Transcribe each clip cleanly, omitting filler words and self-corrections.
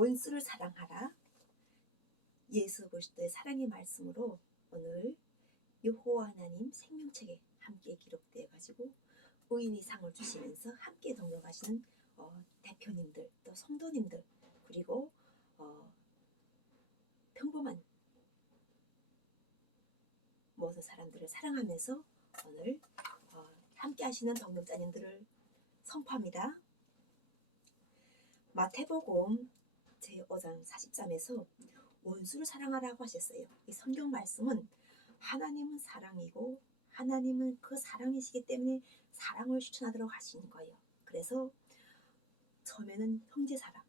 원수를 사랑하라. 예수 그리스도의 사랑의 말씀으로 오늘 여호와 하나님 생명책에 함께 기록되어 가지고 의인이 상을 주시면서 함께 동역하시는 대표님들, 또 성도님들, 그리고 평범한 모든 사람들을 사랑하면서 오늘 함께 하시는 동역자님들을 선포합니다. 마태복음 제5장 40절에서 원수를 사랑하라고 하셨어요. 이 성경 말씀은 하나님은 사랑이고 하나님은 그 사랑이시기 때문에 사랑을 추천하도록 하시는 거예요. 그래서 처음에는 형제 사랑,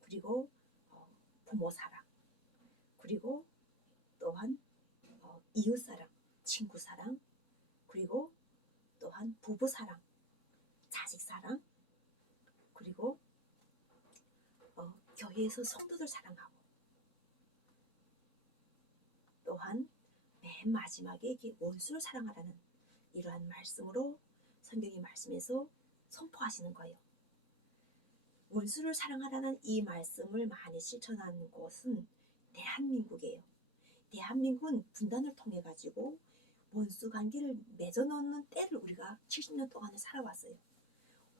그리고 부모 사랑, 그리고 또한 이웃 사랑, 친구 사랑, 그리고 또한 부부 사랑, 자식 사랑, 그리고 교회에서 성도들 사랑하고, 또한 맨 마지막에 이게 원수를 사랑하라는 이러한 말씀으로 성경이 말씀에서 선포하시는 거예요. 원수를 사랑하라는 이 말씀을 많이 실천하는 곳은 대한민국이에요. 대한민국은 분단을 통해 가지고 원수 관계를 맺어놓는 때를 우리가 70년 동안에 살아왔어요.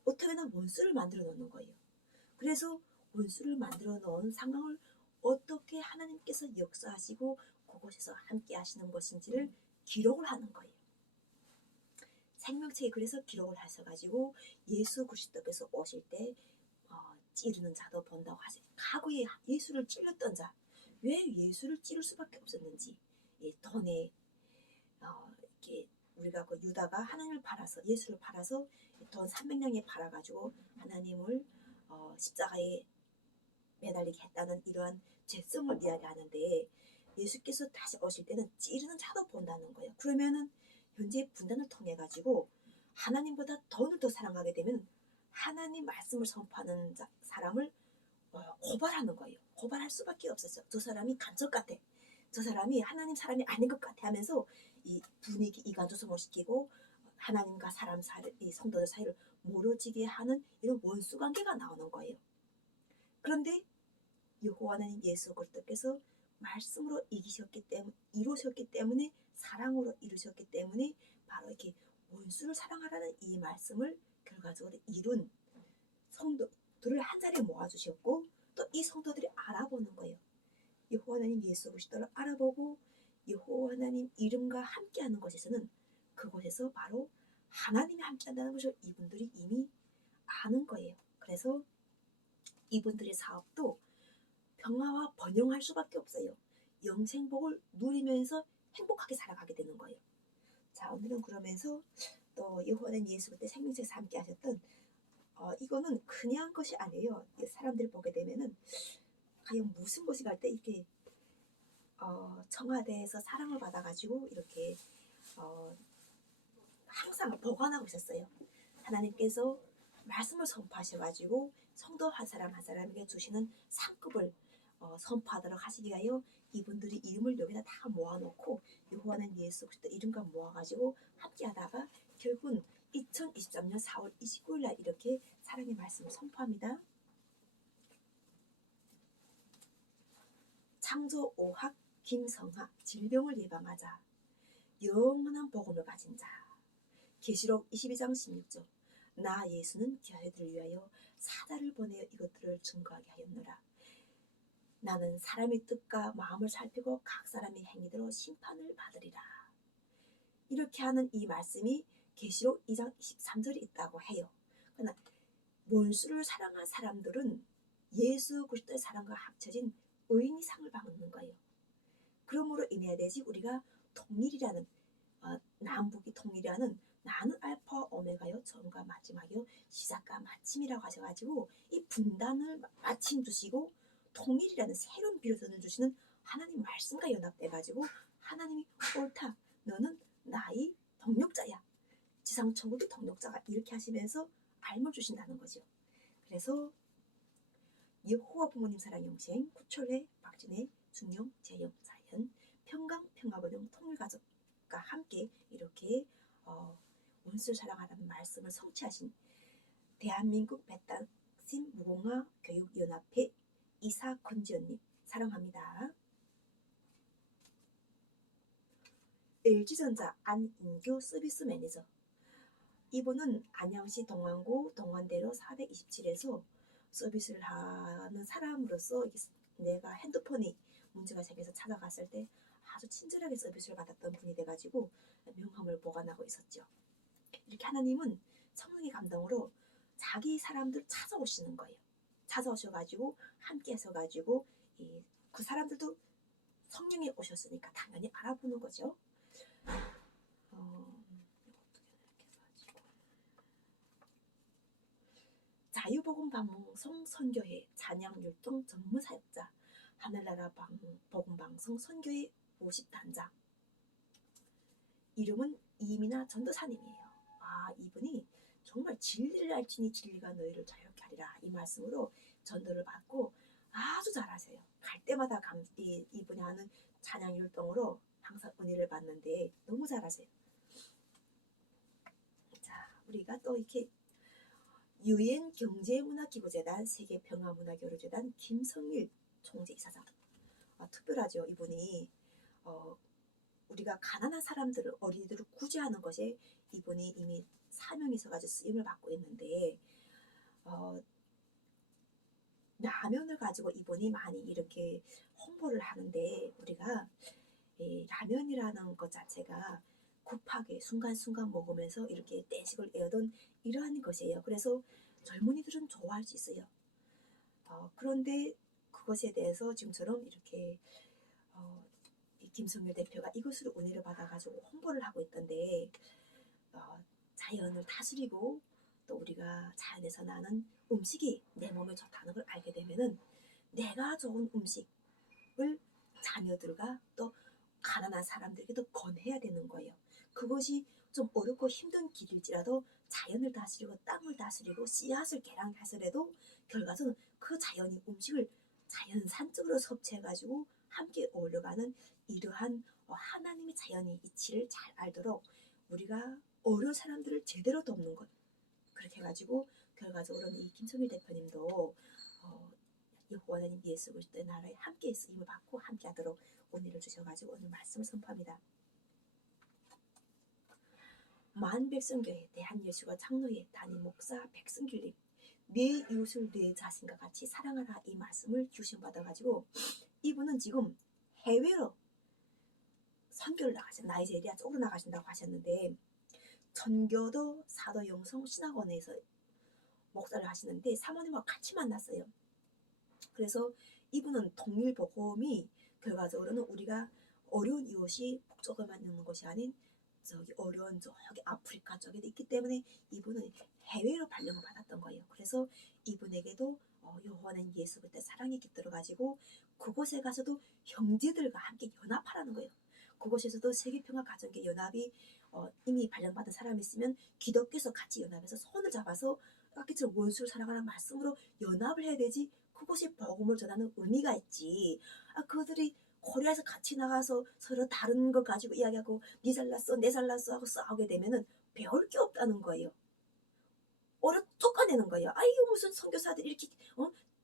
어떻게나 원수를 만들어 놓는 거예요. 그래서 원수를 만들어 놓은 상황을 어떻게 하나님께서 역사하시고 그곳에서 함께 하시는 것인지를 기록을 하는 거예요. 생명책에 그래서 기록을 하셔가지고 예수 그리스도께서 오실 때 찌르는 자도 본다고 하세요. 과거에 예수를 찔렀던 자, 왜 예수를 찌를 수밖에 없었는지, 돈에 이렇게 우리가 그 유다가 하나님을 팔아서, 예수를 팔아서 돈 300냥에 팔아가지고 하나님을 십자가에 매달리게 했다는 이러한 죄성을 이야기하는데, 예수께서 다시 오실 때는 찌르는 자도 본다는 거예요. 그러면은 현재 분단을 통해 가지고 하나님보다 돈을 더 사랑하게 되면 하나님 말씀을 선포하는 사람을 고발하는 거예요. 고발할 수밖에 없었죠. 저 사람이 간첩 같아, 저 사람이 하나님 사람이 아닌 것 같아 하면서 이 분위기 이간조성을 시키고 하나님과 사람 사이, 이 성도들 사이를 멀어지게 하는 이런 원수 관계가 나오는 거예요. 그런데 여호와는 예수 그리스도께서 말씀으로 이루셨기 때문에, 사랑으로 이루셨기 때문에 바로 이렇게 원수를 사랑하라는 이 말씀을 결과적으로 이룬 성도들을 한 자리에 모아주셨고, 또 이 성도들이 알아보는 거예요. 여호와 하나님 예수 그리스도를 알아보고 여호와 하나님 이름과 함께하는 것에서는 그곳에서 바로 하나님이 함께한다는 것을 이분들이 이미 아는 거예요. 그래서 이분들의 사업도 평화와 번영할 수밖에 없어요. 영생복을 누리면서 행복하게 살아가게 되는 거예요. 자, 오늘은 그러면서 또 여호와는 예수 그때 생명책에서 함께 하셨던 이거는 그냥 것이 아니에요. 사람들 보게 되면은 과연 무슨 곳에 갈 때 이렇게 청와대에서 사랑을 받아가지고 이렇게 항상 보관하고 있었어요. 하나님께서 말씀을 선포하셔가지고 성도 한 사람 한 사람에게 주시는 상급을 선포하도록 하시기 위하여 이분들이 이름을 여기다 다 모아놓고 여호와는 예수 그리스도 이름과 모아가지고 함께하다가 결국은 2023년 4월 29일 날 이렇게 사랑의 말씀을 선포합니다. 창조 5학 김성하, 질병을 예방하자. 영원한 복음을 가진 자. 계시록 22장 16절. 나 예수는 교회들을 위하여 사자를 보내어 이것들을 증거하게 하였노라. 나는 사람의 뜻과 마음을 살피고 각 사람의 행위대로 심판을 받으리라. 이렇게 하는 이 말씀이 계시록 2장 23절에 있다고 해요. 그러나 원수를 사랑한 사람들은 예수 그리스도의 사랑과 합쳐진 의인이 상을 받는 거예요. 그러므로 인해야 되지 우리가 통일이라는 남북이 통일이라는 나는 알파 오메가요 처음과 마지막이요 시작과 마침이라고 하셔가지고 이 분단을 마침 주시고 통일이라는 새로운 비전을 주시는 하나님 말씀과 연합돼가지고 하나님이 옳다, 너는 나의 동력자야, 지상천국의 동력자가, 이렇게 하시면서 알물 주신다는 거죠. 그래서 여호와 부모님 사랑 영생 구철회 박진혜 중령 재영 자연 평강 평화번영 통일가족과 함께 이렇게 원수를 사랑하라는 말씀을 성취하신 대한민국 베탄 말씀 무궁화 교육연합회 이사건지연님 사랑합니다. LG전자 안인규 서비스 매니저. 이분은 안양시 동안구 동안대로 427에서 서비스를 하는 사람으로서 내가 핸드폰이 문제가 생겨서 찾아갔을 때 아주 친절하게 서비스를 받았던 분이 돼가지고 명함을 보관하고 있었죠. 이렇게 하나님은 성령의 감동으로 자기 사람들 찾아오시는 거예요. 찾아오셔가지고 함께 하셔가지고 그 사람들도 성령이 오셨으니까 당연히 알아보는 거죠. 자유복음 방송 선교회 찬양율동 전무사역자 하늘나라 복음방송 선교회 50단장. 이름은 이민아 전도사님이에요. 이분이 정말 진리를 알지니 진리가 너희를 자유롭게 하리라 이 말씀으로 전도를 받고 아주 잘하세요. 갈 때마다 이분이 하는 찬양율동으로 항상 은혜를 받는데 너무 잘하세요. 자, 우리가 또 이렇게 유엔 경제문화기구재단 세계평화문화교류재단 김성일 총재이사장. 특별하죠. 이분이 우리가 가난한 사람들을 어린이들을 구제하는 것에 이분이 이미 사명이 있어가지고 쓰임을 받고 있는데 라면을 가지고 이분이 많이 이렇게 홍보를 하는데 우리가 라면이라는 것 자체가 급하게 순간순간 먹으면서 이렇게 떼식을 에어던 이러한 것이에요. 그래서 젊은이들은 좋아할 수 있어요. 그런데 그것에 대해서 지금처럼 이렇게 김성일 대표가 이것으로 은혜를 받아가지고 홍보를 하고 있던데 자연을 다스리고 또 우리가 자연에서 나는 음식이 내 몸에 좋다는 걸 알게 되면은 내가 좋은 음식을 자녀들과 또 가난한 사람들에게도 권해야 되는 거예요. 그것이 좀 어렵고 힘든 길일지라도 자연을 다스리고 땅을 다스리고 씨앗을 개량해서라도 결과적으로 그 자연이 음식을 자연산적으로 섭취해가지고 함께 어울려가는 이러한 하나님의 자연의 이치를 잘 알도록 우리가 어려운 사람들을 제대로 돕는 것. 그렇게 해가지고 결과적으로는 이 김성일 대표님도 여호와 하나님 예수 그리스도의 나라에 함께 쓰임을 받고 함께하도록 은혜를 주셔가지고 오늘 말씀을 선포합니다. 만백성교회 대한예수가 장로회 담임 목사 백승길님, 내 이웃을 내 자신과 같이 사랑하라 이 말씀을 주신받아가지고 이분은 지금 해외로 선교를 나가신 나이제리아 쪽으로 나가신다고 하셨는데 전교도 사도 영성 신학원에서 목사를 하시는데 사모님과 같이 만났어요. 그래서 이분은 통일복음이 결과적으로는 우리가 어려운 이웃이 북쪽에만 있는 것이 아닌 저기 어려운 저기 아프리카 쪽에도 있기 때문에 이분은 해외로 발령을 받았던 거예요. 그래서 이분에게도 여호와는 예수 그때 사랑이 깃들어가지고 그곳에 가서도 형제들과 함께 연합하라는 거예요. 그곳에서도 세계평화가정계 연합이 이미 발령받은 사람이 있으면 기독교에서 같이 연합해서 손을 잡아서 아까처럼 원수를 사랑하라는 말씀으로 연합을 해야 되지 그곳이 복음을 전하는 의미가 있지. 그들이 코리아에서 같이 나가서 서로 다른 걸 가지고 이야기하고 네 잘났어 내 잘났어 하고 싸우게 되면은 배울 게 없다는 거예요. 쫓아내는 거예요. 이거 무슨 선교사들이 이렇게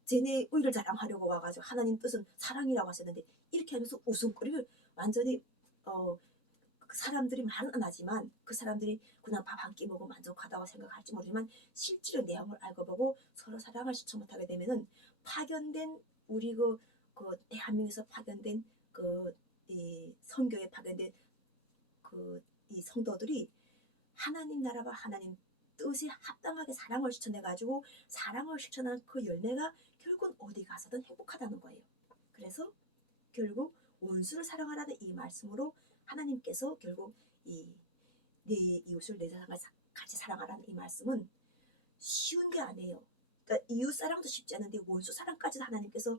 쟤네 의를 자랑하려고 와가지고 하나님 뜻은 사랑이라고 하셨는데 이렇게 하면서 웃음거리를 완전히 그 사람들이 말은 안 하지만 그 사람들이 그냥 밥 한 끼 먹고 만족하다고 생각할지 모르지만 실제로 내용을 알고 보고 서로 사랑을 실천 못하게 되면은 파견된 우리 그 대한민국에서 파견된 이 선교에 파견된 이 성도들이 하나님 나라와 하나님 뜻에 합당하게 사랑을 실천해가지고 사랑을 실천한 그 열매가 결국은 어디 가서든 행복하다는 거예요. 그래서 결국 원수를 사랑하라는 이 말씀으로 하나님께서 결국 내 이웃을 내 사랑을 같이 사랑하라는 이 말씀은 쉬운 게 아니에요. 그러니까 이웃 사랑도 쉽지 않은데 원수 사랑까지도 하나님께서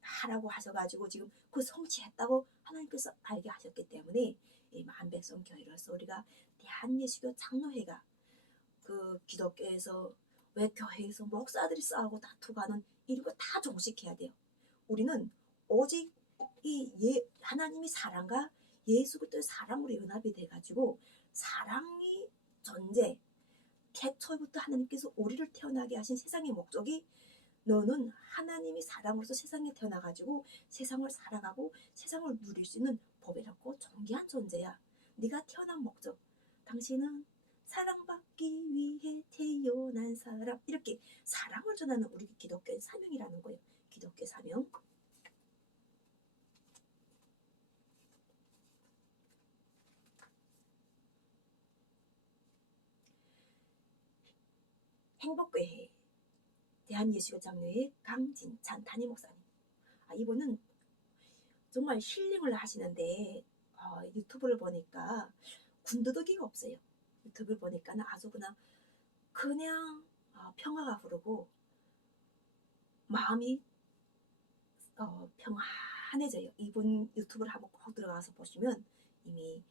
하라고 하셔가지고 지금 그 성취했다고 하나님께서 알게 하셨기 때문에 이 만백성 교회로서 우리가 대한예수교 장로회가 그 기독교에서 왜 교회에서 목사들이 싸우고 다투가는 이런 거 다 종식해야 돼요. 우리는 오직 하나님이 사랑과 예수 그리스도의 사랑으로 연합이 돼가지고 사랑이 존재 태초부터 하나님께서 우리를 태어나게 하신 세상의 목적이 너는 하나님이 사랑으로서 세상에 태어나가지고 세상을 살아가고 세상을 누릴 수 있는 보배롭고 존귀한 존재야. 네가 태어난 목적, 당신은 사랑받기 위해 태어난 사람, 이렇게 사랑을 전하는 우리 기독교의 사명이라는 거예요. 기독교 사명. 행복교회 대한예수교장로회 강진찬 담임 목사님. 이분은 정말 힐링을 하시는데 유튜브를 보니까 군더더기가 없어요. 유튜브를 보니까 아주 그냥 평화가 흐르고 마음이 평안해져요. 이분 유튜브를 한번 꼭 들어가서 보시면 이미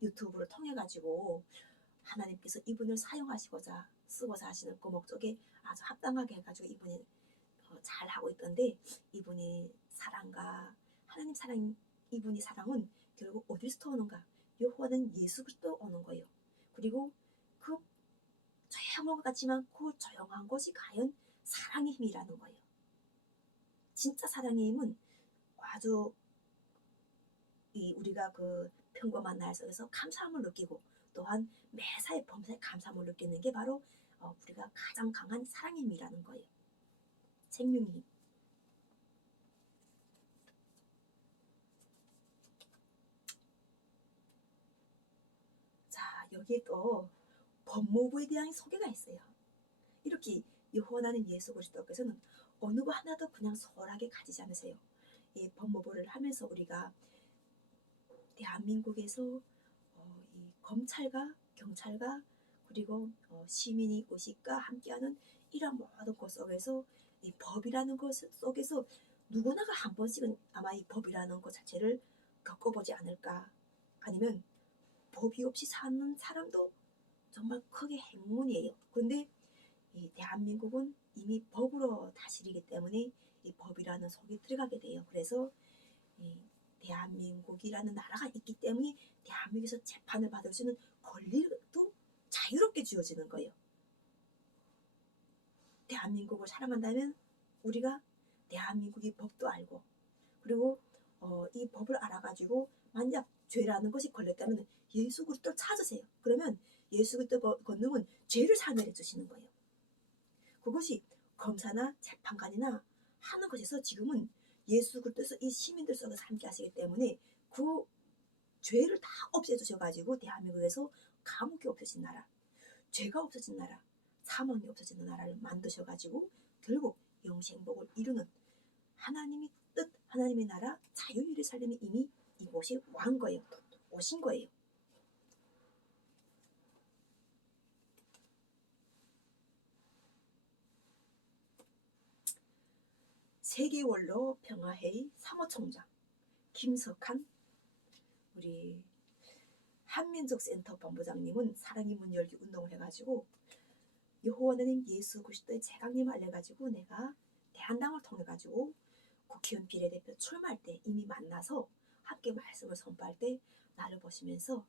유튜브를 통해 가지고 하나님께서 이분을 사용하시고자 쓰고자 하시는 그 목적에 아주 합당하게 해가지고 이분이 잘 하고 있던데, 이분이 사랑과 하나님 사랑, 이분이 사랑은 결국 어디서 오는가? 여호와는 예수 그리스도 오는 거예요. 그리고 그 조용한 것 같지만 그 조용한 것이 과연 사랑의 힘이라는 거예요. 진짜 사랑의 힘은 아주 우리가 그 평범한 날 속에서 감사함을 느끼고 또한 매사에 범사에 감사함을 느끼는 게 바로 우리가 가장 강한 사랑의 힘이라는 거예요. 생명의 힘. 자, 여기에 또 법무부에 대한 소개가 있어요. 이렇게 여호와는 예수 그리스도께서는 어느 거 하나도 그냥 소홀하게 가지지 않으세요. 이 법무부를 하면서 우리가 대한민국에서 이 검찰과 경찰과 그리고 시민이 의식과 함께하는 이런 모든 것 속에서 이 법이라는 것 속에서 누구나가 한 번씩은 아마 이 법이라는 것 자체를 겪어보지 않을까. 아니면 법이 없이 사는 사람도 정말 크게 행운이에요. 그런데 이 대한민국은 이미 법으로 다스리기 때문에 이 법이라는 속에 들어가게 돼요. 그래서 이 대한민국이라는 나라가 있기 때문에 대한민국에서 재판을 받을 수 있는 권리도 자유롭게 주어지는 거예요. 대한민국을 사랑한다면 우리가 대한민국의 법도 알고, 그리고 이 법을 알아가지고 만약 죄라는 것이 걸렸다면 예수 그리스도를 찾으세요. 그러면 예수 그리스도 권능은 죄를 사면해 주시는 거예요. 그것이 검사나 재판관이나 하는 것에서 지금은 예수 그리스도에서 이 시민들 속에서 함께 하시기 때문에 그 죄를 다 없애주셔가지고 대한민국에서 감옥이 없어진 나라, 죄가 없어진 나라, 사망이 없어지는 나라를 만드셔가지고 결국 영생복을 이루는 하나님의 뜻, 하나님의 나라, 자유 예루살렘이 이미 이곳에 왕 거예요. 오신 거예요. 세계원로 평화회의 사무총장 김석한 우리 한민족센터 본부장님은 사랑의 문 열기 운동을 해가지고 여호와는 예수 그리스도의 재강림을 알려가지고 내가 대한당을 통해가지고 국회의원 비례대표 출마할 때 이미 만나서 함께 말씀을 선포할 때 나를 보시면서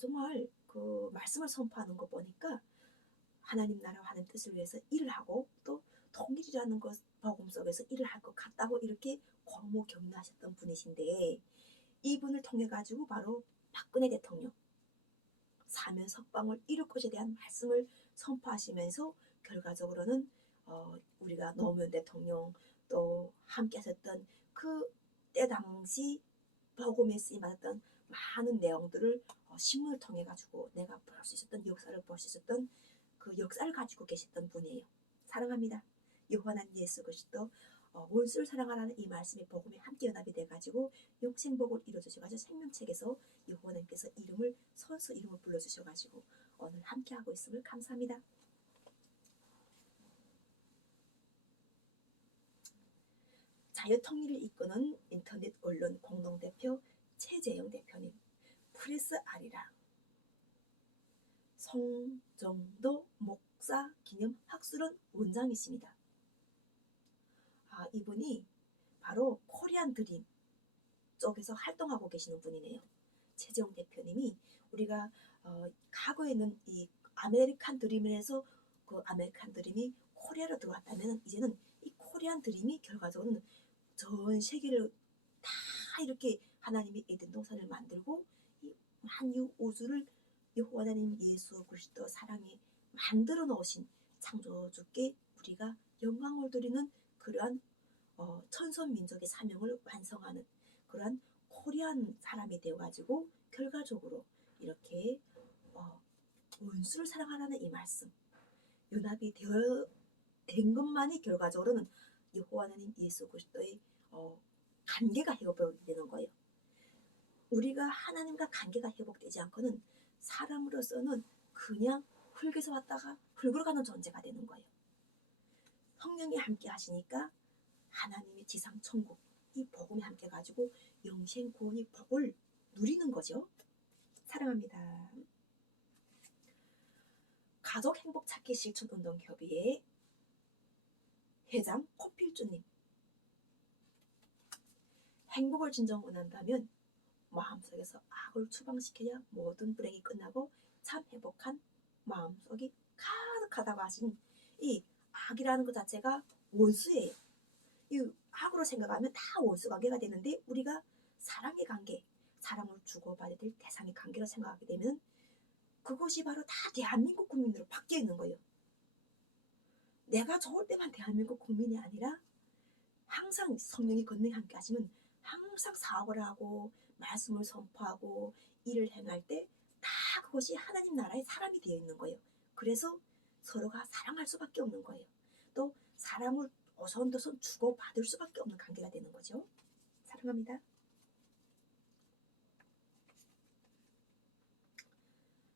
정말 그 말씀을 선포하는 거 보니까 하나님 나라와 하나님 뜻을 위해서 일을 하고 또 통일이라는 것 복음 속에서 일을 할 것 같다고 이렇게 고무 격려하셨던 분이신데, 이분을 통해 가지고 바로 박근혜 대통령 사면 석방을 이룰 것에 대한 말씀을 선포하시면서 결과적으로는 우리가 노무현 대통령 또 함께 하셨던 그 때 당시 복음에 쓰임 받았던 많은 내용들을 신문을 통해 가지고 내가 볼 수 있었던 역사를 볼 수 있었던 그 역사를 가지고 계셨던 분이에요. 사랑합니다. 여호와는 예수 그리스도 원수를 사랑하라는 이 말씀이 복음에 함께 연합이 돼가지고 영생복을 이루어주셔가지고 생명책에서 여호와님께서 이름을 선수 이름을 불러주셔가지고 오늘 함께하고 있음을 감사합니다. 자유통일을 이끄는 인터넷 언론 공동대표 최재영 대표님, 프레스 아리랑 송정도 목사 기념 학술원 원장이십니다. 이분이 바로 코리안 드림 쪽에서 활동하고 계시는 분이네요. 최재형 대표님이 우리가 과거에는 이 아메리칸 드림에서 그 아메리칸 드림이 코리아로 들어왔다면 이제는 이 코리안 드림이 결과적으로는 전 세계를 다 이렇게 하나님이 에덴 동산을 만들고 이 만유 우주를 여호와 하나님 예수 그리스도 사랑에 만들어 놓으신 창조주께 우리가 영광을 드리는 그러한 천선 민족의 사명을 완성하는 그러한 코리안 사람이 되어가지고 결과적으로 이렇게 원수를 사랑하라는 이 말씀 연합이 된 것만이 결과적으로는 여호와 하나님 예수 그리스도의 관계가 회복되는 거예요. 우리가 하나님과 관계가 회복되지 않고는 사람으로서는 그냥 흙에서 왔다가 흙으로 가는 존재가 되는 거예요. 성령이 함께 하시니까 하나님의 지상 천국 이 복음이 함께 가지고 영생 구원의 복을 누리는 거죠. 사랑합니다. 가족 행복 찾기 실천 운동 협의회 회장 코필주님. 행복을 진정 원한다면 마음속에서 악을 추방시켜야 모든 불행이 끝나고 참 행복한 마음속이 가득하다고 하신 이 악이라는 것 자체가 원수예요. 이 악으로 생각하면 다 원수 관계가 되는데 우리가 사랑의 관계, 사랑을 주고받아야 될 대상의 관계로 생각하게 되면 그것이 바로 다 대한민국 국민으로 바뀌어 있는 거예요. 내가 좋을 때만 대한민국 국민이 아니라 항상 성령이 권능이 함께 하시면 항상 사업을 하고 말씀을 선포하고 일을 행할 때 다 그것이 하나님 나라의 사람이 되어 있는 거예요. 그래서 서로가 사랑할 수밖에 없는 거예요. 또 사랑을 오손도손 주고받을 수밖에 없는 관계가 되는 거죠. 사랑합니다.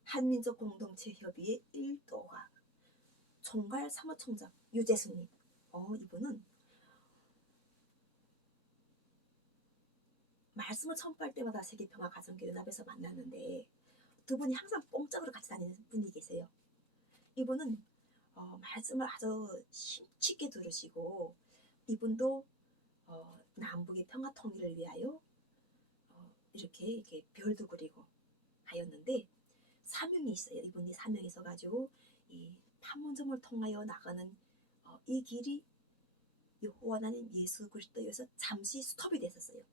한민족 공동체 협의회 1도가 총괄 사무총장 유재수님. 이분은 말씀을 선포할 때마다 세계평화가정교연합에서 만났는데 두 분이 항상 뽕짝으로 같이 다니는 분이 계세요. 이분은 말씀을 아주 쉽게 들으시고 이분도 남북의 평화 통일을 위하여 이렇게 별도 그리고 하였는데 사명이 있어요. 이분이 사명이 있어가지고 이 판문점을 통하여 나가는 이 길이 여호와 하나님 예수 그리스도에서 잠시 스톱이 됐었어요.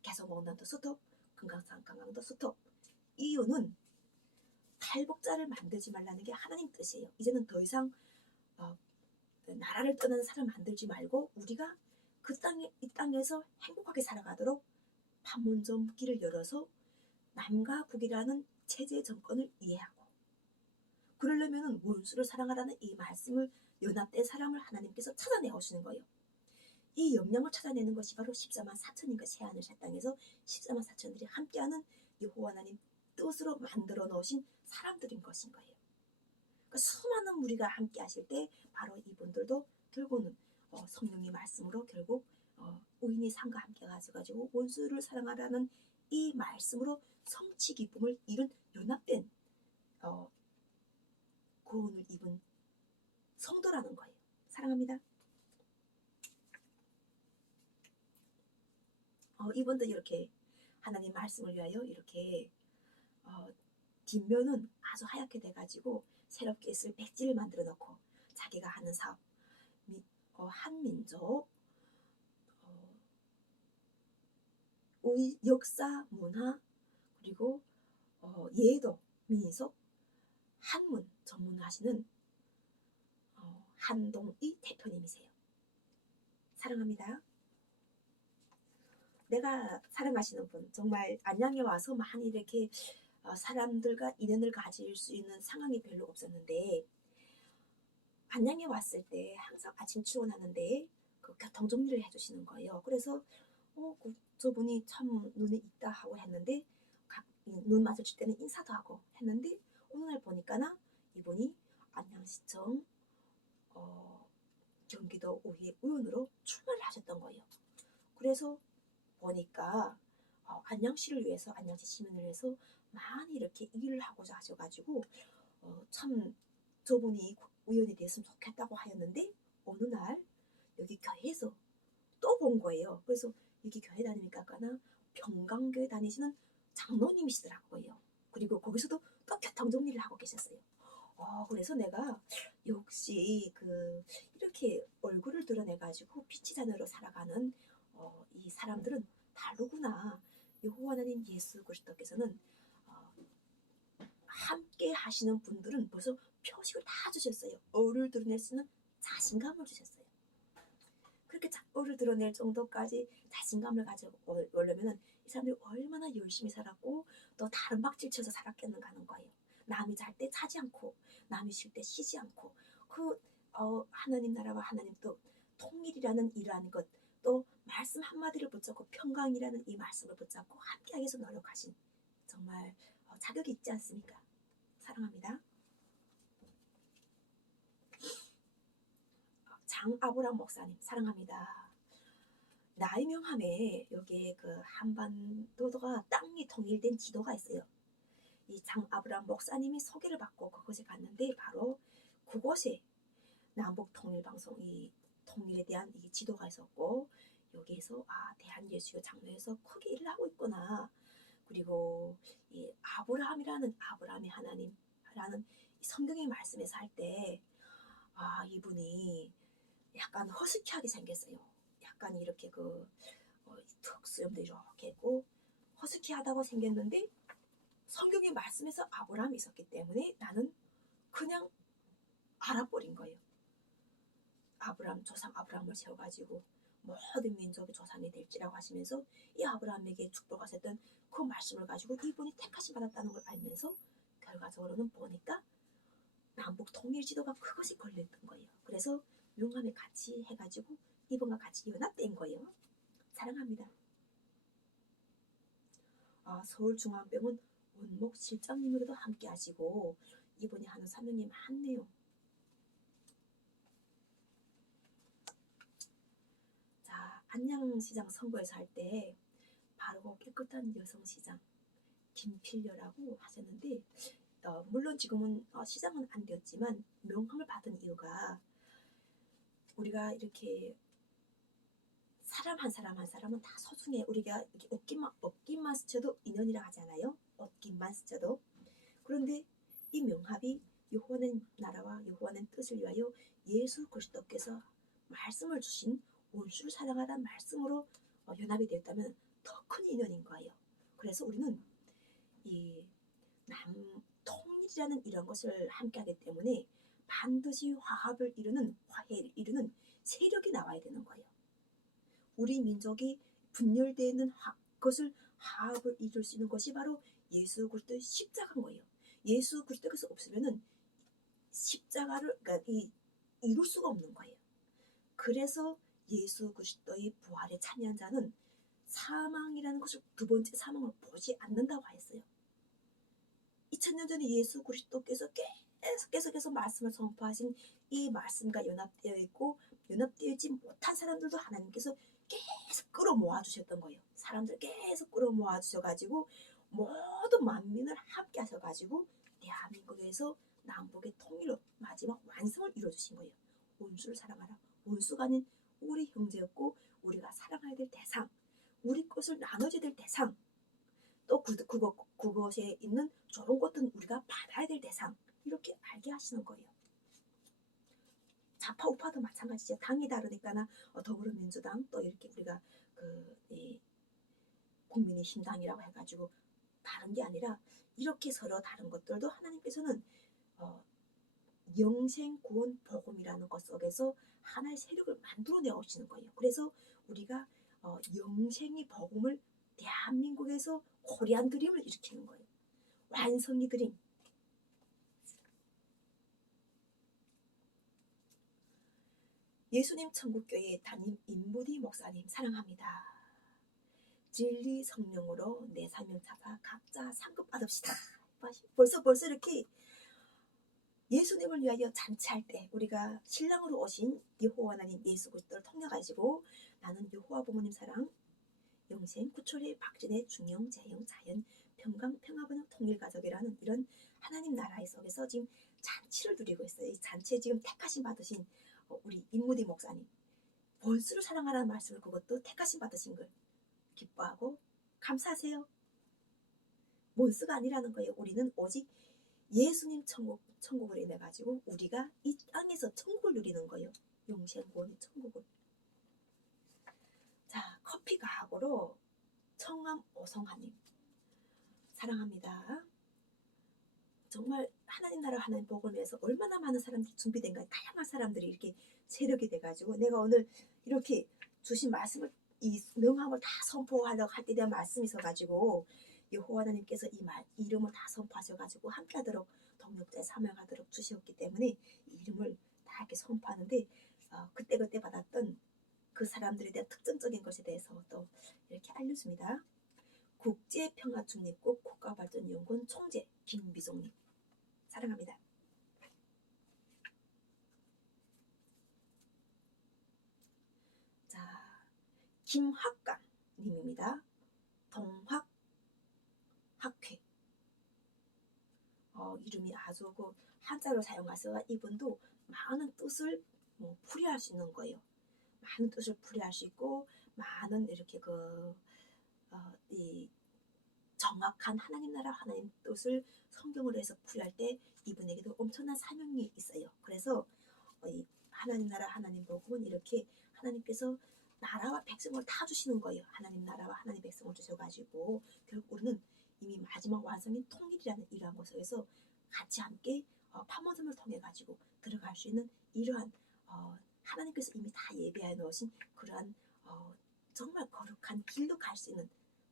개성공단도 스톱, 금강산강강도 스톱. 이유는 탈북자를 만들지 말라는 게 하나님 뜻이에요. 이제는 더 이상 나라를 떠나는 사람 만들지 말고 우리가 이 땅에서 행복하게 살아가도록 판문점 길을 열어서 남과 북이라는 체제 정권을 이해하고 그러려면 원수를 사랑하라는 이 말씀을 연합된 사람을 하나님께서 찾아내오시는 거예요. 이 역량을 찾아내는 것이 바로 14만 4천인가 새하늘새 땅에서 14만 4천들이 함께하는 여호와 하나님 뜻으로 만들어 놓으신 사람들인 것인 거예요. 그러니까 수많은 무리가 함께 하실 때 바로 이분들도 결국은 성령의 말씀으로 결국 의인의 삶과 함께 가지고 원수를 사랑하라는 이 말씀으로 성취 기쁨을 이룬 연합된 구원을 입은 성도라는 거예요. 사랑합니다. 이분도 이렇게 하나님 말씀을 위하여 이렇게 뒷면은 아주 하얗게 돼가지고 새롭게 쓸 백지를 만들어 놓고 자기가 하는 사업 한민족 역사 문화 그리고 예도 민속 한문 전문하시는 한동희 대표님이세요. 사랑합니다. 내가 사랑하시는 분 정말 안양에 와서 많이 이렇게 사람들과 인연을 가질 수 있는 상황이 별로 없었는데 안양에 왔을 때 항상 아침 출근하는데 그 교통 정리를 해주시는 거예요. 그래서 저분이 참 눈이 있다 하고 했는데 눈 마주칠 때는 인사도 하고 했는데 어느 날 보니까나 이분이 안양시청 경기도 의회 의원으로 출마를 하셨던 거예요. 그래서 보니까 안양시를 위해서 안양시 시민을 위해서 많이 이렇게 일을 하고자 하셔가지고 참 저분이 의원이 됐으면 좋겠다고 하였는데 어느 날 여기 교회에서 또 본 거예요. 그래서 여기 교회 다니니까 아까나 평강교회 다니시는 장로님이시더라고요. 그리고 거기서도 또 교통정리를 하고 계셨어요. 그래서 내가 역시 이렇게 얼굴을 드러내가지고 빛의 자녀로 살아가는 이 사람들은 다르구나. 여호와 하나님 예수 그리스도께서는 어, 함께 하시는 분들은 벌써 표식을 다 주셨어요. 얼을 드러낼 수 있는 자신감을 주셨어요. 그렇게 얼을 드러낼 정도까지 자신감을 가져오려면 이 사람들이 얼마나 열심히 살았고 또 다른 박질 쳐서 살았겠는가 하는 거예요. 남이 잘 때 자지 않고 남이 쉴 때 쉬지 않고 하나님 나라와 하나님 또 통일이라는 이러한 것, 또 말씀 한마디를 붙잡고 평강이라는 이 말씀을 붙잡고 함께하기 위해서 노력하신 정말 자격이 있지 않습니까? 사랑합니다. 장 아브람 목사님 사랑합니다. 나의 명함에 여기에 한반도가 땅이 통일된 지도가 있어요. 이 장 아브람 목사님이 소개를 받고 그곳에 갔는데 바로 그곳에 남북 통일 방송 이 통일에 대한 이 지도가 있었고 여기에서 대한예수교 장로에서 크게 일을 하고 있구나. 그리고 이 아브라함의 하나님이라는 성경의 말씀에서 할 때 이분이 약간 허스키하게 생겼어요. 약간 이렇게 턱 수염도 이렇게 있고 허스키하다고 생겼는데 성경의 말씀에서 아브라함이 있었기 때문에 나는 그냥 알아버린 거예요. 조상 아브라함을 세워가지고 모든 민족의 조상이 될지라고 하시면서 이 아브라함에게 축복하셨던 그 말씀을 가지고 이분이 택하심 받았다는 걸 알면서 결과적으로는 보니까 남북 통일 지도가 그것이 걸렸던 거예요. 그래서 명함에 같이 해가지고 이분과 같이 연합된 거예요. 사랑합니다. 서울중앙병원 원목 실장님으로도 함께 하시고 이분이 하는 사명이 많네요. 자, 안양시장 선거에서 할 때 바르고 깨끗한 여성시장 김필려라고 하셨는데 물론 지금은 시장은 안 되었지만 명함을 받은 이유가 우리가 이렇게 사람 한 사람은 다 소중해. 우리가 이렇게 어깨만 스쳐도 인연이라 하잖아요. 어깨만 스쳐도. 그런데 이 명합이 여호와는 나라와 여호와는 뜻을 위하여 예수 그리스도께서 말씀을 주신 원수를 사랑하라는 말씀으로 연합이 되었다면 더 큰 인연인 거예요. 그래서 우리는 이 통일이라는 이런 것을 함께하기 때문에 반드시 화해를 이루는 세력이 나와야 되는 거예요. 우리 민족이 분열되어 있는 그것을 화합을 이룰 수 있는 것이 바로 예수 그리스도의 십자가인 거예요. 예수 그리스도께서 없으면은 십자가를 이룰 수가 없는 거예요. 그래서 예수 그리스도의 부활에 참여한 자는 사망이라는 것을 두 번째 사망을 보지 않는다고 하였어요. 2000년 전에 예수 그리스도께서 계속해서 말씀을 선포하신 이 말씀과 연합되어 있고 연합되어 있지 못한 사람들도 하나님께서 계속 끌어모아 주셨던 거예요. 사람들 계속 끌어모아 주셔가지고 모든 만민을 함께 하셔가지고 대한민국에서 남북의 통일로 마지막 완성을 이루어주신 거예요. 원수를 사랑하라. 원수가 아닌 우리 형제였고 우리가 사랑해야 될 대상, 우리 것을 나눠줘야 될 대상, 또 그것에 있는 좋은 것들은 우리가 받아야 될 대상, 이렇게 알게 하시는 거예요. 좌파 우파도 마찬가지죠. 당이 다르니까나 더불어민주당 또 이렇게 우리가 국민의힘당이라고 해가지고 다른 게 아니라 이렇게 서로 다른 것들도 하나님께서는 영생 구원 복음이라는 것 속에서 하나의 세력을 만들어 내오시는 거예요. 그래서 우리가 영생의 복음을 대한민국에서 코리안 드림을 일으키는 거예요. 완성의 드림. 예수님 천국교회 담임 임무디 목사님 사랑합니다. 진리 성령으로 내 사명 찾아 각자 상급 받읍시다. 벌써 이렇게 예수님을 위하여 잔치할 때 우리가 신랑으로 오신 여호와 하나님 예수 그리스도를 통해가지고 나는 여호와 부모님 사랑, 영생, 구초리, 박진의 중영, 재영, 자연, 평강, 평화번영, 통일가족이라는 이런 하나님 나라의 속에서 지금 잔치를 누리고 있어요. 이 잔치에 지금 택하심 받으신 우리 임무디 목사님, 원수를 사랑하라는 말씀을 그것도 택하심 받으신 걸 기뻐하고 감사하세요. 몬스가 아니라는 거예요. 우리는 오직 예수님 천국으로 인해 가지고 우리가 이 땅에서 천국을 누리는 거예요. 영생구원의 천국을. 자, 커피 가학으로 청암 오성하님 사랑합니다. 정말 하나님 나라 하나님 복을 위해서 얼마나 많은 사람들이 준비된가. 다양한 사람들이 이렇게 세력이 돼가지고 내가 오늘 이렇게 주신 말씀을 이 명함을 다 선포하려고 할 때 대한 말씀이 있어가지고 여호와 하나님께서 이름을 다 선포하셔가지고 함께하도록 동력자에 사명하도록 주셨기 때문에 이 이름을 다 이렇게 선포하는데 그때 받았던 그 사람들에 대한 특징적인 것에 대해서 또 이렇게 알려줍니다. 국제평화중립국 국가발전연구원 총재 김미송님 사랑합니다. 자, 김학감님입니다. 동학학회 이름이 아주 그 한자로 사용해서 이분도 많은 뜻을 풀이할 수 있는 거예요. 많은 뜻을 풀이할 수 있고 많은 이렇게 이 정확한 하나님 나라 하나님 뜻을 성경으로 해서 풀이할 때 이분에게도 엄청난 사명이 있어요. 그래서 이 하나님 나라 하나님 복음은 이렇게 하나님께서 나라와 백성을 다 주시는 거예요. 하나님 나라와 하나님 백성을 주셔가지고 결국 우리는 이미 마지막 완성인 통일이라는 이러한 것에서 같이 함께 판문점을 통해 가지고 들어갈 수 있는 이러한 하나님께서 이미 다 예비해 놓으신 그러한 정말 거룩한 길로 갈 수 있는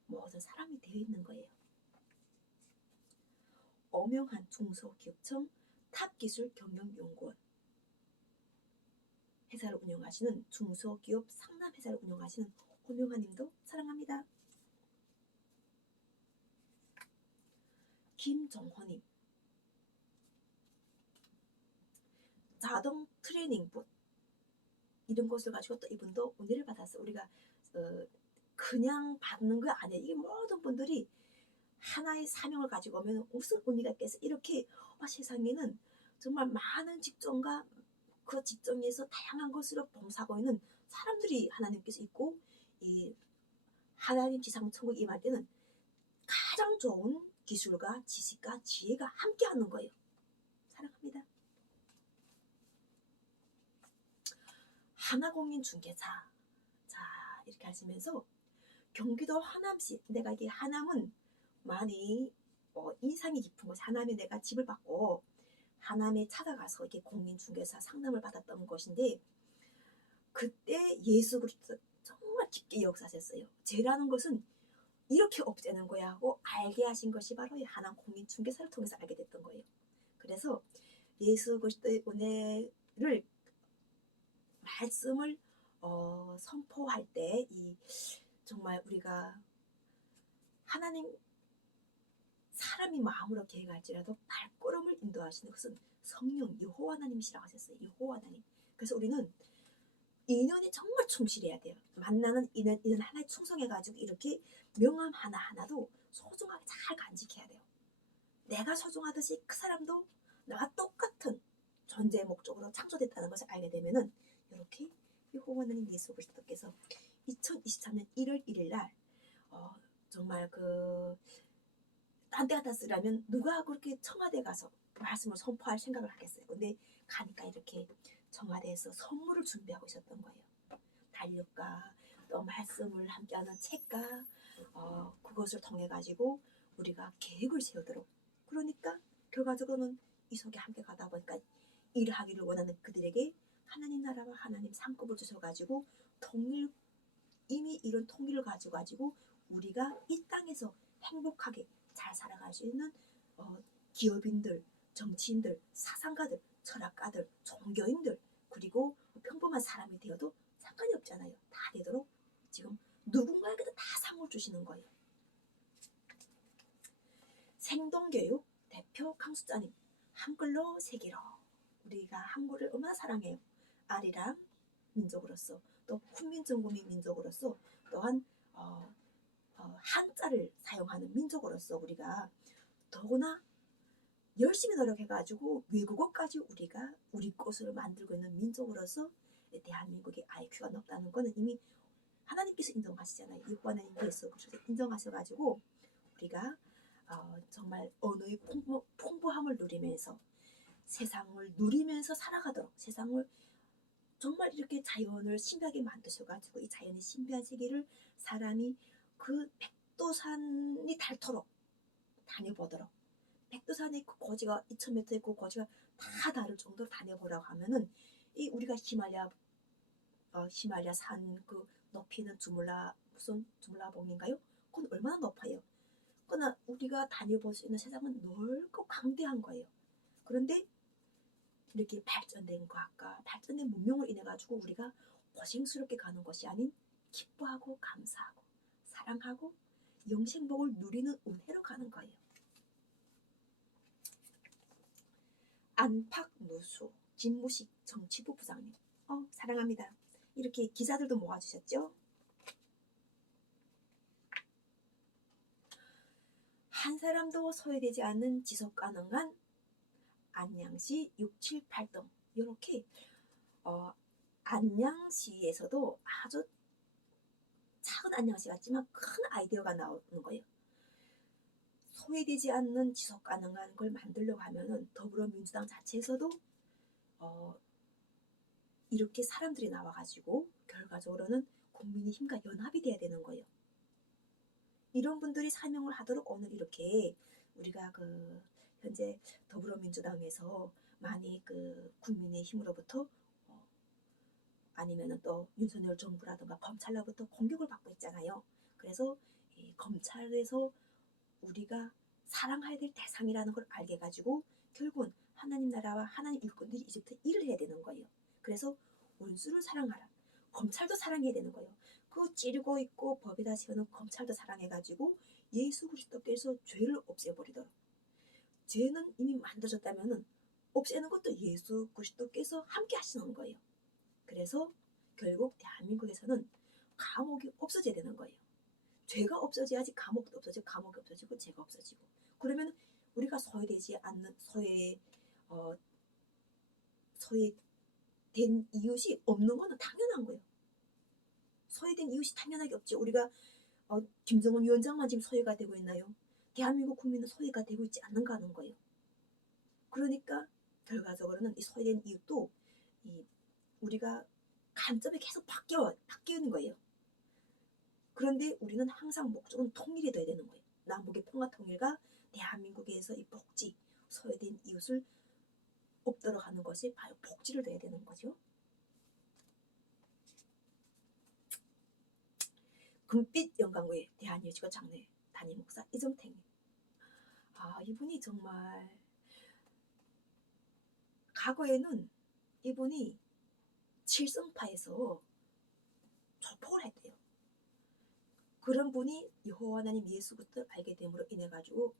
모든 사람이 되어 있는 거예요. 엄영한 중소기업청 탑기술경영연구원 회사를 운영하시는 중소기업 상담회사를 운영하시는 엄영한님도 사랑합니다. 김정호님 자동 트레이닝봇 이런 것을 가지고 또 이분도 은혜를 받았어요. 우리가 그냥 받는 거 아니에요. 이 모든 분들이 하나의 사명을 가지고 오면 무슨 의미가 있겠어. 이렇게 세상에는 정말 많은 직종과 그 직종에서 다양한 것으로 봉사하고 있는 사람들이 하나님께서 있고 이 하나님 지상천국 임할 때는 가장 좋은 기술과 지식과 지혜가 함께하는 거예요. 사랑합니다. 하나공인중개사 자 이렇게 하시면서 경기도 하남시 내가 이게 하남은 많이 인상이 깊은 것이 하남에 내가 집을 받고 하남에 찾아가서 이렇게 공인중개사 상담을 받았던 것인데 그때 예수 그리스도 정말 깊게 역사하셨어요. 죄라는 것은 이렇게 없애는 거야 하고 알게 하신 것이 바로 이 하남 공인중개사를 통해서 알게 됐던 거예요. 그래서 예수 그리스도의 은혜를 말씀을 선포할 때 이 정말 우리가 하나님 사람이 마음으로 계획할지라도 발걸음을 인도하시는 것은 성령 여호와 하나님이시라고 하셨어요. 여호와 하나님. 그래서 우리는 인연에 정말 충실해야 돼요. 만나는 인연 하나에 충성해가지고 이렇게 명함 하나하나도 소중하게 잘 간직해야 돼요. 내가 소중하듯이 그 사람도 나와 똑같은 존재의 목적으로 창조됐다는 것을 알게 되면은 이렇게 여호와 하나님 예수 그리스도께서 2023년 1월 1일 날 정말 딴 데 같았으라면 누가 그렇게 청와대 가서 말씀을 선포할 생각을 하겠어요. 근데 가니까 이렇게 청와대에서 선물을 준비하고 있었던 거예요. 달력과 또 말씀을 함께하는 책과 그것을 통해 가지고 우리가 계획을 세우도록 그러니까 결과적으로는 이 속에 함께 가다 보니까 일을 하기를 원하는 그들에게 하나님 나라와 하나님 상급을 주셔가지고 이미 이런 통일을 가지고 우리가 이 땅에서 행복하게 잘 살아갈 수 있는 기업인들, 정치인들, 사상가들, 철학가들, 종교인들 그리고 평범한 사람이 되어도 상관이 없잖아요. 다 되도록 지금 누군가에게도 다 상을 주시는 거예요. 생동교육 대표 강수자님 한글로 세계로 우리가 한글을 얼마나 사랑해요. 아리랑 민족으로서 또 훈민정음인 민족으로서 또한 한자를 사용하는 민족으로서 우리가 더구나 열심히 노력해가지고 외국어까지 우리가 우리 것으로 만들고 있는 민족으로서 대한민국의 IQ가 높다는 것은 이미 하나님께서 인정하시잖아요. 여호와 하나님께서 인정하셔가지고 우리가 정말 언어의 풍부함을 누리면서 세상을 누리면서 살아가도록, 세상을 정말 이렇게 자연을 신비하게 만드셔가지고 이 자연의 신비한 세계를 사람이 그 백두산이 닳도록 다녀보도록, 백두산에 있고 고지가 2000m 있고 고지가 다 다를 정도로 다녀보라고 하면은 이 우리가 히말라야 산 그 높이는 무슨 주물라봉인가요? 그건 얼마나 높아요. 그러나 우리가 다녀볼 수 있는 세상은 넓고 광대한 거예요. 그런데 이렇게 발전된 과학과 발전된 문명을 인해 가지고 우리가 고생스럽게 가는 것이 아닌 기뻐하고 감사하고 사랑하고 영생복을 누리는 은혜로 가는 거예요. 안팎누수 김무식 정치부 부장님, 사랑합니다. 이렇게 기사들도 모아주셨죠. 한 사람도 소외되지 않는 지속가능한 안양시 6, 7, 8등, 이렇게 안양시에서도 아주 작은 안양시 같지만 큰 아이디어가 나오는 거예요. 소외되지 않는 지속가능한 걸 만들려고 하면은 더불어민주당 자체에서도 이렇게 사람들이 나와가지고 결과적으로는 국민의힘과 연합이 돼야 되는 거예요. 이런 분들이 사명을 하도록 오늘 이렇게 우리가 현재 더불어민주당에서 많이 국민의힘으로부터 아니면은 또 윤석열 정부라든가 검찰로부터 공격을 받고 있잖아요. 그래서 이 검찰에서 우리가 사랑해야 될 대상이라는 걸 알게 가지고 결국은 하나님 나라와 하나님 일꾼들이 이제부터 일을 해야 되는 거예요. 그래서 원수를 사랑하라. 검찰도 사랑해야 되는 거예요. 그 찌르고 있고 법에다 세우는 검찰도 사랑해가지고 예수 그리스도께서 죄를 없애버리도록. 죄는 이미 만들어졌다면은 없애는 것도 예수 그리스도께서 함께 하시는 거예요. 그래서 결국 대한민국에서는 감옥이 없어져야 되는 거예요. 죄가 없어져야지 감옥도 없어지고, 감옥이 없어지고 죄가 없어지고. 그러면 우리가 소외되지 않는 소외된 이웃이 없는 거는 당연한 거예요. 소외된 이웃이 당연하게 없지. 우리가 김정은 위원장만 지금 소외가 되고 있나요? 대한민국 국민은 소외가 되고 있지 않는가 하는 거예요. 그러니까 결과적으로는 이 소외된 이웃도 우리가 관점이 계속 바뀌는 거예요. 그런데 우리는 항상 목적은 통일이 돼야 되는 거예요. 남북의 평화 통일과 대한민국에서 이 복지, 소외된 이웃을 없도록 하는 것이 바로 복지를 돼야 되는 거죠. 금빛 영광교회 대한예수교 장로회 담임 목사 이정택님. 이분이 정말 과거에는 이분이 칠성파에서 조폭을 했대요. 그런 분이 여호와 하나님 예수 그리스도를 알게 됨으로 인해 가지고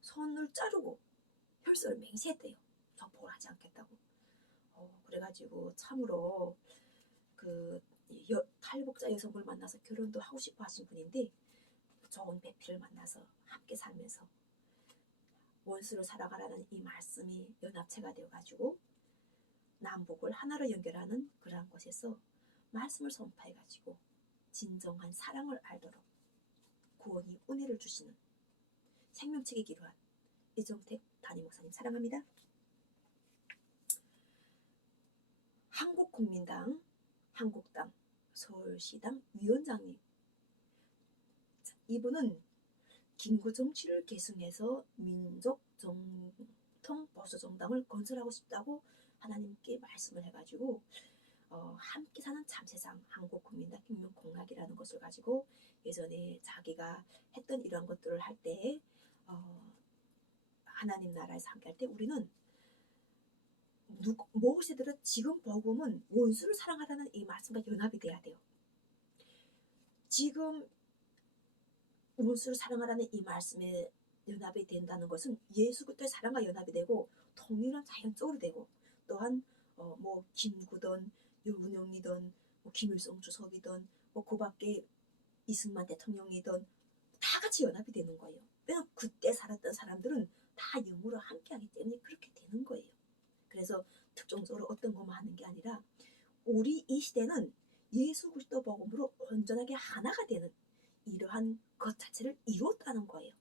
손을 자르고 혈서를 맹세했대요. 조폭을 하지 않겠다고. 그래가지고 참으로 탈북자 여성을 만나서 결혼도 하고 싶어 하신 분인데 좋은 배필을 만나서 함께 살면서 원수를 살아가라는 이 말씀이 연합체가 되어가지고 남북을 하나로 연결하는 그러한 곳에서 말씀을 선포해가지고 진정한 사랑을 알도록 구원이 은혜를 주시는 생명책에 기도한 이정택 담임 목사님 사랑합니다. 한국국민당, 한국당, 서울시당 위원장님. 이분은 김구정치를 계승해서 민족정통보수정당을 건설하고 싶다고 하나님께 말씀을 해가지고 함께 사는 참세상 한국국민당 혁명공학이라는 것을 가지고 예전에 자기가 했던 이러한 것들을 할 때 하나님 나라에서 함께 할 때 우리는 무엇이든 지금 복음은 원수를 사랑하라는 이 말씀과 연합이 돼야 돼요. 지금 원수를 사랑하라는 이 말씀에 연합이 된다는 것은 예수 그리스도의 사랑과 연합이 되고 통일은 자연적으로 되고 또한 김구든 여운형이든 김일성 주석이든 그 밖에 이승만 대통령이든 다 같이 연합이 되는 거예요. 왜냐하면 그때 살았던 사람들은 다 영으로 함께하기 때문에 그렇게 되는 거예요. 그래서 특정적으로 어떤 것만 하는 게 아니라 우리 이 시대는 예수 그리스도 복음으로 온전하게 하나가 되는 이러한 것 자체를 이뤘다는 거예요.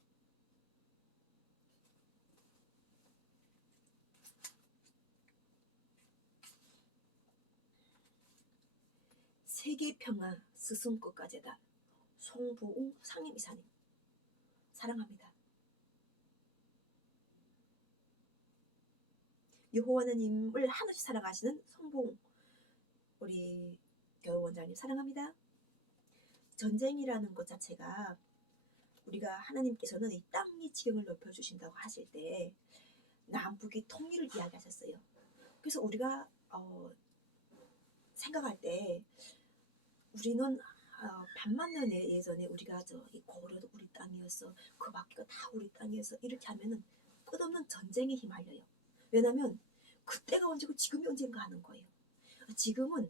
세계 평화 스승급까지다. 송부웅 상임 이사님 사랑합니다. 여호와 하나님을 한없이 사랑하시는 송부웅 우리 교회 원장님 사랑합니다. 전쟁이라는 것 자체가 우리가 하나님께서는 이 땅의 지경을 넓혀주신다고 하실 때 남북의 통일을 이야기하셨어요. 그래서 우리가 생각할 때 우리는 반만 년 예전에 우리가 이 고려도 우리 땅이었어, 그 밖에가 다 우리 땅이었어 이렇게 하면은 끝없는 전쟁에 휘말려요. 왜냐하면 그때가 언제고 지금이 언젠가 하는 거예요. 지금은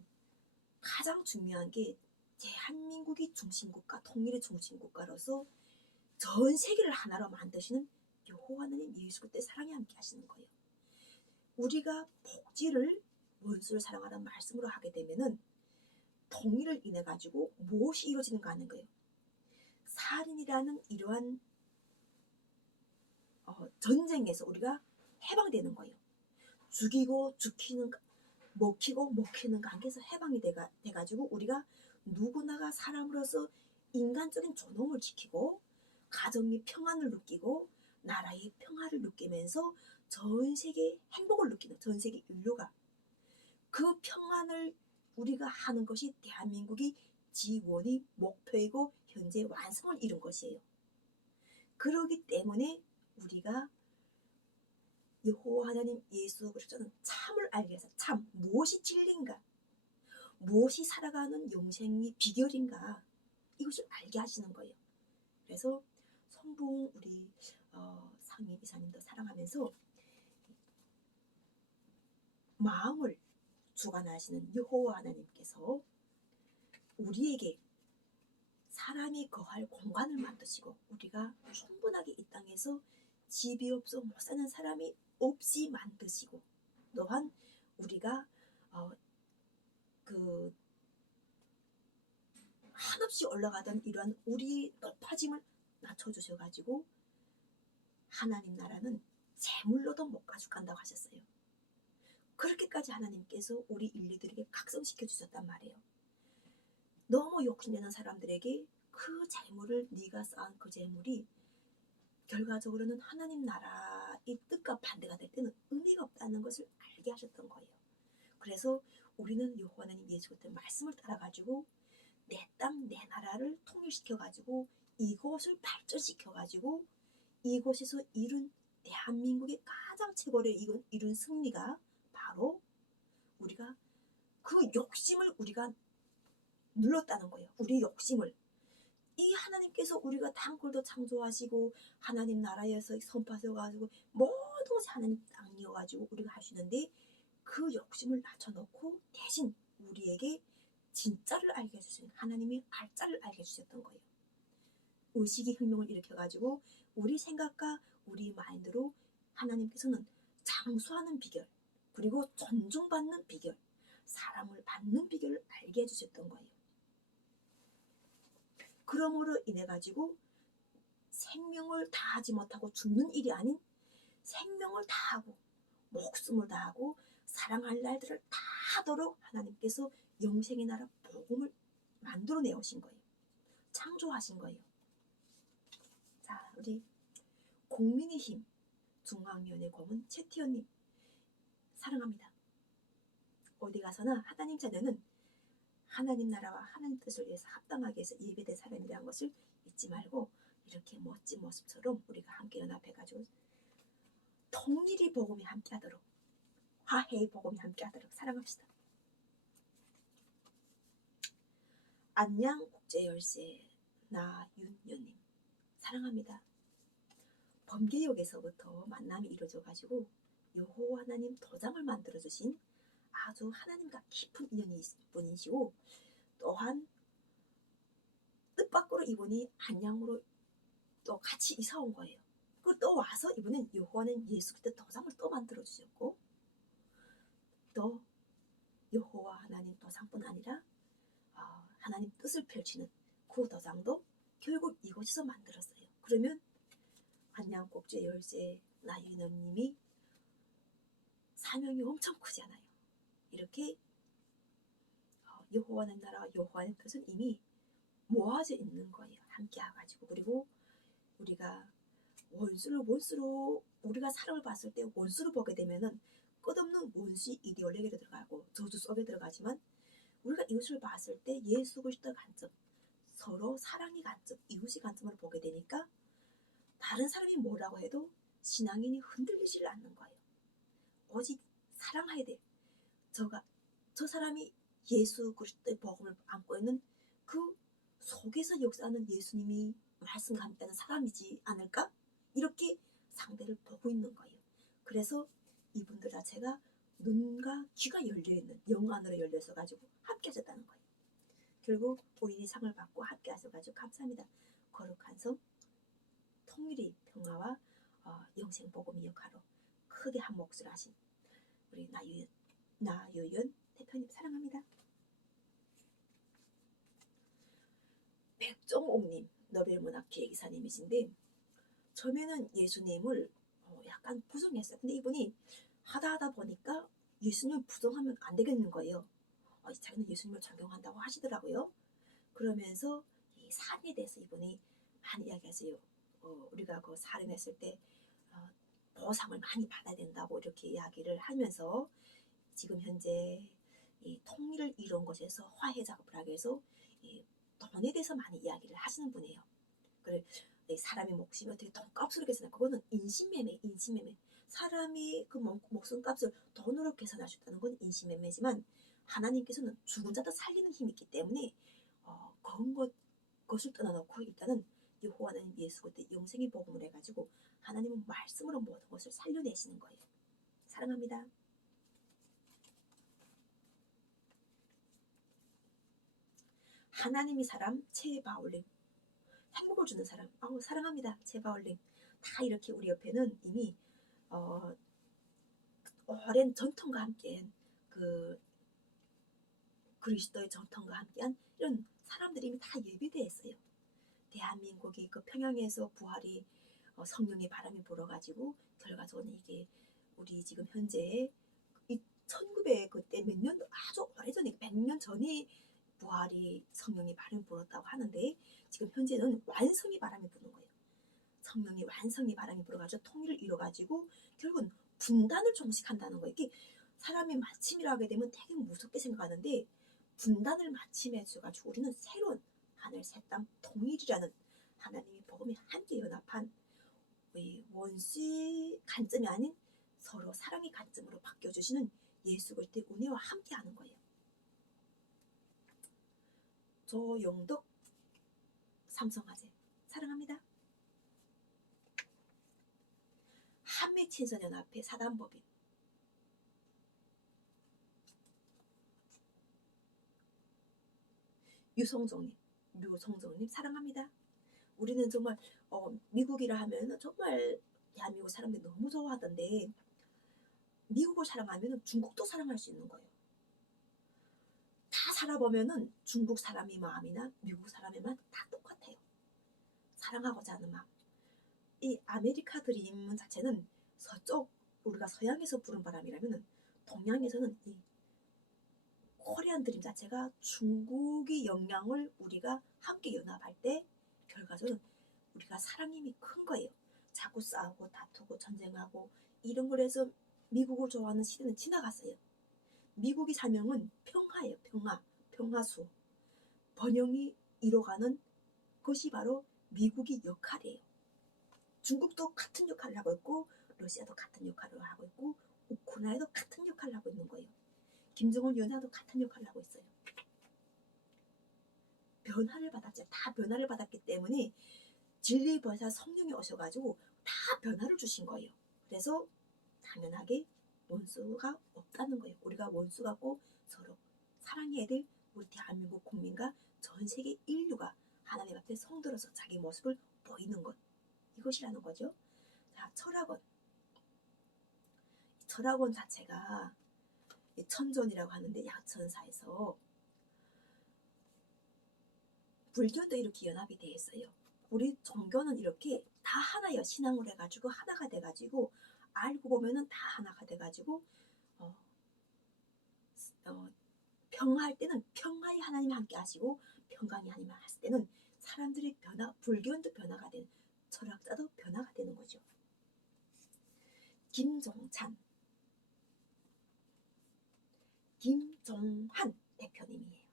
가장 중요한 게 대한민국이 중심국가, 통일의 중심국가로서 전 세계를 하나로 만드시는 여호와 하나님 예수 그리스도의 사랑이 함께 하시는 거예요. 우리가 복지를 원수를 사랑하라는 말씀으로 하게 되면은 통일을 인해 가지고 무엇이 이루어지는가 하는 거예요. 살인이라는 이러한 전쟁에서 우리가 해방되는 거예요. 죽이고 죽히는 먹히고 먹히는 관계에서 해방이 돼가지고 우리가 누구나가 사람으로서 인간적인 존엄을 지키고 가정의 평안을 느끼고 나라의 평화를 느끼면서 전 세계 행복을 느끼는 전 세계 인류가 그 평안을 우리가 하는 것이 대한민국이 지원의 목표이고 현재 완성을 이룬 것이에요. 그러기 때문에 우리가 여호와 하나님 예수 그리스도는 참을 알게 해서 참 무엇이 진리인가 무엇이 살아가는 영생의 비결인가 이것을 알게 하시는 거예요. 그래서 성부 우리 상임 이사님도 사랑하면서 마음을 주관하시는 여호와 하나님께서 우리에게 사람이 거할 공간을 만드시고 우리가 충분하게 이 땅에서 집이 없어 못 사는 사람이 없이 만드시고 또한 우리가 그 한없이 올라가던 이러한 우리 높아짐을 낮춰주셔가지고 하나님 나라는 재물로도 못 가져간다고 하셨어요. 그렇게까지 하나님께서 우리 인류들에게 각성시켜 주셨단 말이에요. 너무 욕심내는 사람들에게 그 재물을 네가 쌓은 그 재물이 결과적으로는 하나님 나라의 뜻과 반대가 될 때는 의미가 없다는 것을 알게 하셨던 거예요. 그래서 우리는 여호와 하나님 예수 그리스도의 말씀을 따라가지고 내 땅, 내 나라를 통일시켜가지고 이곳을 발전시켜가지고 이곳에서 이룬 대한민국의 가장 최고를 이룬 승리가 바로 우리가 그 욕심을 우리가 눌렀다는 거예요. 우리의 욕심을. 이 하나님께서 우리가 땅굴도 창조하시고 하나님 나라에서 선파서가지고 모든 것이 하나님 땅이어가지고 우리가 할 수 있는데 그 욕심을 낮춰놓고 대신 우리에게 진짜를 알게 해주신 하나님의 알짜를 알게 해주셨던 거예요. 의식의 혁명을 일으켜가지고 우리 생각과 우리 마인드로 하나님께서는 장수하는 비결 그리고 존중받는 비결 사랑을 받는 비결을 알게 해주셨던 거예요. 그러므로 인해 가지고 생명을 다하지 못하고 죽는 일이 아닌 생명을 다하고 목숨을 다하고 사랑할 날들을 다 하도록 하나님께서 영생의 나라 복음을 만들어내 오신 거예요. 창조하신 거예요. 자, 우리 국민의힘 중앙위원회 고문 최태원님 사랑합니다. 어디 가서나 하나님 자녀는 하나님 나라와 하나님 뜻을 위해서 합당하게 해서 예배된 사람이라는 것을 잊지 말고 이렇게 멋진 모습처럼 우리가 함께 연합해가지고 통일이 복음이 함께하도록 화해의 복음이 함께하도록 사랑합시다. 안양 국제열쇠 나윤여님 사랑합니다. 범계역에서부터 만남이 이루어져가지고 여호와 하나님 도장을 만들어주신 아주 하나님과 깊은 인연이 있을 분이시고 또한 뜻밖으로 이분이 안양으로 또 같이 이사 온 거예요. 그리고 또 와서 이분은 여호와는 예수 그리스도 도장을 또 만들어 주셨고 또 여호와 하나님 도장뿐 아니라 하나님 뜻을 펼치는 그 도장도 결국 이곳에서 만들었어요. 그러면 안양국제 열쇠 나윤원님이 사명이 엄청 크잖아요. 이렇게 여호와의 나라와 여호와의 뜻은 이미 모아져 있는 거예요. 함께 와가지고. 그리고 우리가 원수로 우리가 사람을 봤을 때 원수로 보게 되면은 끝없는 원수 이데올로기로 들어가고 저주 속에 들어가지만, 우리가 이웃을 봤을 때 예수 그리스도의 관점, 서로 사랑의 관점, 이웃의 관점으로 보게 되니까 다른 사람이 뭐라고 해도 신앙인이 흔들리질 않는 거예요. 오직 사랑해야 돼. 저 사람이 예수 그리스도의 복음을 안고 있는 그 속에서 역사하는 예수님이 말씀과 함께하는 사람이지 않을까? 이렇게 상대를 보고 있는 거예요. 그래서 이분들 자체가 눈과 귀가 열려있는, 영 안으로 열려서 가지고 함께 하셨다는 거예요. 결국 우리 상을 받고 함께 하셔가지고 감사합니다. 거룩한 성, 통일의 평화와 영생 복음의 역할로 크게 한 몫을 하신 우리 나유연 대표님 사랑합니다. 백종옥님, 노벨문학 기획이사님이신데, 처음에는 예수님을 약간 부정했어요. 근데 이분이 하다 보니까 예수님을 부정하면 안 되겠는 거예요. 자기는 예수님을 존경한다고 하시더라고요. 그러면서 이 삶에 대해서 이분이 많이 이야기하세요. 우리가 그 살인했을 때 보상을 많이 받아야 된다고 이렇게 이야기를 하면서, 지금 현재 이 통일을 이룬 곳에서 화해 작업을 하기 위해서 이 돈에 대해서 많이 이야기를 하시는 분이에요. 그래, 사람의 목숨이 어떻게 돈값으로 계산해? 그거는 인신매매. 사람이 그 목숨값을 돈으로 계산할 수 있다는 건 인신매매지만, 하나님께서는 죽은 자도 살리는 힘이 있기 때문에 그런 것을 떠나놓고 일단은 여호와 하나님 예수 그때 영생의 복음을 해가지고 하나님은 말씀으로 모든 것을 살려내시는 거예요. 사랑합니다. 하나님이 사람 최바울님, 행복을 주는 사람, 사랑합니다. 최바울님. 다 이렇게 우리 옆에는 이미 오랜 전통과 함께한 그 그리스도의 전통과 함께한 이런 사람들이 이미 다 예비되어 있어요. 대한민국이 그 평양에서 부활이 성령의 바람이 불어가지고 결과적으로 이게 우리 지금 현재 이 1900 그때 몇 년도 아주 오래전에 100년 전에 부활이 성령의 바람이 불었다고 하는데, 지금 현재는 완성의 바람이 부는 거예요. 성령의 완성의 바람이 불어가지고 통일을 이뤄가지고 결국은 분단을 종식한다는 거예요. 이게 사람이 마침이라 하게 되면 되게 무섭게 생각하는데, 분단을 마침해줘가지고 우리는 새로운 하늘 새 땅 통일이라는 하나님의 복음이 함께 연합한 원수의 관점이 아닌 서로 사랑의 관점으로 바뀌어주시는 예수 그리스도의 은혜와 함께하는 거예요. 조영덕 삼성화재 사랑합니다. 한미친선연합회 사단법인 류성정님 사랑합니다. 우리는 정말 미국이라 하면 정말 대한민국 사람들이 너무 좋아하던데, 미국을 사랑하면 중국도 사랑할 수 있는 거예요. 다 살아보면은 중국 사람의 마음이나 미국 사람의 마음 다 똑같아요. 사랑하고자 하는 마음. 이 아메리카 드림 자체는 서쪽, 우리가 서양에서 부른 바람이라면 동양에서는 이 코리안 드림 자체가 중국의 영향을 우리가 함께 연합할 때 결과적으로 우리가 사랑의 힘이 큰 거예요. 자꾸 싸우고 다투고 전쟁하고 이런 걸 해서 미국을 좋아하는 시대는 지나갔어요. 미국의 사명은 평화예요. 평화수 번영이 이뤄가는 것이 바로 미국의 역할이에요. 중국도 같은 역할을 하고 있고, 러시아도 같은 역할을 하고 있고, 우크라이나도 같은 역할을 하고 있는 거예요. 김정은 위원장도 같은 역할을 하고 있어요. 변화를 받았죠. 다 변화를 받았기 때문에 진리의 보혜사 성령이 오셔가지고 다 변화를 주신 거예요. 그래서 당연하게 원수가 없다는 거예요. 우리가 원수가 꼭 서로 사랑해야 될 우리 대한민국 국민과 전 세계 인류가 하나님 앞에 성들어서 자기 모습을 보이는 것, 이것이라는 거죠. 자, 철학원 자체가 천존이라고 하는데, 야천사에서 불교도 이렇게 연합이 되어 있어요. 우리 종교는 이렇게 다 하나예요. 신앙을 해가지고 하나가 돼가지고 알고 보면은 다 하나가 돼가지고 평화할 때는 평화의 하나님이 함께 하시고 평강의 하나님이 하실 때는 사람들의 변화, 불교인도 변화가 되는, 철학자도 변화가 되는 거죠. 김종한 대표님이에요.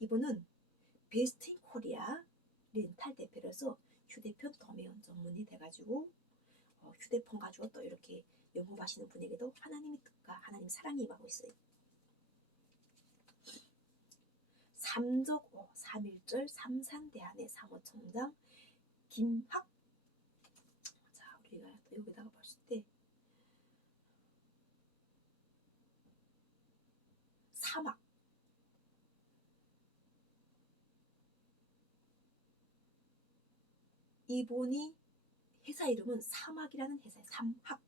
이분은 베스트 인 코리아 렌탈 대표로서 휴대폰 도매원 전문이 돼가지고 휴대폰 가지고 또 이렇게 영업하시는 분에게도 하나님의 뜻과 하나님 사랑이 임하고 있어요. 3족 3.1절 삼산대한의 사무총장 김학. 자, 우리가 여기다가 봤을 때 사막, 이분이 회사 이름은 사막이라는 회사예요. 삼학.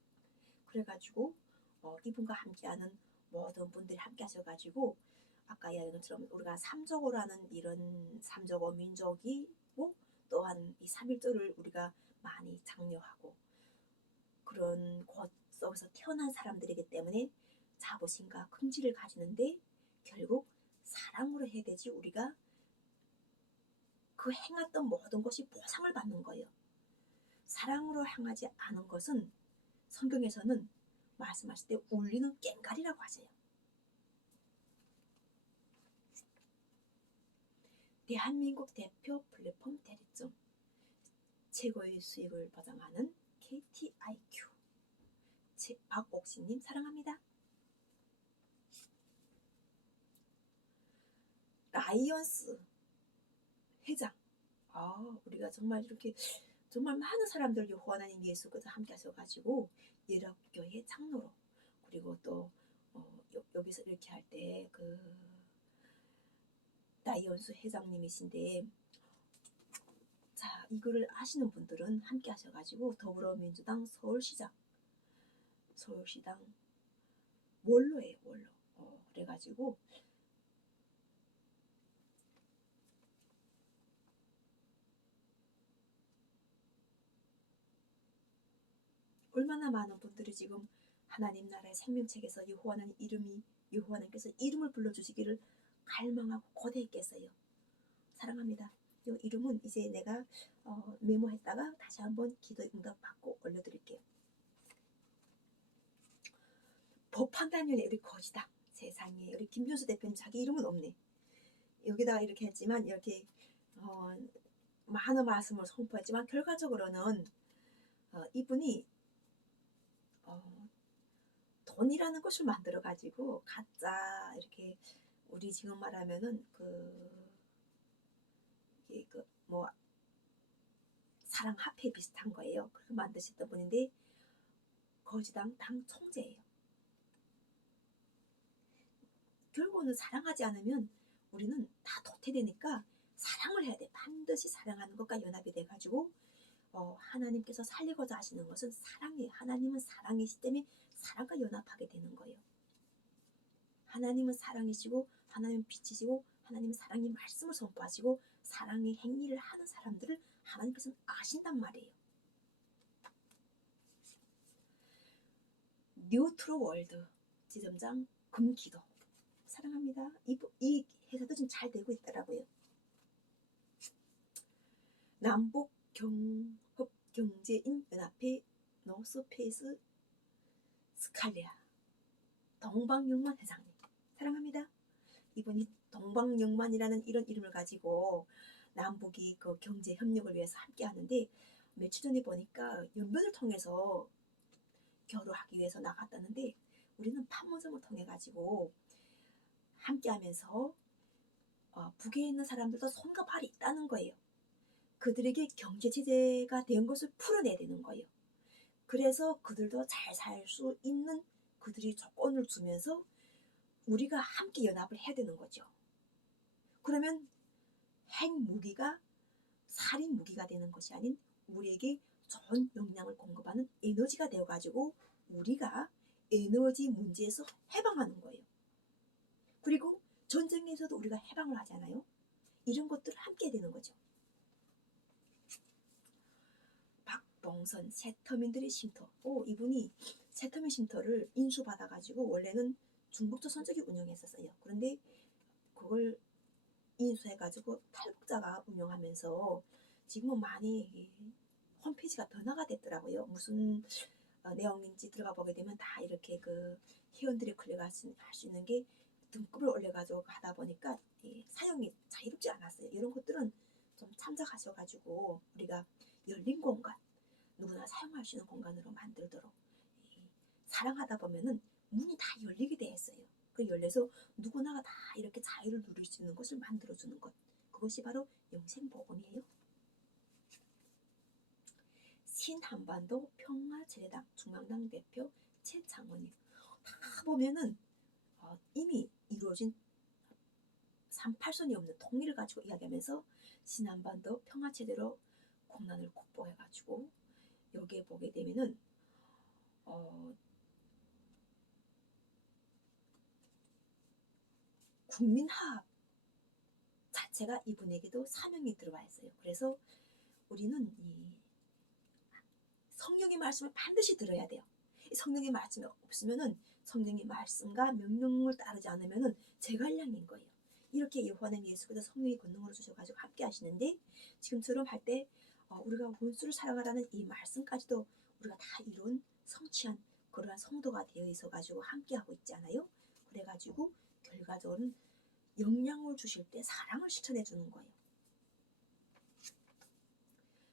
그래가지고 이분과 함께하는 모든 분들이 함께 하셔가지고 아까 이야기한 것처럼 우리가 삼저고라는 이런 삼저고 민족이고 또한 이 3.1절을 우리가 많이 장려하고 그런 곳 속에서 태어난 사람들이기 때문에 자부심과 긍지를 가지는데 결국 사랑으로 해야 되지 우리가 그 행했던 모든 것이 보상을 받는 거예요. 사랑으로 향하지 않은 것은 성경에서는 말씀하실 때 울리는 꽹과리라고 하세요. 대한민국 대표 플랫폼 대리점 최고의 수익을 보장하는 KTIQ 박옥신님 사랑합니다. 라이언스 회장. 우리가 정말 이렇게 정말 많은 사람들 여호와 하나님 예수께서 함께 하셔가지고 예력교회 장로로 그리고 또 여기서 이렇게 할 때 그 라이언스 회장님이신데 자 이거를 아시는 분들은 함께 하셔가지고 더불어민주당 서울시장 원로예요. 원로. 그래가지고 얼마나 많은 분들이 지금 하나님 나라의 생명책에서 여호와는 여호와님께서 이름을 불러주시기를 갈망하고 고대했겠어요. 사랑합니다. 이 이름은 이제 내가 메모했다가 다시 한번 기도 응답받고 올려드릴게요. 법판단위원회 우리 거지당 세상에 우리 김준수 대표님 자기 이름은 없네. 여기다가 이렇게 했지만 이렇게 많은 말씀을 선포했지만 결과적으로는 이분이 돈이라는 것을 만들어 가지고 가짜 이렇게 우리 지금 말하면은 뭐 사랑 화폐 비슷한 거예요. 그렇게 만드셨던 분인데 거지당 당 총재예요. 결국은 사랑하지 않으면 우리는 다 도태되니까 사랑을 해야 돼. 반드시 사랑하는 것과 연합이 돼가지고 하나님께서 살리고자 하시는 것은 사랑이에요. 하나님은 사랑이시기 때문에 사랑과 연합하게 되는 거예요. 하나님은 사랑이시고 하나님은 빛이시고 하나님은 사랑의 말씀을 선포하시고 사랑의 행위를 하는 사람들을 하나님께서는 아신단 말이에요. 뉴트로 월드 지점장 금기도 사랑합니다. 이 회사도 지금 잘 되고 있더라고요. 남북 경제인 연합회 노스페이스 스칼리아 동방영만 회장님 사랑합니다. 이분이 동방영만이라는 이런 이름을 가지고 남북이 그 경제 협력을 위해서 함께 하는데 며칠 전에 보니까 연변을 통해서 결혼하기 위해서 나갔다는데 우리는 판문점을 통해 가지고 함께 하면서 북에 있는 사람들도 손과 발이 있다는 거예요. 그들에게 경제제재가 된 것을 풀어내야 되는 거예요. 그래서 그들도 잘 살 수 있는 그들이 조건을 주면서 우리가 함께 연합을 해야 되는 거죠. 그러면 핵무기가 살인무기가 되는 것이 아닌 우리에게 좋은 영향을 공급하는 에너지가 되어가지고 우리가 에너지 문제에서 해방하는 거예요. 그리고 전쟁에서도 우리가 해방을 하잖아요. 이런 것들을 함께 해야 되는 거죠. 박봉선 새터민들의 쉼터. 이분이 새터민 쉼터를 인수받아가지고 원래는 중국조 선적이 운영했었어요. 그런데 그걸 인수해가지고 탈북자가 운영하면서 지금은 많이 홈페이지가 변화가 됐더라고요. 무슨 내용인지 들어가 보게 되면 다 이렇게 그 회원들이 클릭할 수 있는 게 등급을 올려가지고 하다 보니까 사용이 자유롭지 않았어요. 이런 것들은 좀 참작하셔가지고 우리가 열린 공간, 누구나 사용할 수 있는 공간으로 만들도록 사랑하다 보면은 문이 다 열리게 돼 있어요. 그 열려서 누구나가 다 이렇게 자유를 누릴 수 있는 것을 만들어주는 것. 그것이 바로 영생복음이에요. 신한반도 평화재래당 중앙당 대표 최창원님. 다 보면은 이미 이루어진 38선이 없는 통일을 가지고 이야기하면서 신한반도 평화체제로 국난을 극복해가지고 여기에 보게 되면은 국민화합 자체가 이분에게도 사명이 들어와 있어요. 그래서 우리는 이 성령의 말씀을 반드시 들어야 돼요. 성령의 말씀이 없으면은 성령의 말씀과 명령을 따르지 않으면은 제갈량인 거예요. 이렇게 여호와는 예수께서 성령의 권능으로 주셔가지고 함께 하시는데 지금처럼 할 때 우리가 원수를 사랑하라는 이 말씀까지도 우리가 다 이룬 성취한 그러한 성도가 되어 있어가지고 함께 하고 있지 않아요? 그래가지고 결과적으로는 영향을 주실 때 사랑을 실천해 주는 거예요.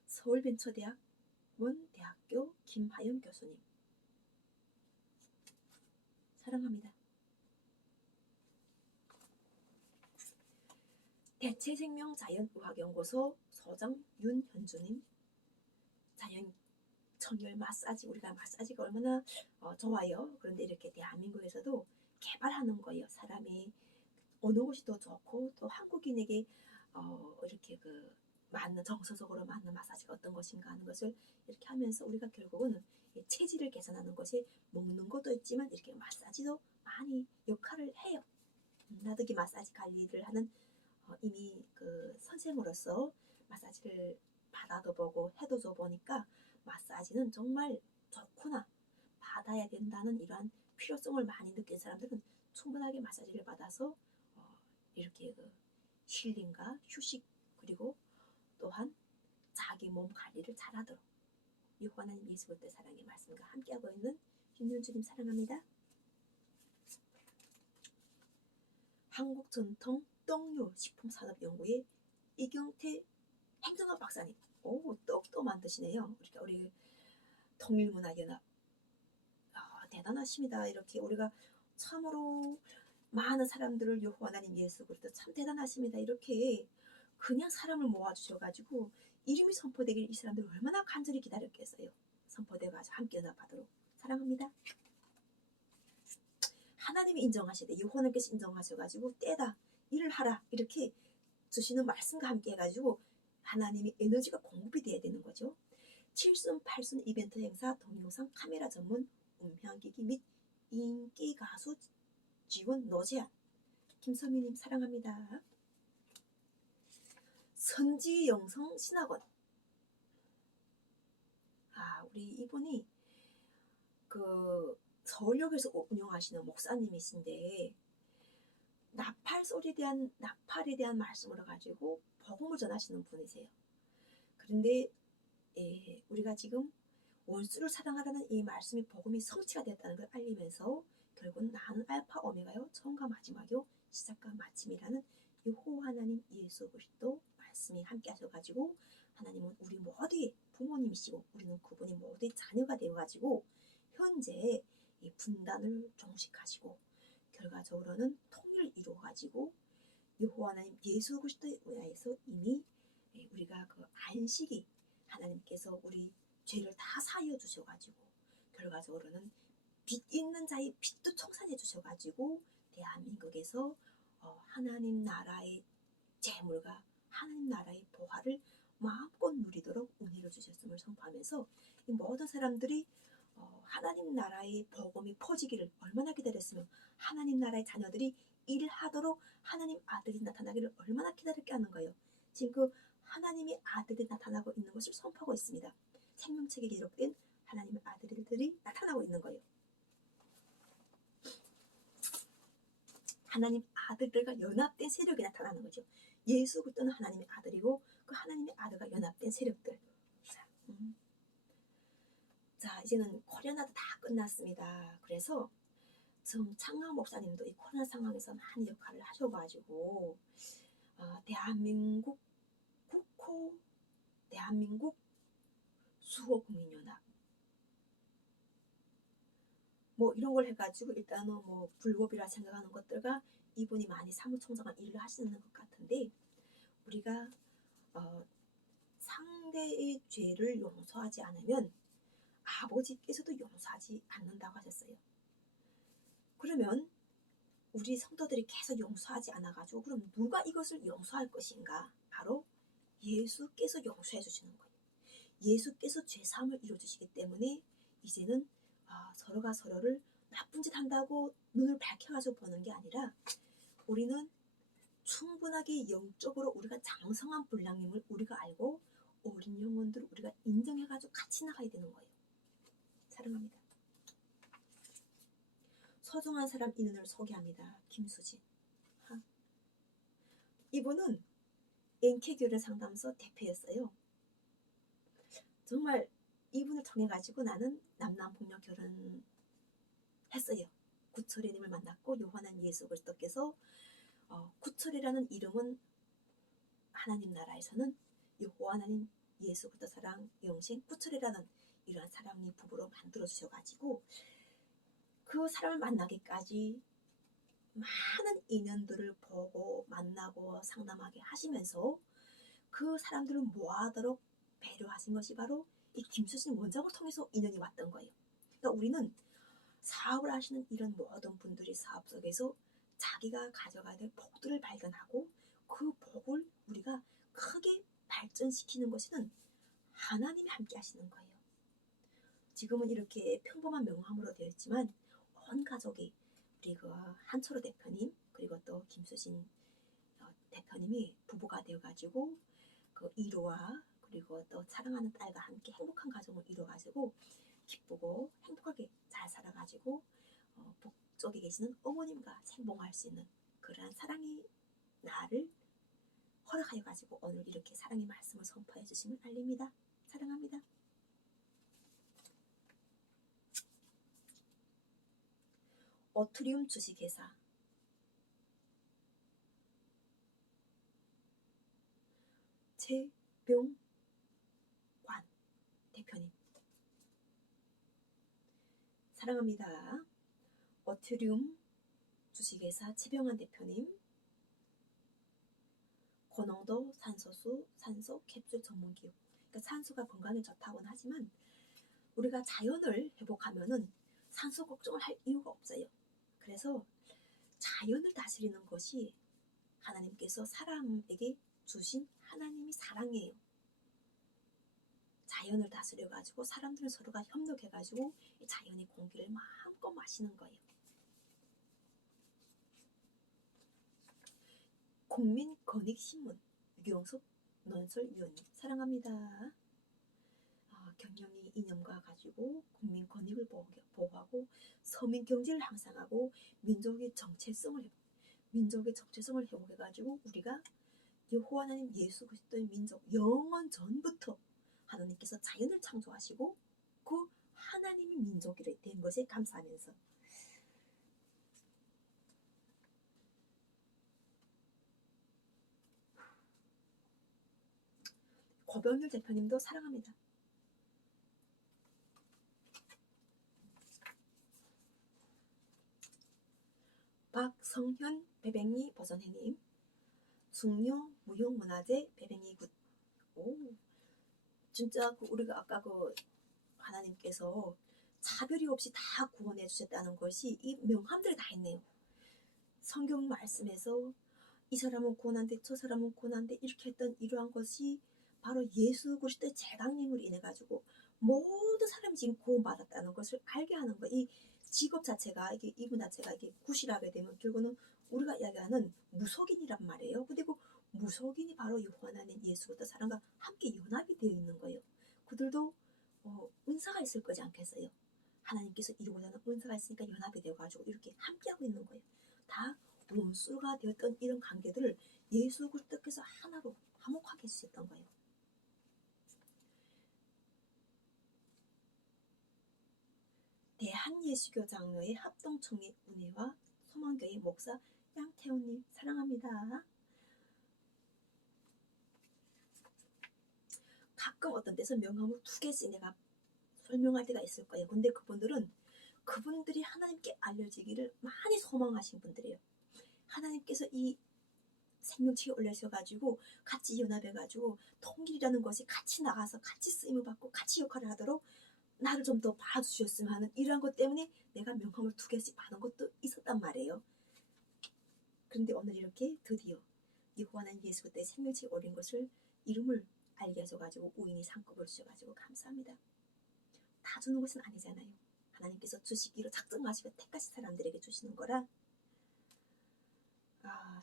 서울벤처대학 원대학교 김하연 교수님 사랑합니다. 대체생명자연의학연구소 소장 윤현주님 자연 청열 마사지 우리가 마사지가 얼마나 좋아요. 그런데 이렇게 대한민국에서도 개발하는 거예요. 사람이 어느 곳이 더 좋고 또 한국인에게 이렇게 그 맞는 정서적으로 맞는 마사지가 어떤 것인가 하는 것을 이렇게 하면서 우리가 결국은 체질을 개선하는 것이 먹는 것도 있지만 이렇게 마사지도 많이 역할을 해요. 나도 이 마사지 관리를 하는 이미 그 선생으로서 마사지를 받아도 보고 해도 줘 보니까 마사지는 정말 좋구나 받아야 된다는 이러한 필요성을 많이 느낀 사람들은 충분하게 마사지를 받아서 이렇게 그 힐링과 휴식 그리고 또한 자기 몸 관리를 잘하도록 여호와 하나님 예수 그리스도의 사랑의 말씀과 함께하고 있는 김윤주님 사랑합니다. 한국전통 떡류식품산업연구의 이경태 행정학 박사님. 오, 떡도 만드시네요. 우리 통일문화연합 대단하십니다. 이렇게 우리가 참으로 많은 사람들을 여호와 하나님 예수 그리스도 참 대단하십니다. 이렇게 그냥 사람을 모아주셔가지고 이름이 선포되길 이 사람들 얼마나 간절히 기다렸겠어요. 선포돼가지고 함께 연합하도록 사랑합니다. 하나님이 인정하시되 여호와 하나님께서 인정하셔가지고 때다 일을 하라 이렇게 주시는 말씀과 함께 해가지고 하나님의 에너지가 공급이 돼야 되는 거죠. 7순 8순 이벤트 행사 동영상 카메라 전문 음향기기 및 인기 가수 지원 노제안 김선미님 사랑합니다. 선지영성 신학원 우리 이분이 그 서울역에서 운영하시는 목사님이신데 나팔에 대한 말씀을 가지고 복음을 전하시는 분이세요. 그런데 우리가 지금 원수를 사랑하라는 이 말씀이 복음이 성취가 됐다는 걸 알리면서 결국은 나는 알파 오메가요 처음과 마지막이요 시작과 마침이라는 여호와 하나님 예수 그리스도 말씀이 함께 하셔가지고 하나님은 우리 모두의 부모님이시고 우리는 그분이 모두의 자녀가 되어가지고 현재 이 분단을 종식하시고 결과적으로는 통일을 이루어가지고 여호와 하나님 예수 그리스도에 의하여서 이미 우리가 그 안식이 하나님께서 우리 죄를 다 사하여 주셔가지고 결과적으로는 빚 있는 자의 빚도 청산해 주셔가지고 대한민국에서 하나님 나라의 재물과 하나님 나라의 보화를 마음껏 누리도록 은혜를 주셨음을 선포하면서 이 모든 사람들이 하나님 나라의 복음이 퍼지기를 얼마나 기다렸으면 하나님 나라의 자녀들이 일하도록 하나님 아들이 나타나기를 얼마나 기다렸게 하는 거예요. 지금 그 하나님의 아들이 나타나고 있는 것을 선포하고 있습니다. 생명책에 기록된 하나님의 아들들이 나타나고 있는 거예요. 하나님 아들들과 연합된 세력이 나타나는 거죠. 예수 그리스도는 하나님의 아들이고 그 하나님의 아들과 연합된 세력들. 자, 이제는 코로나도 다 끝났습니다. 그래서 정창하 목사님도 이 코로나 상황에서 많은 역할을 하셔가지고 대한민국 국호, 대한민국 수호국민연합 뭐 이런 걸 해가지고 일단은 뭐 불법이라 생각하는 것들과 이분이 많이 사무총장한 일을 하시는 것 같은데, 우리가 상대의 죄를 용서하지 않으면 아버지께서도 용서하지 않는다고 하셨어요. 그러면 우리 성도들이 계속 용서하지 않아가지고 그럼 누가 이것을 용서할 것인가? 바로 예수께서 용서해 주시는 거예요. 예수께서 죄사함을 이루어주시기 때문에 이제는 서로가 서로를 나쁜 짓 한다고 눈을 밝혀가지고 보는 게 아니라 우리는 충분하게 영적으로 우리가 장성한 불량님을 우리가 알고 어린 영혼들을 우리가 인정해가지고 같이 나가야 되는 거예요. 사랑합니다. 소중한 사람 인연을 소개합니다. 김수진. 이분은 NK교련 상담소 대표였어요. 정말 이분을 통해 가지고 나는 남남북녀 결혼했어요. 구철이님을 만났고 요한한 예수 그리스도께서 구철이라는 이름은 하나님 나라에서는 여호와 하나님 예수 그리스도 사랑 영생 구철이라는 이러한 사랑의 부부로 만들어 주셔가지고 그 사람을 만나기까지 많은 인연들을 보고 만나고 상담하게 하시면서 그 사람들을 모아도록 배려하신 것이 바로 이 김수진 원장을 통해서 인연이 왔던 거예요. 그러니까 우리는 사업을 하시는 이런 모든 분들이 사업 속에서 자기가 가져가야 될 복들을 발견하고 그 복을 우리가 크게 발전시키는 것은 하나님이 함께 하시는 거예요. 지금은 이렇게 평범한 명함으로 되어 있지만 온 가족이 우리 그 한철호 대표님 그리고 또 김수진 대표님이 부부가 되어가지고 그 이루와 그리고 또 사랑하는 딸과 함께 행복한 가정을 이루어가지고 기쁘고 행복하게 잘 살아가지고 북쪽에 계시는 어머님과 생봉할 수 있는 그러한 사랑의 나를 허락하여 가지고 오늘 이렇게 사랑의 말씀을 선포해 주심을 알립니다. 사랑합니다. 어투리움 주식회사 최병관 대표님 사랑합니다. 어투리움 주식회사 최병관 대표님 고농도 산소수 산소 캡슐 전문기업. 그러니까 산소가 건강에 좋다고는 하지만 우리가 자연을 회복하면은 산소 걱정을 할 이유가 없어요. 그래서 자연을 다스리는 것이 하나님께서 사람에게 주신 하나님의 사랑이에요. 자연을 다스려가지고 사람들 서로가 협력해가지고 자연의 공기를 마음껏 마시는 거예요. 국민권익신문 유경숙 논설위원님 사랑합니다. 경영의 이념과 가지고 국민 권익을 보호하고 서민 경제를 향상하고 민족의 정체성을 회복해가지고 우리가 여호와 하나님 예수 그리스도의 민족 영원 전부터 하나님께서 자연을 창조하시고 그 하나님의 민족이 된 것에 감사하면서 고병률 대표님도 사랑합니다. 박성현 배뱅이 버전해님 중요 무형문화재 배뱅이 굿. 오, 진짜 우리가 아까 하나님께서 차별이 없이 다 구원해 주셨다는 것이 이 명함들이 다 있네요. 성경 말씀에서 이 사람은 구원한데 저 사람은 구원한데 이렇게 했던 이러한 것이 바로 예수 그리스도의 재강림으로 인해 가지고 모든 사람이 지금 구원받았다는 것을 알게 하는 거. 이 직업 자체가 이분 자체가 굿이라게 되면 결국은 우리가 이야기하는 무속인이란 말이에요. 그리고 무속인이 바로 여호와 하나님 예수 그리스도 사람과 함께 연합이 되어 있는 거예요. 그들도 은사가 있을 거지 않겠어요? 하나님께서 이루고자 하는 은사가 있으니까 연합이 되어가지고 이렇게 함께하고 있는 거예요. 다 원수가 되었던 이런 관계들을 예수 그리스도께서 하나로 화목하게 해주셨던 거예요. 대한예수교 장로회 합동총회 운회와 소망교회 목사 양태훈님 사랑합니다. 가끔 어떤 데서 명함을 2개씩 내가 설명할 때가 있을 거예요. 근데 그분들이 하나님께 알려지기를 많이 소망하신 분들이에요. 하나님께서 이 생명체에 올려셔가지고 같이 연합해가지고 통일이라는 것이 같이 나가서 같이 쓰임을 받고 같이 역할을 하도록 나를 좀 더 봐주셨으면 하는 이러한 것 때문에 내가 명함을 2개씩 받은 것도 있었단 말이에요. 그런데 오늘 이렇게 드디어 여호와 하나님 예수 그리스도의 생명체에 올린 것을 이름을 알게 하셔가지고 우인히 상급을 주셔가지고 감사합니다. 다 주는 것은 아니잖아요. 하나님께서 주시기로 작정하시고 택하신 사람들에게 주시는 거라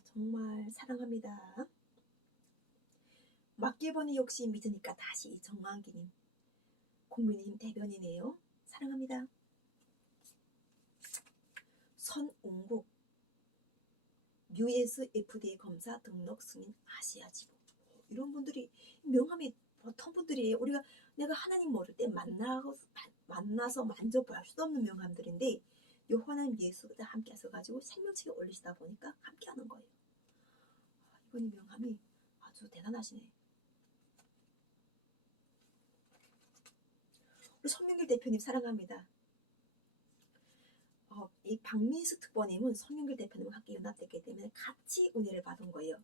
정말 사랑합니다. 막개번이 역시 믿으니까 다시 정만기님 국민의힘 대변인이에요. 사랑합니다. 선웅국 US FDA 검사 등록 승인 아시아 지부 이런 분들이 명함이 보통 분들이 내가 하나님 모를 때 만나서 만져볼 수도 없는 명함들인데 여호와 하나님 예수가 함께 하셔가지고 생명체에 올리시다 보니까 함께 하는 거예요. 이번 명함이 아주 대단하시네. 우리 손명길 대표님 사랑합니다. 이 박민수 특보님은 손명길 대표님과 함께 연합됐기 때문에 같이 은혜를 받은 거예요.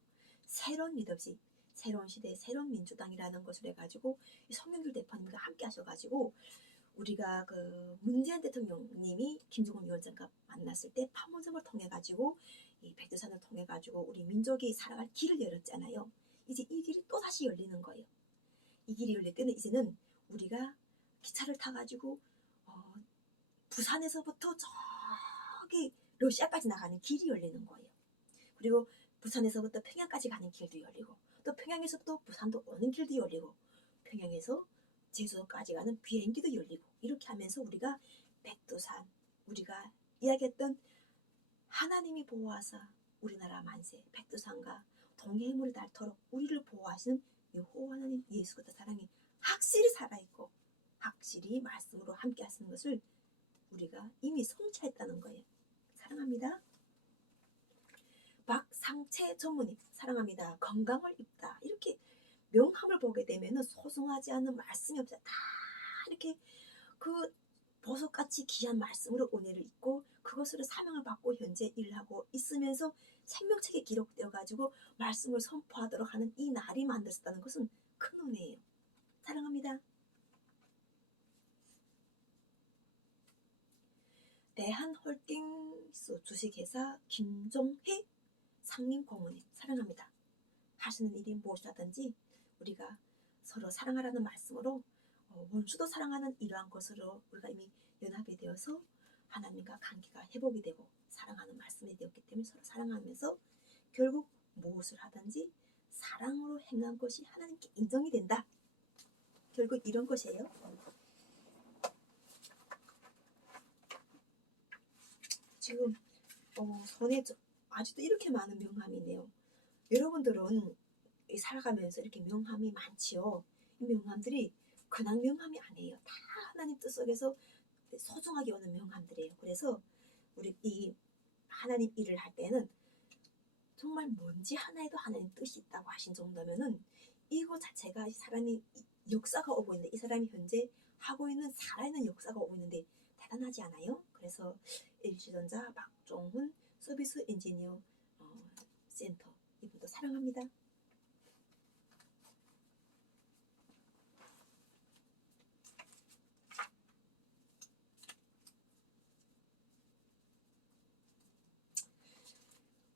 새로운 리더십, 새로운 시대, 새로운 민주당이라는 것을 해가지고 이 손명길 대표님과 함께 하셔가지고 우리가 그 문재인 대통령님이 김정은 위원장과 만났을 때 판문점을 통해 가지고 이 백두산을 통해 가지고 우리 민족이 살아갈 길을 열었잖아요. 이제 이 길이 또 다시 열리는 거예요. 이 길이 열릴 때는 이제는 우리가 기차를 타가지고 부산에서부터 저기 러시아까지 나가는 길이 열리는 거예요. 그리고 부산에서부터 평양까지 가는 길도 열리고 또 평양에서부터 부산도 오는 길도 열리고 평양에서 제주도까지 가는 비행기도 열리고 이렇게 하면서 우리가 백두산 우리가 이야기했던 하나님이 보호하사 우리나라 만세 백두산과 동해물이 닳도록 우리를 보호하시는 여호와 하나님 예수 그리스도 사랑이 확실히 살아있고 확실히 말씀으로 함께 하시는 것을 우리가 이미 성취했다는 거예요. 사랑합니다. 박상채 전무님 사랑합니다. 건강을 입다 이렇게 명함을 보게 되면 소중하지 않은 말씀이 없어요. 다 이렇게 그 보석같이 귀한 말씀으로 은혜를 입고 그것으로 사명을 받고 현재 일하고 있으면서 생명책에 기록되어 가지고 말씀을 선포하도록 하는 이 날이 만들었다는 것은 큰 은혜예요. 사랑합니다. 대한홀딩스 주식회사 김종혜 상임고문님 사랑합니다. 하시는 일이 무엇이라든지 우리가 서로 사랑하라는 말씀으로 원수도 사랑하는 이러한 것으로 우리가 이미 연합이 되어서 하나님과 관계가 회복이 되고 사랑하는 말씀이 되었기 때문에 서로 사랑하면서 결국 무엇을 하든지 사랑으로 행한 것이 하나님께 인정이 된다. 결국 이런 것이에요. 지금 손에 아직도 이렇게 많은 명함이네요. 여러분들은 살아가면서 이렇게 명함이 많지요. 이 명함들이 그냥 명함이 아니에요. 다 하나님 뜻 속에서 소중하게 오는 명함들이에요. 그래서 우리 이 하나님 일을 할 때는 정말 뭔지 하나에도 하나님 뜻이 있다고 하신 정도면은 이거 자체가 이 사람이 역사가 오고 있는데 이 사람이 현재 하고 있는 살아있는 역사가 오고 있는데 대단하지 않아요? 그래서 LG전자 박종훈 서비스 엔지니어 센터 이분도 사랑합니다.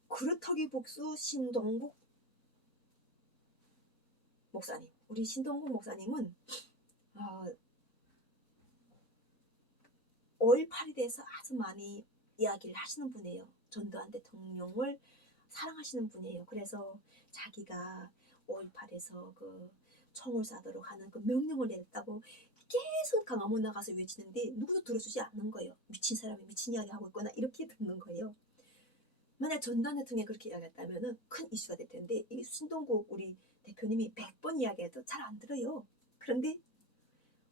그루터기 복수 신동국 목사님 우리 신동국 목사님은 5.18에 대해서 아주 많이 이야기를 하시는 분이에요. 전두환 대통령을 사랑하시는 분이에요. 그래서 자기가 5.18에서 그 총을 쏴도록 하는 그 명령을 내렸다고 계속 강화문 나가서 외치는데 누구도 들어주지 않는 거예요. 미친 사람이 미친 이야기 하고 있거나 이렇게 듣는 거예요. 만약 전두환 대통령이 그렇게 이야기했다면 큰 이슈가 될 텐데 이 신동국 우리 대표님이 100번 이야기해도 잘 안 들어요. 그런데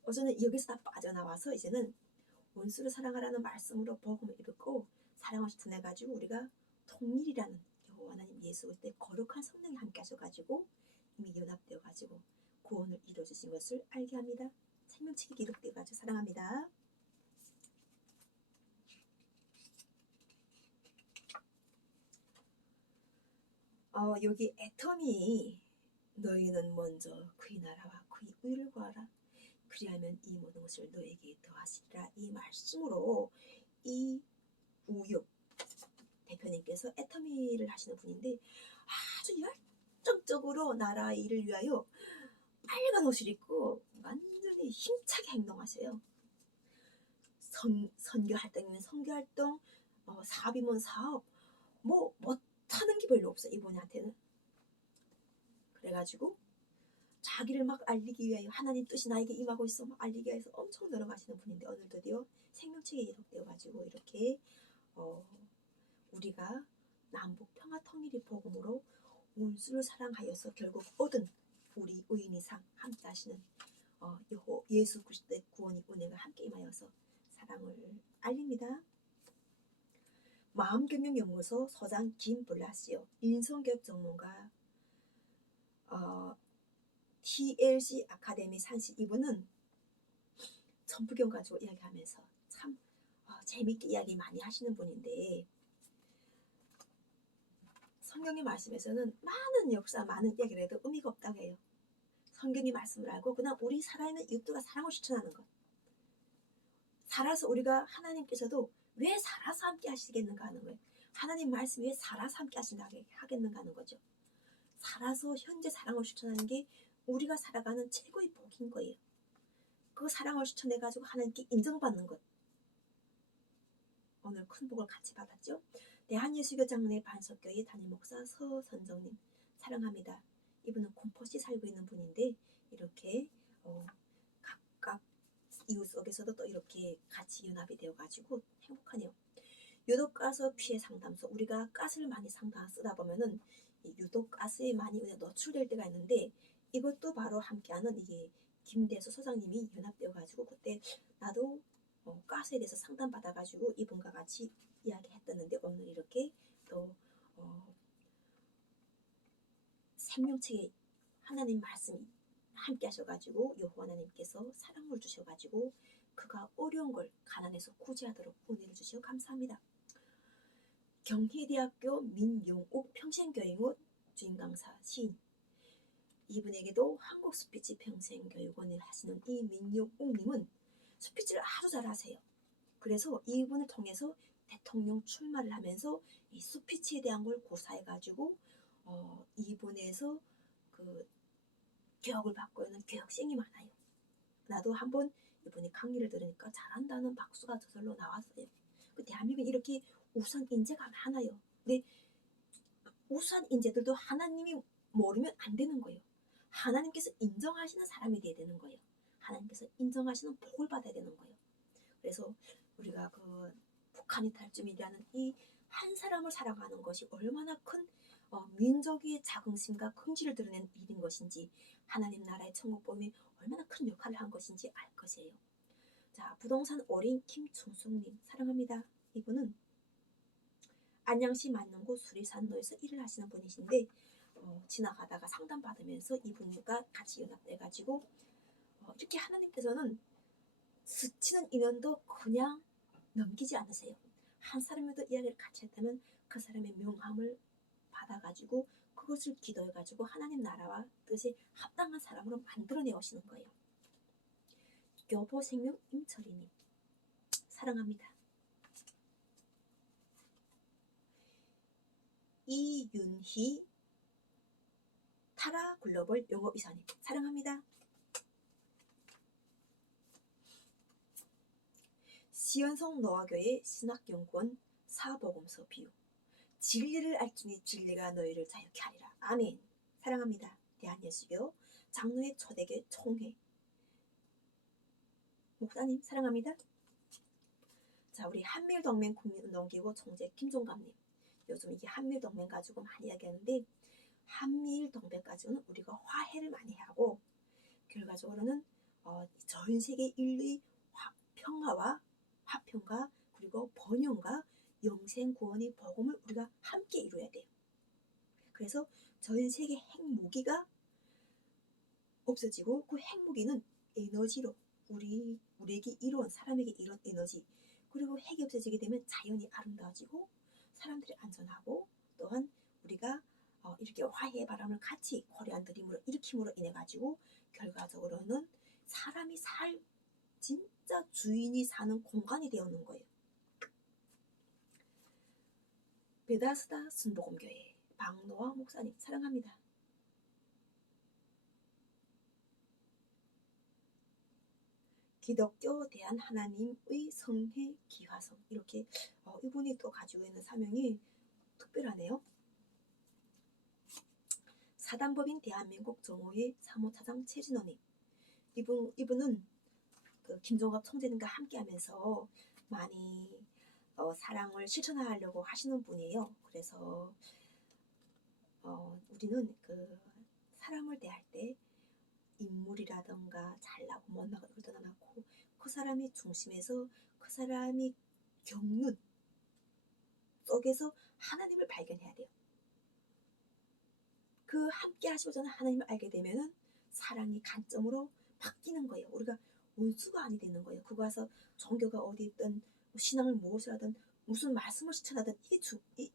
어제는 여기서 다 빠져나와서 이제는 원수를 사랑하라는 말씀으로 복음을 읽고 사랑을 실천해가지고 우리가 통일이라는 여호와 하나님 예수 그리스도의 거룩한 성령이 함께 하셔가지고 이미 연합되어가지고 구원을 이루어주신 것을 알게 합니다. 생명책이 기록되어가지고 사랑합니다. 여기 애터미 너희는 먼저 그의 나라와 그의 의를 구하라. 그리하면 이 모든 것을 너에게 더하시리라. 이 말씀으로 이 우육 대표님께서 애터미를 하시는 분인데 아주 열정적으로 나라 일을 위하여 빨간 옷을 입고 완전히 힘차게 행동하세요. 선교활동이면 선교활동, 사업이면 사업, 뭐 못하는 게 별로 없어 이분한테는. 그래가지고 자기를 막 알리기 위하여 하나님 뜻이 나에게 임하고 있어 막 알리기 위해서 엄청 노력하시는 분인데 오늘 드디어 생명책에 기록되어가지고 이렇게 우리가 남북 평화 통일의 복음으로 원수를 사랑하여서 결국 얻은 우리 의인이상 함께 하시는 예수 그리스도의 구원의 은혜가 함께 임하여서 사랑을 알립니다. 마음경영연구소 소장 김블라시오 인성교육 전문가 TLC 아카데미 산시 이분은 천부경 가지고 이야기하면서 참 재밌게 이야기 많이 하시는 분인데 성경의 말씀에서는 많은 역사 많은 이야기를 해도 의미가 없다고 해요. 성경의 말씀을 알고 그냥 우리 살아있는 이웃들과 사랑을 실천하는 것. 살아서 우리가 하나님께서도 왜 살아서 함께 하시겠는가 하는 거예요. 하나님 말씀이 왜 살아서 함께 하겠는가 하는 거죠. 살아서 현재 사랑을 실천하는 게 우리가 살아가는 최고의 복인 거예요. 그 사랑을 실천해가지고 하나님께 인정받는 것. 오늘 큰 복을 같이 받았죠. 대한예수교 장로의 반석교회 담임목사 서선정님 사랑합니다. 이분은 공포시 살고 있는 분인데 이렇게 각각 이웃 속에서도 또 이렇게 같이 연합이 되어가지고 행복하네요. 유독 가스 피해 상담소 우리가 가스를 많이 쓰다 보면은 유독 가스에 많이 노출될 때가 있는데 이것도 바로 함께하는 이게 김대수 소장님이 연합되어가지고 그때 나도 가스에 대해서 상담받아가지고 이분과 같이 이야기했었는데 오늘 이렇게 또 생명책에 하나님 말씀이 함께 하셔가지고 여호와 하나님께서 사랑을 주셔가지고 그가 어려운 걸 가난해서 구제하도록 은혜를 주시어 감사합니다. 경희대학교 민용욱 평생교육원 주임강사 시인 이분에게도 한국 스피치 평생교육원을 하시는 이 민용욱님은 스피치를 아주 잘하세요. 그래서 이분을 통해서 대통령 출마를 하면서 이 스피치에 대한 걸 고사해가지고 이분에서 그 교육을 받고 있는 교육생이 많아요. 나도 한번 이분이 강의를 들으니까 잘한다는 박수가 저절로 나왔어요. 그 대한민국에 이렇게 우수한 인재가 많아요. 근데 우수한 인재들도 하나님이 모르면 안 되는 거예요. 하나님께서 인정하시는 사람이 돼야 되는 거예요. 하나님께서 인정하시는 복을 받아야 되는 거예요. 그래서 우리가 그 북한이 탈주민이라는 이 한 사람을 살아가는 것이 얼마나 큰 민족의 자긍심과 긍지를 드러낸 일인 것인지 하나님 나라의 천국복음이 얼마나 큰 역할을 한 것인지 알 것이에요. 자, 부동산 어린 김충숙님 사랑합니다. 이분은 안양시 만능구 수리산로에서 일을 하시는 분이신데 지나가다가 상담받으면서 이분과 같이 연합돼가지고 이렇게 하나님께서는 스치는 인연도 그냥 넘기지 않으세요. 한 사람이라도 이야기를 같이 했다면 그 사람의 명함을 받아가지고 그것을 기도해가지고 하나님 나라와 뜻에 합당한 사람으로 만들어내 오시는 거예요. 교보생명 임철이님 사랑합니다. 이윤희 타라 글로벌 영업이사님 사랑합니다. 시연성 노아교회 신학연구원 사복음서 비유 진리를 알지니 진리가 너희를 자유케 하리라. 아멘. 사랑합니다. 대한예수교 장로회 초대교 총회 목사님 사랑합니다. 자, 우리 한밀동맹 국민운동기구 총재 김종감님 요즘 이게 한미일 동맹 가지고 많이 이야기하는데, 한미일 동맹 가지고는 우리가 화해를 많이 하고, 결과적으로는 전 세계 인류의 평화와 화평과 그리고 번영과 영생 구원의 복음을 우리가 함께 이루어야 돼요. 그래서 전 세계 핵무기가 없어지고, 그 핵무기는 에너지로 우리에게 이로운, 사람에게 이로운 에너지, 그리고 핵이 없어지게 되면 자연이 아름다워지고 사람들이 안전하고, 또한 우리가 이렇게 화해의 바람을 같이 고려한 드림으로 일으킴으로 인해 가지고 결과적으로는 사람이 진짜 주인이 사는 공간이 되어오는 거예요. 베다스다 순복음교회 박노아 목사님 사랑합니다. 기독교 대한 하나님의 성회 기화성, 이렇게 이분이 또 가지고 있는 사명이 특별하네요. 사단법인 대한민국 정호회 사무차장 최진호님, 이분은 그 김종갑 총재님과 함께하면서 많이 사랑을 실천하려고 하시는 분이에요. 그래서 우리는 그 사람을 대할 때 인물이라던가 잘나고 못나고 이걸 떠나놓고 그 사람이 중심에서 그 사람이 겪는 속에서 하나님을 발견해야 돼요. 그 함께 하시고자 하는 하나님을 알게 되면은 사랑이 관점으로 바뀌는 거예요. 우리가 원수가 아니 되는 거예요. 그거 와서 종교가 어디 있든 신앙을 무엇을 하든 무슨 말씀을 실천하든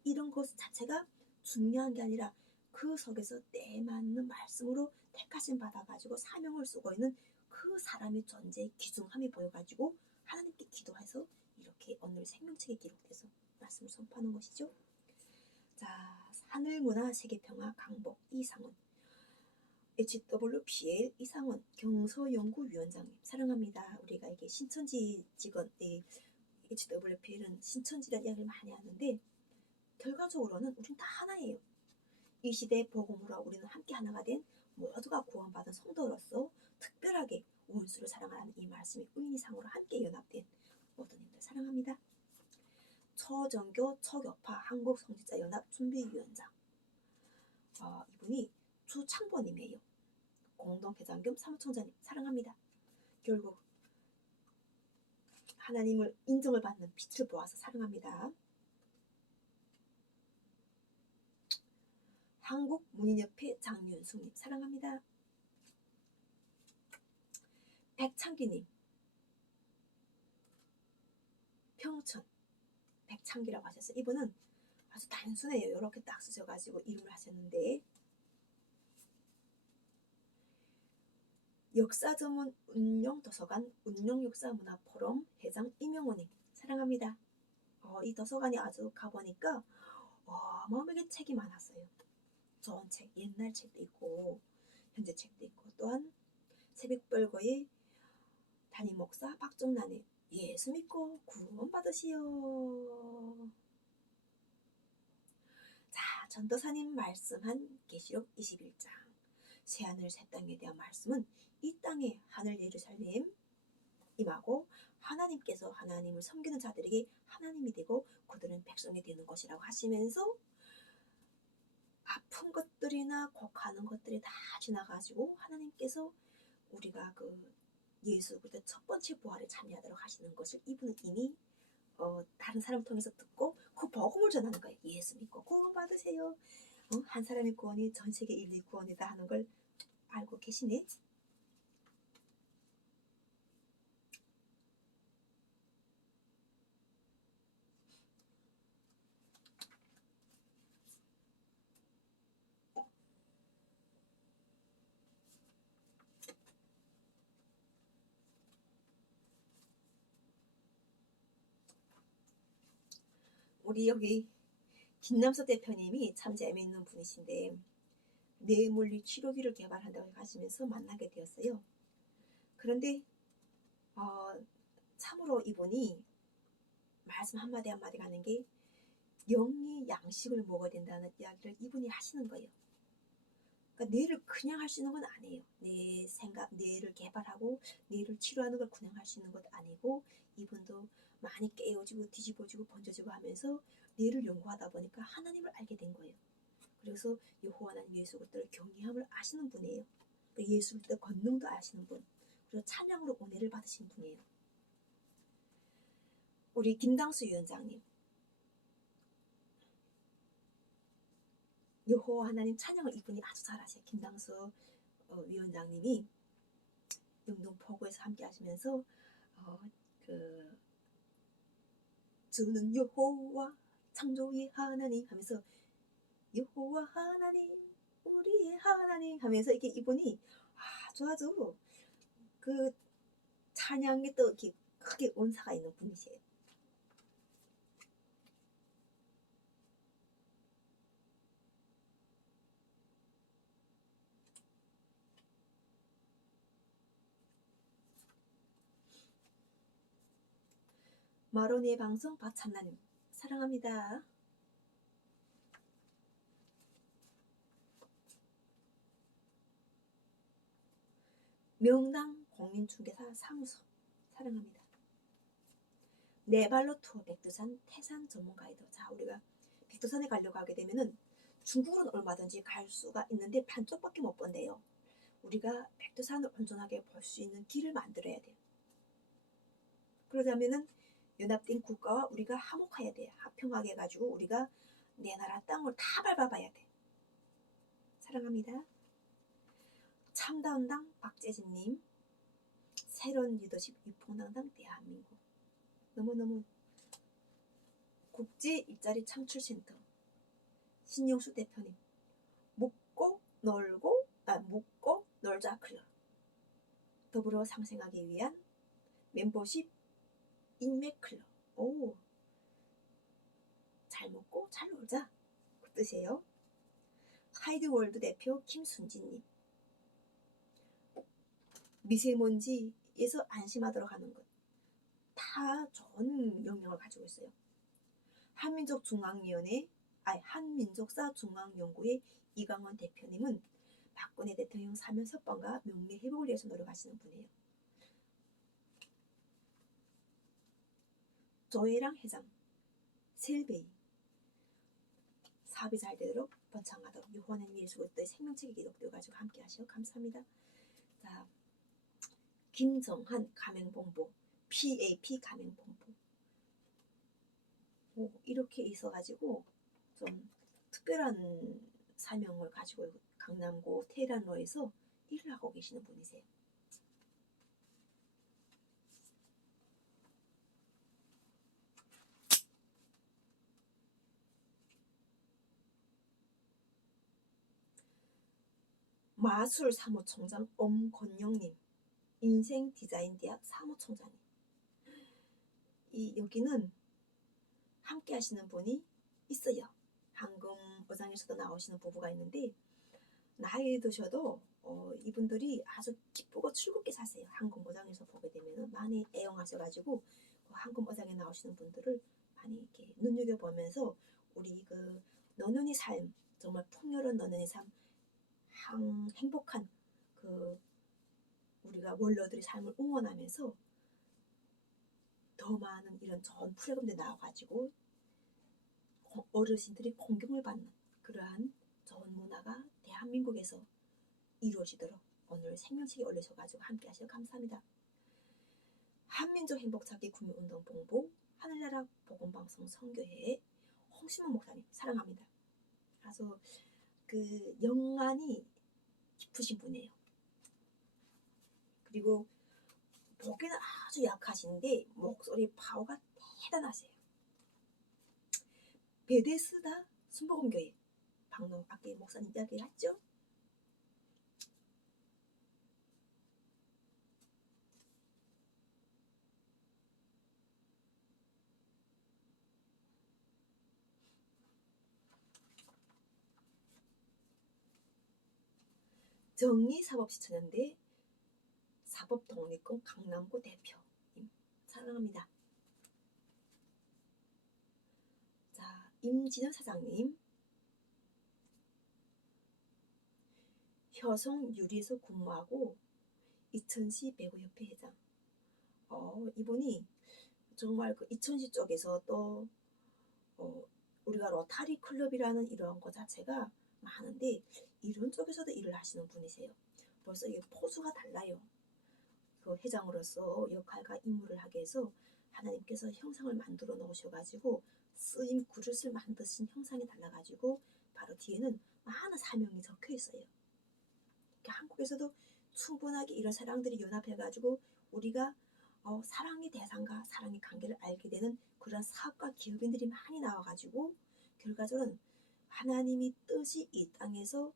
이런 것 자체가 중요한 게 아니라 그 속에서 때 맞는 말씀으로 택하심 받아가지고 사명을 쓰고 있는 그 사람의 존재의 귀중함이 보여가지고 하나님께 기도해서 이렇게 오늘 생명책에 기록돼서 말씀을 선포하는 것이죠. 자, 하늘문화 세계평화 강복 이상원, HWPL 이상원 경서연구위원장님 사랑합니다. 우리가 이게 신천지 직원, HWPL은 신천지라는 이야기를 많이 하는데 결과적으로는 우리는 다 하나예요. 이 시대 복음으로 우리는 함께 하나가 된 모두가 구원받은 성도로서 특별하게 원수를 사랑하라는 이 말씀이 의인이상으로 함께 연합된 모두님들 사랑합니다. 초정교 초교파 한국성직자연합 준비위원장, 이분이 주창보님이에요. 공동회장 겸 사무총장님 사랑합니다. 결국 하나님을 인정을 받는 빛을 보아서 사랑합니다. 한국문인협회 장윤숙님 사랑합니다. 백창기님, 평천 백창기라고 하셨어요. 이분은 아주 단순해요. 이렇게 딱 쓰셔가지고 이름을 하셨는데, 역사전문 운영도서관 운영역사문화포럼 회장 임영호님 사랑합니다. 이 도서관이 아주 가보니까 어마어마하게 책이 많았어요. 좋은 책, 옛날 책도 있고 현재 책도 있고, 또한 새벽별거의 담임 목사 박종란의 예수 믿고 구원 받으시오. 자, 전도사님 말씀한 계시록 21장 새하늘 새 땅에 대한 말씀은 이 땅에 하늘 예루살렘 임하고 하나님께서 하나님을 섬기는 자들에게 하나님이 되고 그들은 백성이 되는 것이라고 하시면서 아픈 것들이나 곡하는 것들이 다 지나가지고 하나님께서 우리가 그 예수 그리스도 첫 번째 부활에 참여하도록 하시는 것을 이분은 이미 다른 사람 통해서 듣고 그 복음을 전하는 거예요. 예수 믿고 구원 받으세요. 한 사람의 구원이 전 세계 인류의 구원이다 하는 걸 알고 계시네. 우리 여기 김남석 대표님이 참 재미있는 분이신데 뇌물리 치료기를 개발한다고 하시면서 만나게 되었어요. 그런데 참으로 이분이 말씀 한마디 한마디 하는 게 영의 양식을 먹어야 된다는 이야기를 이분이 하시는 거예요. 그러니까 뇌를 그냥 할 수 있는 건 아니에요. 내 생각, 뇌를 개발하고 뇌를 치료하는 걸 그냥 할 수 있는 것도 아니고, 이분도 많이 깨어지고 뒤집어지고 번져지고 하면서 뇌를 연구하다 보니까 하나님을 알게 된 거예요. 그래서 여호와 하나님 예수 그리스도를 경외함을 아시는 분이에요. 예수 그리스도의 권능도 아시는 분, 그리고 찬양으로 은혜를 받으신 분이에요. 우리 김당수 위원장님, 여호와 하나님 찬양을 이분이 아주 잘하세요. 김당수 위원장님이 영등포구에서 함께 하시면서 그 주는 여호와 창조의 하나님 하면서 여호와 하나님 우리의 하나님 하면서 이렇게 이분이 아주 그 찬양에 또 이렇게 크게 온사가 있는 분이세요. 마로니의 방송 박찬나님 사랑합니다. 명당 공인중개사 사무소 사랑합니다. 네 발로 투어 백두산 태산 전문 가이드. 자, 우리가 백두산에 가려고 하게 되면은 중국으로는 얼마든지 갈 수가 있는데 반쪽밖에 못 본대요. 우리가 백두산을 온전하게 볼 수 있는 길을 만들어야 돼요. 그러자면은 연합된 국가와 우리가 화목해야 돼요. 합평하게 해가지고 우리가 내 나라 땅을 다 밟아봐야 돼. 사랑합니다. 참다운당 박재진님, 새로운 리더십 위풍당당 대한민국. 너무너무 국제 일자리 창출센터 신용수 대표님, 묻고 놀자 클럽, 더불어 상생하기 위한 멤버십 인맥 클럽. 오, 잘 먹고 잘 놀자 그 뜻이에요. 하이드월드 대표 김순진님, 미세먼지에서 안심하도록 하는 것 다 좋은 영향을 가지고 있어요. 한민족사 중앙연구회 이강원 대표님은 박근혜 대통령 사면 석방과 명예 회복을 위해서 노력하시는 분이에요. 조혜랑 회장, 셀베이, 사업이 잘 되도록 번창하도록 여호와 하나님 예수 그리스도의 생명책이 기록되어가지고 함께 하시오. 감사합니다. 자, 김정한 가맹본부, PAP 가맹본부. 이렇게 있어가지고 좀 특별한 사명을 가지고 강남구 테헤란로에서 일을 하고 계시는 분이세요. 마술 사무총장 엄건영님, 인생디자인대학 사무총장님. 여기는 함께 하시는 분이 있어요. 황금어장에서도 나오시는 부부가 있는데 나이 드셔도 이분들이 아주 기쁘고 즐겁게 사세요. 황금어장에서 보게 되면 많이 애용하셔가지고 황금어장에 나오시는 분들을 많이 이렇게 눈여겨보면서 우리 그 너는이 삶, 정말 풍요로운 너는이 삶, 행복한 그 우리가 원로들의 삶을 응원하면서 더 많은 이런 좋은 프로그램들이 나와가지고 어르신들이 공경을 받는 그러한 좋은 문화가 대한민국에서 이루어지도록 오늘 생명책에 올리셔가지고 함께 하셔서 감사합니다. 한민족 행복찾기 구매운동본부 하늘나라 복음방송 선교회 홍심원 목사님 사랑합니다. 아주 그 영안이 깊으신 분이에요. 그리고 보기는 아주 약하신데 목소리 파워가 대단하세요. 베데스다 순복음교회 방금 아까 목사님 이야기를 했죠. 정의사법시청연대 사법독립군 강남구 대표님 사랑합니다. 자, 임진현 사장님, 효성유리에서 근무하고 이천시 배구협회 회장. 이분이 정말 그 이천시 쪽에서 또 우리가 로타리 클럽이라는 이런 거 자체가 많은데 이런 쪽에서도 일을 하시는 분이세요. 벌써 이게 포수가 달라요. 그 회장으로서 역할과 임무를 하게 해서 하나님께서 형상을 만들어 놓으셔가지고 쓰임 그릇을 만드신 형상이 달라가지고 바로 뒤에는 많은 사명이 적혀 있어요. 그러니까 한국에서도 충분하게 이런 사람들이 연합해가지고 우리가 사랑의 대상과 사랑의 관계를 알게 되는 그런 사업가 기업인들이 많이 나와가지고 결과적으로는 하나님이 뜻이 이 땅에서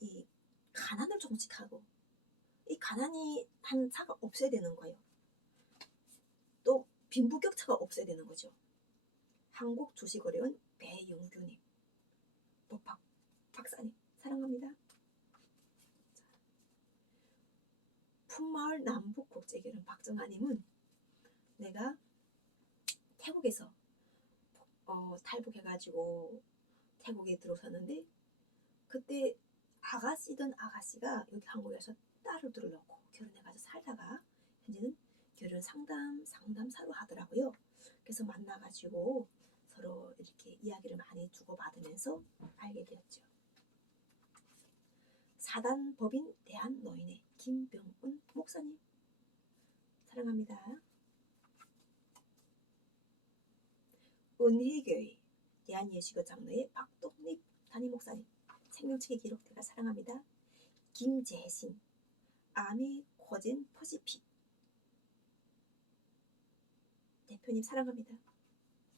이 가난을 종식하고 이 가난이 한차가 없어야 되는 거예요. 또 빈부격차가 없어야 되는 거죠. 한국주식어려운 배영규님, 박사님 사랑합니다. 품마을 남북국제결혼 박정아님은 내가 태국에서 탈북해가지고 태국에 들어섰는데 그때 아가씨던 아가씨가 여기 한국에서 딸을 둘러놓고 결혼해가지고 살다가 현재는 결혼 상담사로 하더라고요. 그래서 만나가지고 서로 이렇게 이야기를 많이 주고받으면서 알게 되었죠. 사단법인 대한노인회 김병훈 목사님 사랑합니다. 은혜교회 대한예수교 장로의 박동립 담임 목사님 생명책에 기록되가 사랑합니다. 김재신 아미 코젠 퍼시픽 대표님 사랑합니다.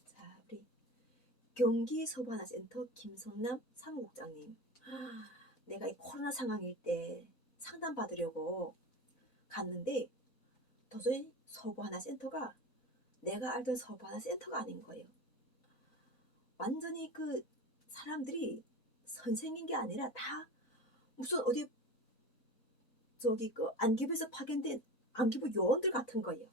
자, 우리 경기 서부하나센터 김성남 사무국장님. 내가 이 코로나 상황일 때 상담 받으려고 갔는데 도저히 서부하나센터가 내가 알던 서부하나센터가 아닌 거예요. 완전히 그 사람들이 선생인 게 아니라 다 무슨 어디 저기 그 안기부에서 파견된 안기부 요원들 같은 거예요.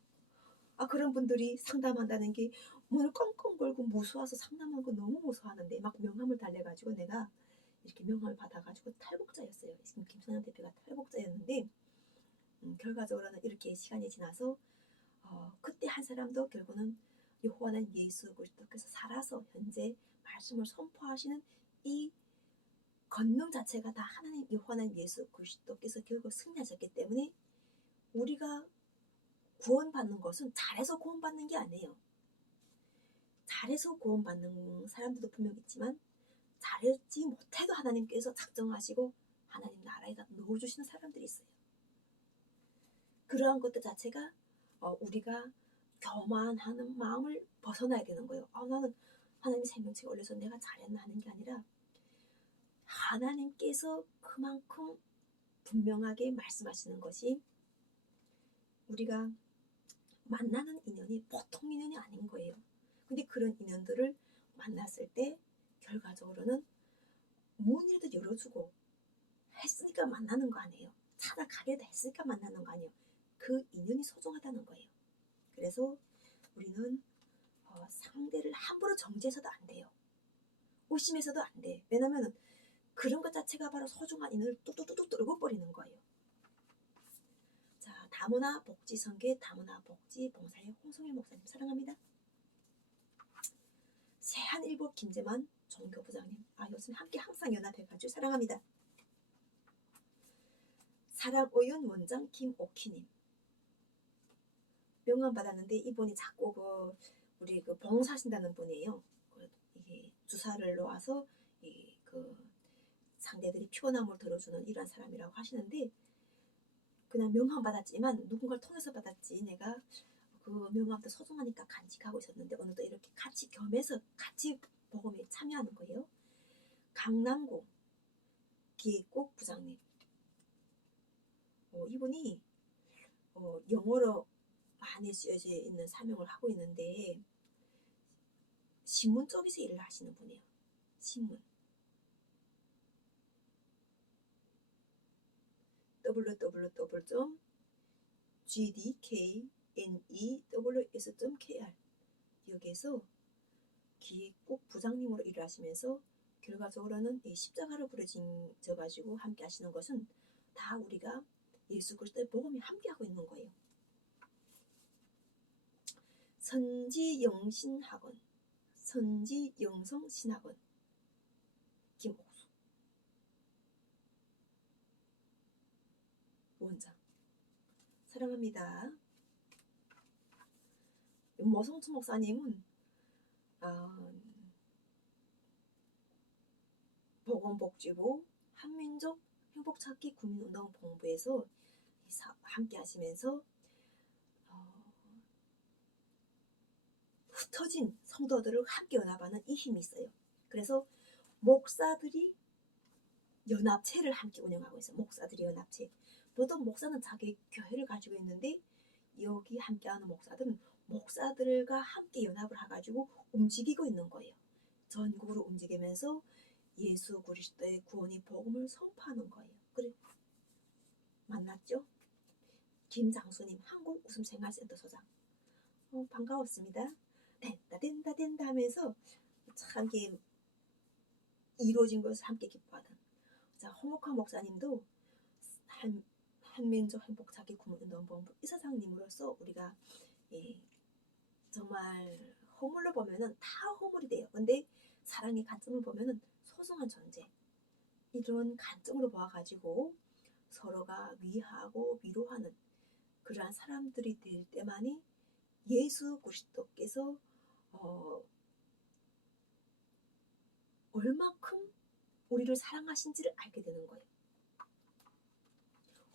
그런 분들이 상담한다는 게 문을 꽁꽁 걸고 무서워서 상담하는 거 너무 무서워하는데 막 명함을 달래가지고 내가 이렇게 명함을 받아가지고 탈북자였어요. 지금 김선현 대표가 탈북자였는데 결과적으로는 이렇게 시간이 지나서 그때 한 사람도 결국은 여호와는 예수 그리스도께서 살아서 현재 말씀을 선포하시는 이 권능 자체가 다 하나님 여호와는 예수 그리스도께서 결국 승리하셨기 때문에 우리가 구원받는 것은 잘해서 구원받는 게 아니에요. 잘해서 구원받는 사람들도 분명 있지만 잘하지 못해도 하나님께서 작정하시고 하나님 나라에다 넣어주시는 사람들이 있어요. 그러한 것들 자체가 우리가 교만하는 마음을 벗어나야 되는 거예요. 나는 하나님 생명책에 올려서 내가 잘했나 하는 게 아니라 하나님께서 그만큼 분명하게 말씀하시는 것이 우리가 만나는 인연이 보통 인연이 아닌 거예요. 근데 그런 인연들을 만났을 때 결과적으로는 문이라도 열어주고 했으니까 만나는 거 아니에요. 찾아가게도 했으니까 만나는 거 아니에요. 그 인연이 소중하다는 거예요. 그래서 우리는 상대를 함부로 정죄해서도 안 돼요. 의심해서도 안 돼. 왜냐면 그런 것 자체가 바로 소중한 인연을 뚝뚝뚝뚝 떨궈버리는 거예요. 자, 다문화 복지 성계 다문화 복지 봉사의 홍성일 목사님 사랑합니다. 세한일보 김재만 종교부장님 요즘 함께 항상 연합해가지고 사랑합니다. 사랑의원 원장 김옥희님 명함 받았는데 이분이 자꾸 우리 봉사하신다는 분이에요. 이게 주사를 놓아서 그 상대들이 피곤함을 덜어주는 이러한 사람이라고 하시는데 그냥 명함 받았지만 누군가를 통해서 받았지 내가 그 명함도 소중하니까 간직하고 있었는데 어느덧 이렇게 같이 겸해서 같이 복음에 참여하는 거예요. 강남구 기획국 부장님 이분이 영어로 많이 쓰여져 있는 사명을 하고 있는데 신문 쪽에서 일을 하시는 분이에요. 신문 www.gdknews.kr 여기에서 기획국 부장님으로 일을 하시면서 결과적으로는 이 십자가로 부러져 가지고 함께 하시는 것은 다 우리가 예수 그리스도의 복음이 함께하고 있는 거예요. 선지영신학원, 선지영성신학원 김옥수 원장 사랑합니다. 모성춘 목사님은 보건복지부 한민족 행복찾기 국민운동본부에서 함께 하시면서 흩어진 성도들을 함께 연합하는 이 힘이 있어요. 그래서 목사들이 연합체를 함께 운영하고 있어요. 목사들이 연합체. 보통 목사는 자기 교회를 가지고 있는데 여기 함께하는 목사들은 목사들과 함께 연합을 해가지고 움직이고 있는 거예요. 전국으로 움직이면서 예수 그리스도의 구원의 복음을 선포하는 거예요. 그래 만났죠? 김장수님 한국웃음생활센터 소장. 반가웠습니다. 된다 하면서 참 이게 이루어진 것을 함께 기뻐하던. 자, 홍옥환 목사님도 한민족 행복찾기 국민운동본부 이사장님으로서 우리가 정말 허물로 보면은 다 허물이 돼요. 근데 사랑의 관점을 보면은 소중한 존재. 이런 관점으로 보아가지고 서로가 위하고 위로하는 그러한 사람들이 될 때만이 예수 그리스도께서 얼마큼 우리를 사랑하신지를 알게 되는 거예요.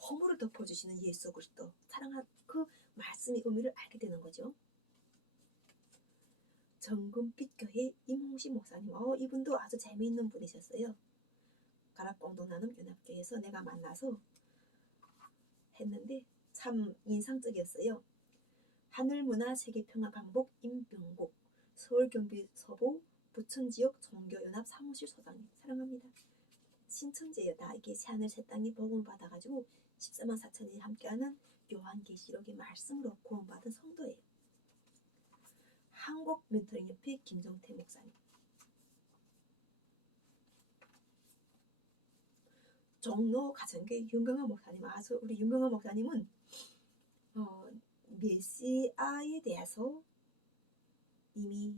허물을 덮어주시는 예수 그리스도 사랑한 그 말씀의 의미를 알게 되는 거죠. 정금빛 교회 임홍식 목사님, 이분도 아주 재미있는 분이셨어요. 가락공동 나눔 연합교회에서 내가 만나서 했는데 참 인상적이었어요. 하늘문화 세계평화반복 임병국 서울경비서부 부천지역 종교연합 사무실 소장님 사랑합니다. 신천지예요. 나 이게 새하늘 새 땅이 복음을 받아가지고 14만 4천이 함께하는 요한계시록의 말씀으로 구원받은 성도예요. 한국 멘토링협회 김정태 목사님. 종로 가정교회 윤경아 목사님. 우리 윤경아 목사님은 메시아에 대해서 이미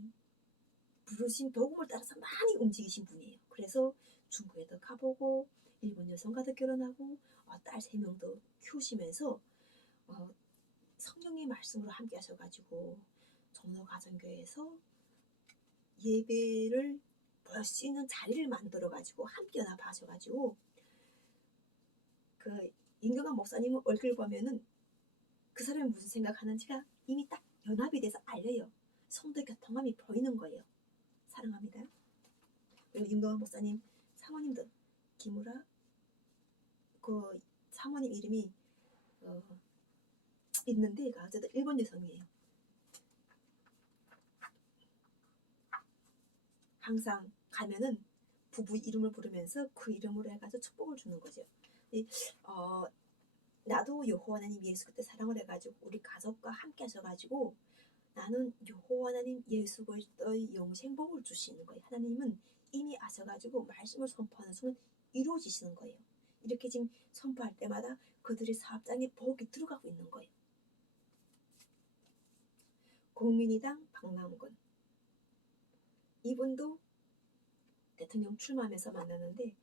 부르신 복음을 따라서 많이 움직이신 분이에요. 그래서 중국에도 가보고 일본 여성과도 결혼하고 딸 3명도 키우시면서 성령의 말씀으로 함께 하셔가지고 종로 가정교회에서 예배를 볼 수 있는 자리를 만들어가지고 함께 연합하셔가지고 그 윤경아 목사님 얼굴 보면은 그 사람이 무슨 생각하는지가 이미 딱 연합이 돼서 알려요. 성도 교통함이 보이는 거예요. 사랑합니다. 그리고 윤경아 목사님 사모님도 김우라 그 사모님 이름이 있는데 어쨌든 일본 여성이에요. 항상 가면은 부부 이름을 부르면서 그 이름으로 해가지고 축복을 주는 거죠. 나도 여호와 하나님 예수 그때 사랑을 해가지고 우리 가족과 함께 하셔가지고 나는 여호와 하나님 예수 그리스도의 영생복을 주시는 거예요. 하나님은 이미 아셔가지고 말씀을 선포하는 순간 이루어지시는 거예요. 이렇게 지금 선포할 때마다 그들의 사업장에 복이 들어가고 있는 거예요. 국민의당 박남근 이분도 대통령 출마하면서 만나는데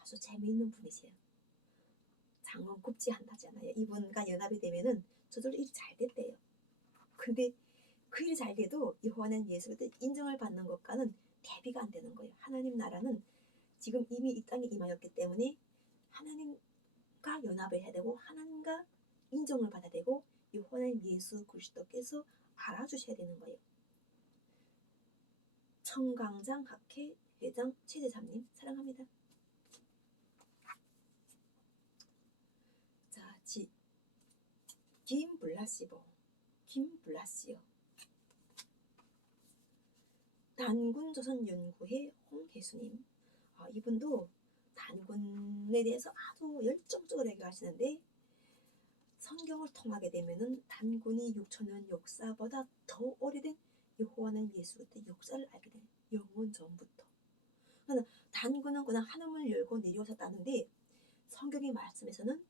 아주 재미있는 분이세요. 장원 굽지한다잖아요. 이분과 연합이 되면은 저절로 일이 잘 됐대요. 근데 그 일이 잘 돼도 여호와는 예수를 인정을 받는 것과는 대비가 안 되는 거예요. 하나님 나라는 지금 이미 이 땅에 임하였기 때문에 하나님과 연합을 해야 되고 하나님과 인정을 받아야 되고 여호와는 예수 그리스도께서 알아주셔야 되는 거예요. 청강장 학회 회장 최재삼님 사랑합니다. 자, 김블라시오 단군조선연구회 홍혜수님. 이분도 단군에 대해서 아주 열정적으로 얘기하시는데 성경을 통하게 되면은 단군이 6천년 역사보다 더 오래된 여호와는 예수 그때 역사를 알게 돼요. 영원 전부터. 그러나 단군은 그냥 하늘문을 열고 내려오셨다는데 성경의 말씀에서는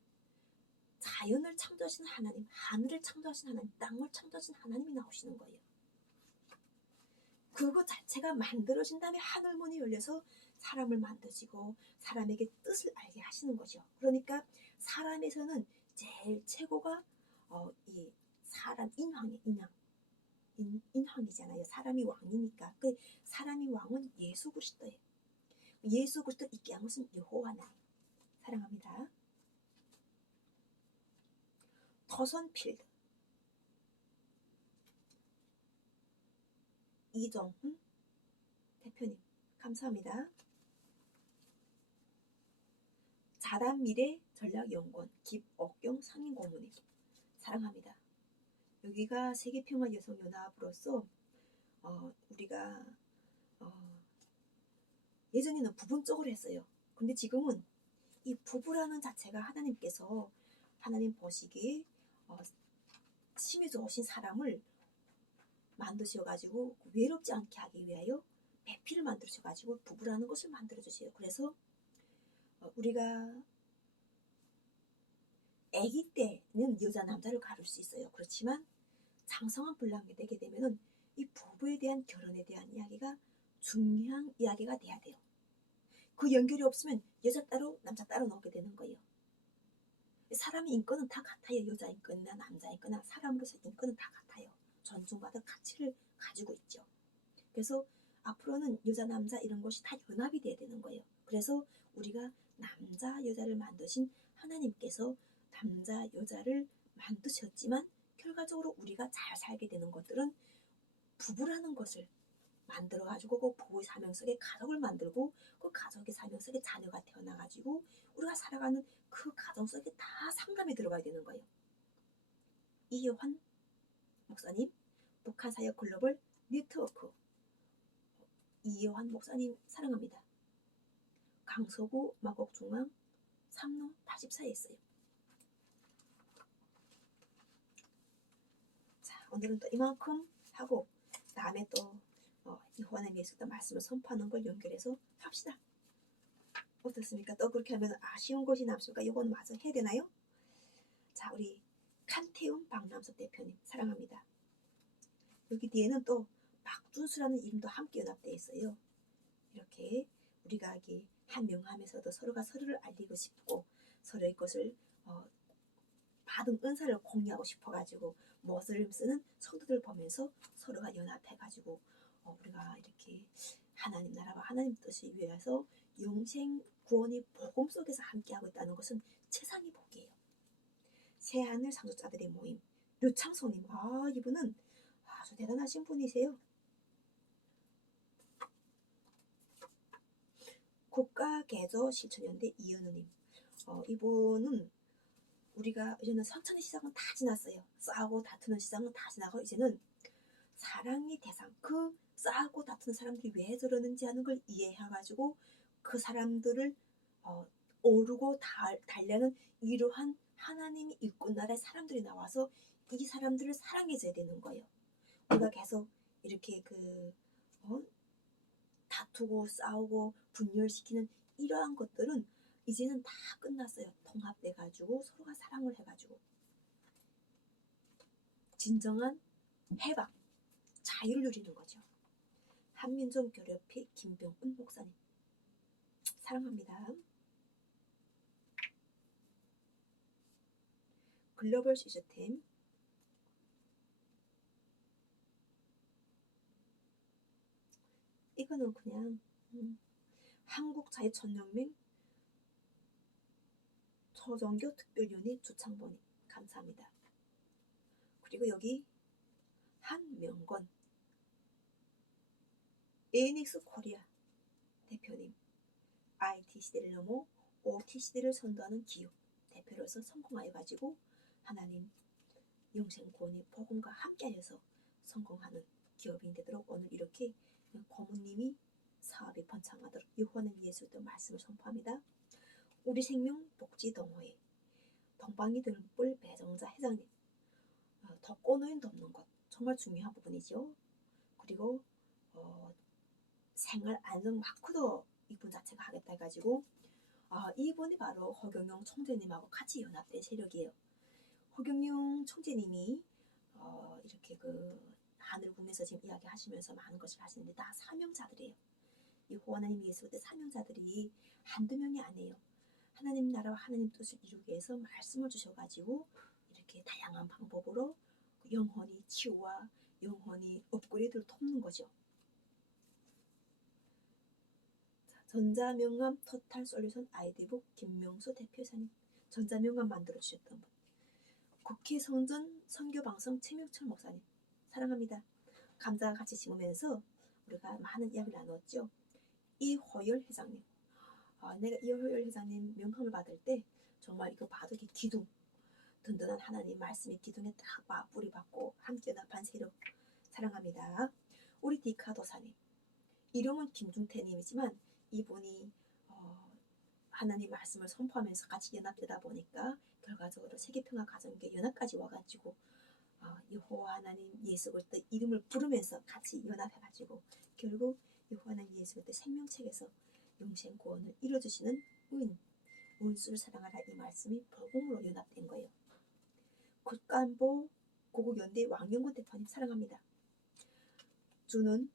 자연을 창조하신 하나님, 하늘을 창조하신 하나님, 땅을 창조하신 하나님이 나오시는 거예요. 그것 자체가 만들어진 다음에 하늘문이 열려서 사람을 만드시고 사람에게 뜻을 알게 하시는 거죠. 그러니까 사람에서는 제일 최고가 이 사람 인왕이잖아요. 사람이 왕이니까. 그 사람이 왕은 예수 그리스도예요. 예수 그리스도 있게 한 것은 여호와 하나님. 사랑합니다. 터선필드 이정훈 대표님 감사합니다. 자단미래 전략연구원 김옥경 상임고문님 사랑합니다. 여기가 세계평화여성연합으로서 우리가 예전에는 부분적으로 했어요. 근데 지금은 이 부부라는 자체가 하나님 보시기에 심히 좋으신 사람을 만드셔가지고 외롭지 않게 하기 위하여 배필을 만드셔가지고 부부라는 것을 만들어주세요. 그래서 우리가 아기 때는 여자 남자를 가릴 수 있어요. 그렇지만 장성한 분량이 되게 되면은 이 부부에 대한 결혼에 대한 이야기가 중요한 이야기가 돼야 돼요. 그 연결이 없으면 여자 따로 남자 따로 나오게 되는 거예요. 사람의 인권은 다 같아요. 여자 인권이나 남자 인권이나 사람으로서 인권은 다 같아요. 존중받을 가치를 가지고 있죠. 그래서 앞으로는 여자 남자 이런 것이 다 연합이 돼야 되는 거예요. 그래서 우리가 남자 여자를 만드신 하나님께서 남자 여자를 만드셨지만 결과적으로 우리가 잘 살게 되는 것들은 부부라는 것을 만들어가지고 그 부부의 사명 속에 가족을 만들고 그 가족의 사명 속에 자녀가 태어나가지고 우리가 살아가는 그 가정 속에 다 상담이 들어가야 되는 거예요. 이효환 목사님 북한사역 글로벌 네트워크 이효환 목사님 사랑합니다. 강서구 마곡중앙 3로 84에 있어요. 자, 오늘은 또 이만큼 하고 다음에 또 이효환의 예수의 말씀을 선포하는 걸 연결해서 합시다. 어떻습니까? 또 그렇게 하면 아쉬운 것이 남습니까? 이건 마저 해야 되나요? 자, 우리 칸태움 박남섭 대표님 사랑합니다. 여기 뒤에는 또 박준수라는 이름도 함께 연합되어 있어요. 이렇게 우리가 한 명함에서도 서로가 서로를 알리고 싶고 서로의 것을 받은 은사를 공유하고 싶어가지고 멋을 쓰는 성도들 보면서 서로가 연합해가지고 우리가 이렇게 하나님 나라와 하나님 뜻을 위해서 영생 구원의 복음 속에서 함께하고 있다는 것은 최상의 복이에요. 새하늘 상속자들의 모임 류창소님 이분은 아주 대단하신 분이세요. 국가개조 실천연대 이은우님 이분은 우리가 이제는 선천의 시장은 다 지났어요. 싸우고 다투는 시장은 다 지나고 이제는 사랑의 대상 그 싸우고 다투는 사람들이 왜 저러는지 하는 걸 이해해가지고 그 사람들을 오르고 달려는 이러한 하나님이 일꾼 나라의 사람들이 나와서 이 사람들을 사랑해줘야 되는 거예요. 우리가 계속 이렇게 다투고 싸우고 분열시키는 이러한 것들은 이제는 다 끝났어요. 통합돼가지고 서로가 사랑을 해가지고 진정한 해방, 자유를 누리는 거죠. 한민족교류협회 김병훈 목사님 사랑합니다. 글로벌 시스템 이거는 그냥 한국자유천연맹 조정교 특별위원회 주창본님 감사합니다. 그리고 여기 한명건 에이닉스 코리아 대표님 IT 시대를 넘어 OT 시대를 선도하는 기업 대표로서 성공하여가지고 하나님 영생구원의 복음과 함께하여서 성공하는 기업인 되도록 오늘 이렇게 고모님이 사업이 번창하도록 여호와는 예수의 말씀을 선포합니다. 우리 생명 복지동호회 동방이 등불 배정자 회장님 독거노인 돕는 것 정말 중요한 부분이죠. 그리고 생활 안전 마크도 이분 자체가 하겠다 해가지고 이분이 바로 허경영 총재님하고 같이 연합된 세력이에요. 허경영 총재님이 이렇게 그 하늘 국에서 지금 이야기하시면서 많은 것을 하시는데 다 사명자들이에요. 여호와 하나님 예수 그때 사명자들이 한두 명이 아니에요. 하나님 나라와 하나님 뜻을 이루기 위해서 말씀을 주셔가지고 이렇게 다양한 방법으로 영혼이 치유와 영혼이 업그레이드를 돕는 거죠. 전자명함 토탈솔루션 아이디북 김명수 대표이사님, 전자명함 만들어주셨던 분, 국회 성전 선교방송 최명철 목사님, 사랑합니다. 감자 같이 심으면서 우리가 많은 이야기를 나눴죠. 이호열 회장님, 내가 이호열 회장님 명함을 받을 때 정말 이거 봐도 이게 기둥, 든든한 하나님 말씀의 기둥에 딱 뿌리 받고 함께 연합한 세력, 사랑합니다. 우리 디카도사님, 이름은 김중태님이지만 이분이 하나님 말씀을 선포하면서 같이 연합되다 보니까 결과적으로 세계평화가정교회 연합까지 와가지고 여호와 하나님 예수 그리스도 이름을 부르면서 같이 연합해가지고 결국 여호와 하나님 예수 그리스도 생명책에서 영생 구원을 이뤄주시는 원수를 사랑하라 이 말씀이 복음으로 연합된 거예요. 국간보 고국연대 왕영근 대표님, 사랑합니다. 주는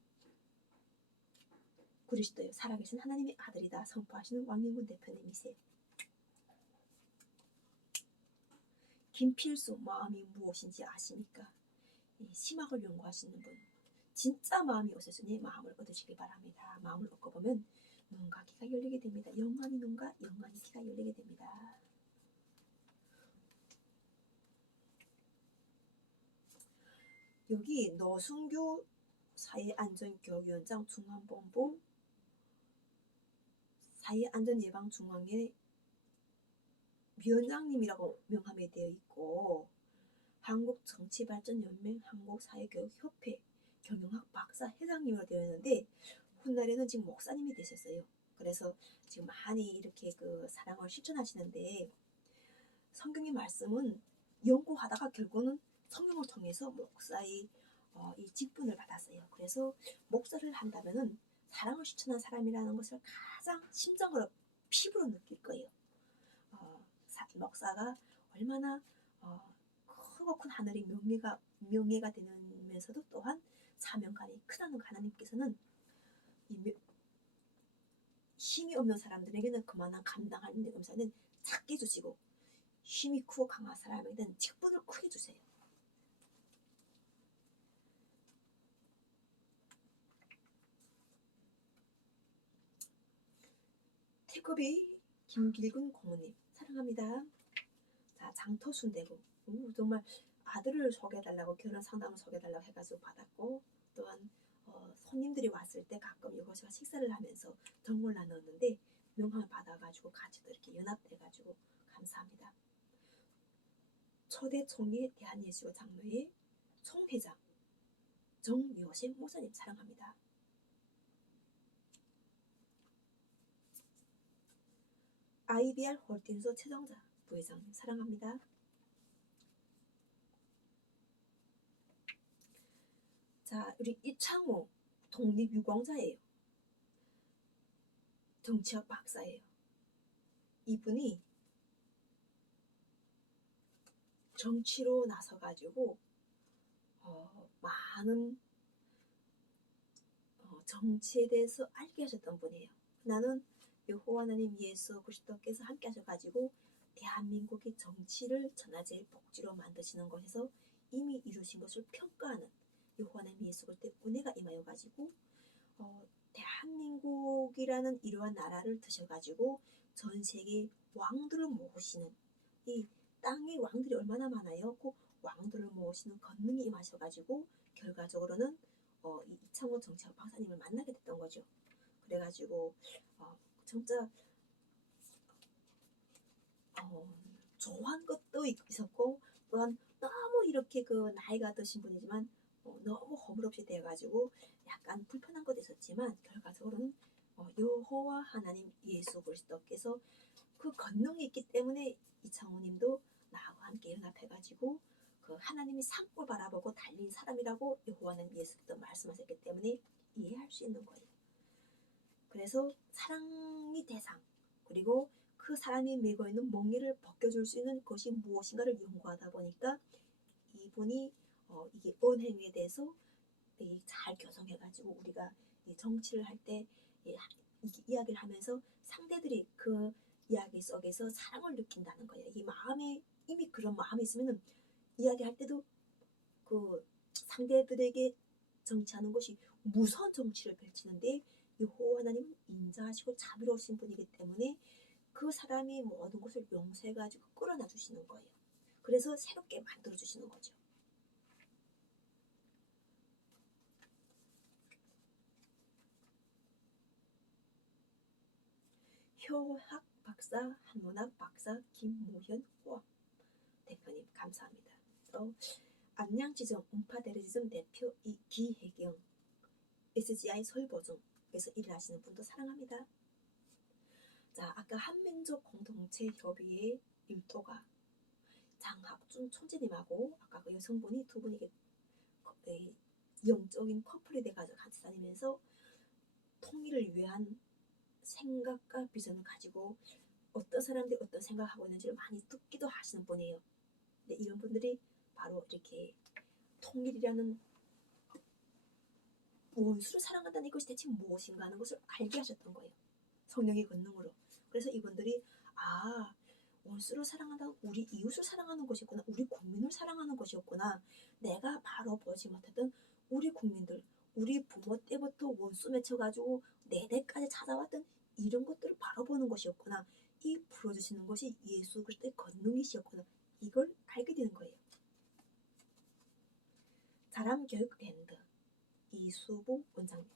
그리스도요 살아계신 하나님의 아들이다 선포하시는 왕영근 대표님이세요. 김필수, 마음이 무엇인지 아십니까? 심학을 연구하시는 분, 진짜 마음이 오셨으니 마음을 얻으시기 바랍니다. 마음을 얻고 보면 눈과 귀가 열리게 됩니다. 영안이 눈과 영안이 귀가 열리게 됩니다. 여기 노승규 사회안전교육위원장 중앙본부 사회안전예방중앙회 위원장님이라고 명함에 되어 있고, 한국정치발전연맹 한국사회교육협회 경영학 박사 회장님으로 되어 있는데 훗날에는 지금 목사님이 되셨어요. 그래서 지금 많이 이렇게 그 사랑을 실천하시는데, 성경의 말씀은 연구하다가 결국은 성경을 통해서 목사의 이 직분을 받았어요. 그래서 목사를 한다면은 사랑을 실천한 사람이라는 것을 가장 심정으로 피부로 느낄 거예요. 목사가 얼마나 크고 큰 하늘의 명예가 되면서도 또한 사명감이 크다는 하나님께서는 힘이 없는 사람들에게는 그만한 감당하는 음사는 작게 주시고 힘이 크고 강한 사람에게는 직분을 크게 주세요. 태급이 김길근 고모님, 사랑합니다. 자, 장터순대고 정말 아들을 소개해달라고 결혼 상담을 소개해달라고 해가지고 받았고, 또한 손님들이 왔을 때 가끔 이것과 식사를 하면서 정을 나눴는데 명함을 받아가지고 같이 또 이렇게 연합돼가지고 감사합니다. 초대 총회 대한예수교 장로회 총회장 정요셉 목사님, 사랑합니다. IBR 홀딩스 최정자 부회장님, 사랑합니다. 자, 우리 이창호 독립유공자예요. 정치학 박사예요. 이분이 정치로 나서가지고 많은 정치에 대해서 알게 하셨던 분이에요. 나는 여호와 하나님 예수 그리스도께서 함께 하셔가지고 대한민국의 정치를 천하제일 복지로 만드시는 것에서 이미 이루신 것을 평가하는 여호와 하나님 예수 그리스도의 은혜가 임하여가지고 대한민국이라는 이러한 나라를 드셔가지고 전 세계 왕들을 모으시는, 이 땅의 왕들이 얼마나 많아요. 그 왕들을 모으시는 권능이 임하셔가지고 결과적으로는 이 이창호 정치학 박사님을 만나게 됐던 거죠. 그래가지고 진짜 좋아한 것도 있었고, 또한 너무 이렇게 그 나이가 드신 분이지만 너무 허물없이 돼가지고 약간 불편한 것도 있었지만 결과적으로는 여호와 하나님 예수 그리스도께서 그 권능이 있기 때문에 이창호님도 나하고 함께 연합해가지고 그 하나님이 산골 바라보고 달린 사람이라고 여호와는 예수께서 말씀하셨기 때문에 이해할 수 있는 거예요. 그래서 사랑이 대상, 그리고 그 사람이 메고 있는 멍에를 벗겨줄 수 있는 것이 무엇인가를 연구하다 보니까 이분이 이게 언행에 대해서 잘 교정해가지고 우리가 정치를 할 때 이야기를 하면서 상대들이 그 이야기 속에서 사랑을 느낀다는 거예요. 이 마음에 이미 그런 마음이 있으면 이야기할 때도 그 상대들에게 정치하는 것이 무서운 정치를 펼치는데 여호와 하나님은 인자하시고 자비로우신 분이기 때문에 그 사람이 모든 것을 용서해가지고 끌어놔 주시는 거예요. 그래서 새롭게 만들어 주시는 거죠. 효학 박사, 한문학 박사, 김모현 호암 대표님 감사합니다. 안양지점 음파데르지즘 대표 기혜경, SGI 서울보증에서 일을 하시는 분도 사랑합니다. 자, 아까 한민족 공동체 협의회 일도가 장학준 총재님하고 아까 그 여성분이 두 분이 영적인 커플이 돼가지고 같이 다니면서 통일을 위한 생각과 비전을 가지고 어떤 사람들이 어떤 생각을 하고 있는지를 많이 듣기도 하시는 분이에요. 근데 이런 분들이 바로 이렇게 통일이라는 원수를 사랑한다는 것이 대체 무엇인가 하는 것을 알게 하셨던 거예요. 성령의 권능으로. 그래서 이분들이 원수를 사랑한다고 우리 이웃을 사랑하는 것이었구나. 우리 국민을 사랑하는 것이었구나. 내가 바로 보지 못했던 우리 국민들, 우리 부모 때부터 원수 맺혀가지고 내 대까지 찾아왔던 이런 것들을 바로 보는 것이었구나. 이 풀어주시는 것이 예수 그리스도의 권능이시였구나. 이걸 알게 되는 거예요. 자람교육밴드 이수부 원장님,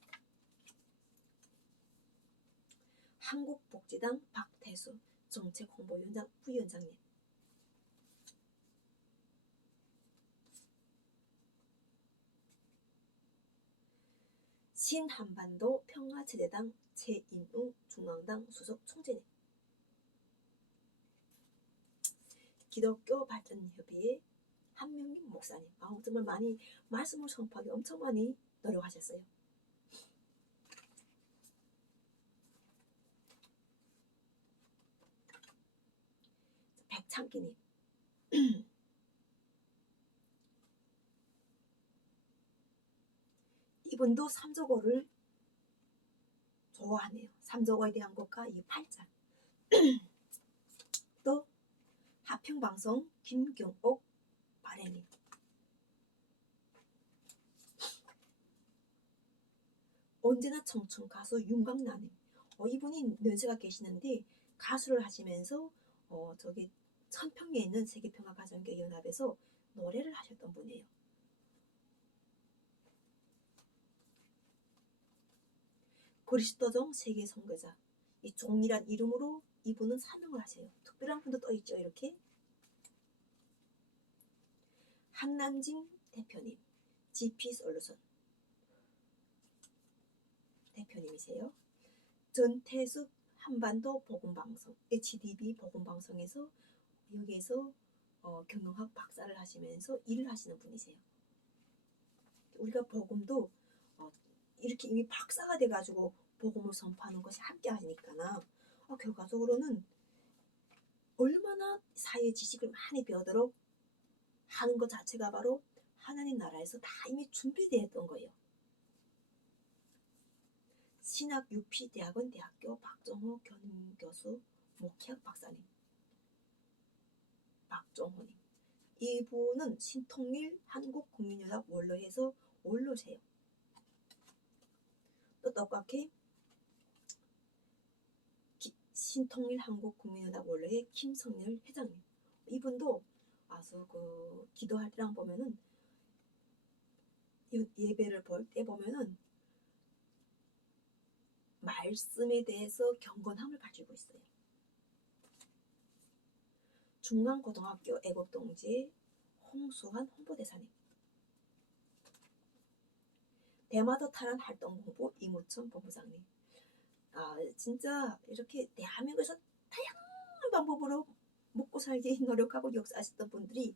한국복지당 박태수 정책홍보위원장 부위원장님, 신한반도 평화체제당 최인웅 중앙당 수석 총재님, 기독교 발전협의회 한명림 목사님, 정말 많이 말씀을 선포하기 엄청 많이 노력하셨어요. 백창기님, 이분도 삼조고를 좋아하네요. 삼조고에 대한 것과 이 8장. 또 하평방송 김경옥 바래님, 언제나 청춘 가수 윤광나님, 이분이 연세가 계시는데 가수를 하시면서 저기 천평에 있는 세계평화가정교 연합에서 노래를 하셨던 분이에요. 그리스도종 세계 선교자, 이 종이란 이름으로 이분은 사명을 하세요. 특별한 분도 또 있죠. 이렇게 한남진 대표님, GP솔루션 대표님이세요. 전태숙 한반도 복음방송 HDB 복음방송에서 여기에서 경영학 박사를 하시면서 일을 하시는 분이세요. 우리가 복음도 이렇게 이미 박사가 돼가지고 복음을 선포하는 것이 함께 하니까 결과적으로는 얼마나 사회 지식을 많이 배우도록 하는 것 자체가 바로 하나님 나라에서 다 이미 준비되었던 거예요. 신학 UP대학원 대학교 박정호 교수 목회학 박사님, 박정호님, 이분은 신통일 한국국민연합 원로에서 원로세요. 또 똑같이 신통일 한국국민연합 원로의 김성열 회장님, 이분도 아주 기도할 때랑 보면은 예배를 볼 때 보면은 말씀에 대해서 경건함을 가지고 있어요. 중앙고등학교 애국동지 홍수환 홍보대사님, 대마도 탈환 활동본부 이무천 본부장님, 진짜 이렇게 대한민국에서 다양한 방법으로 먹고 살기 노력하고 역사하셨던 분들이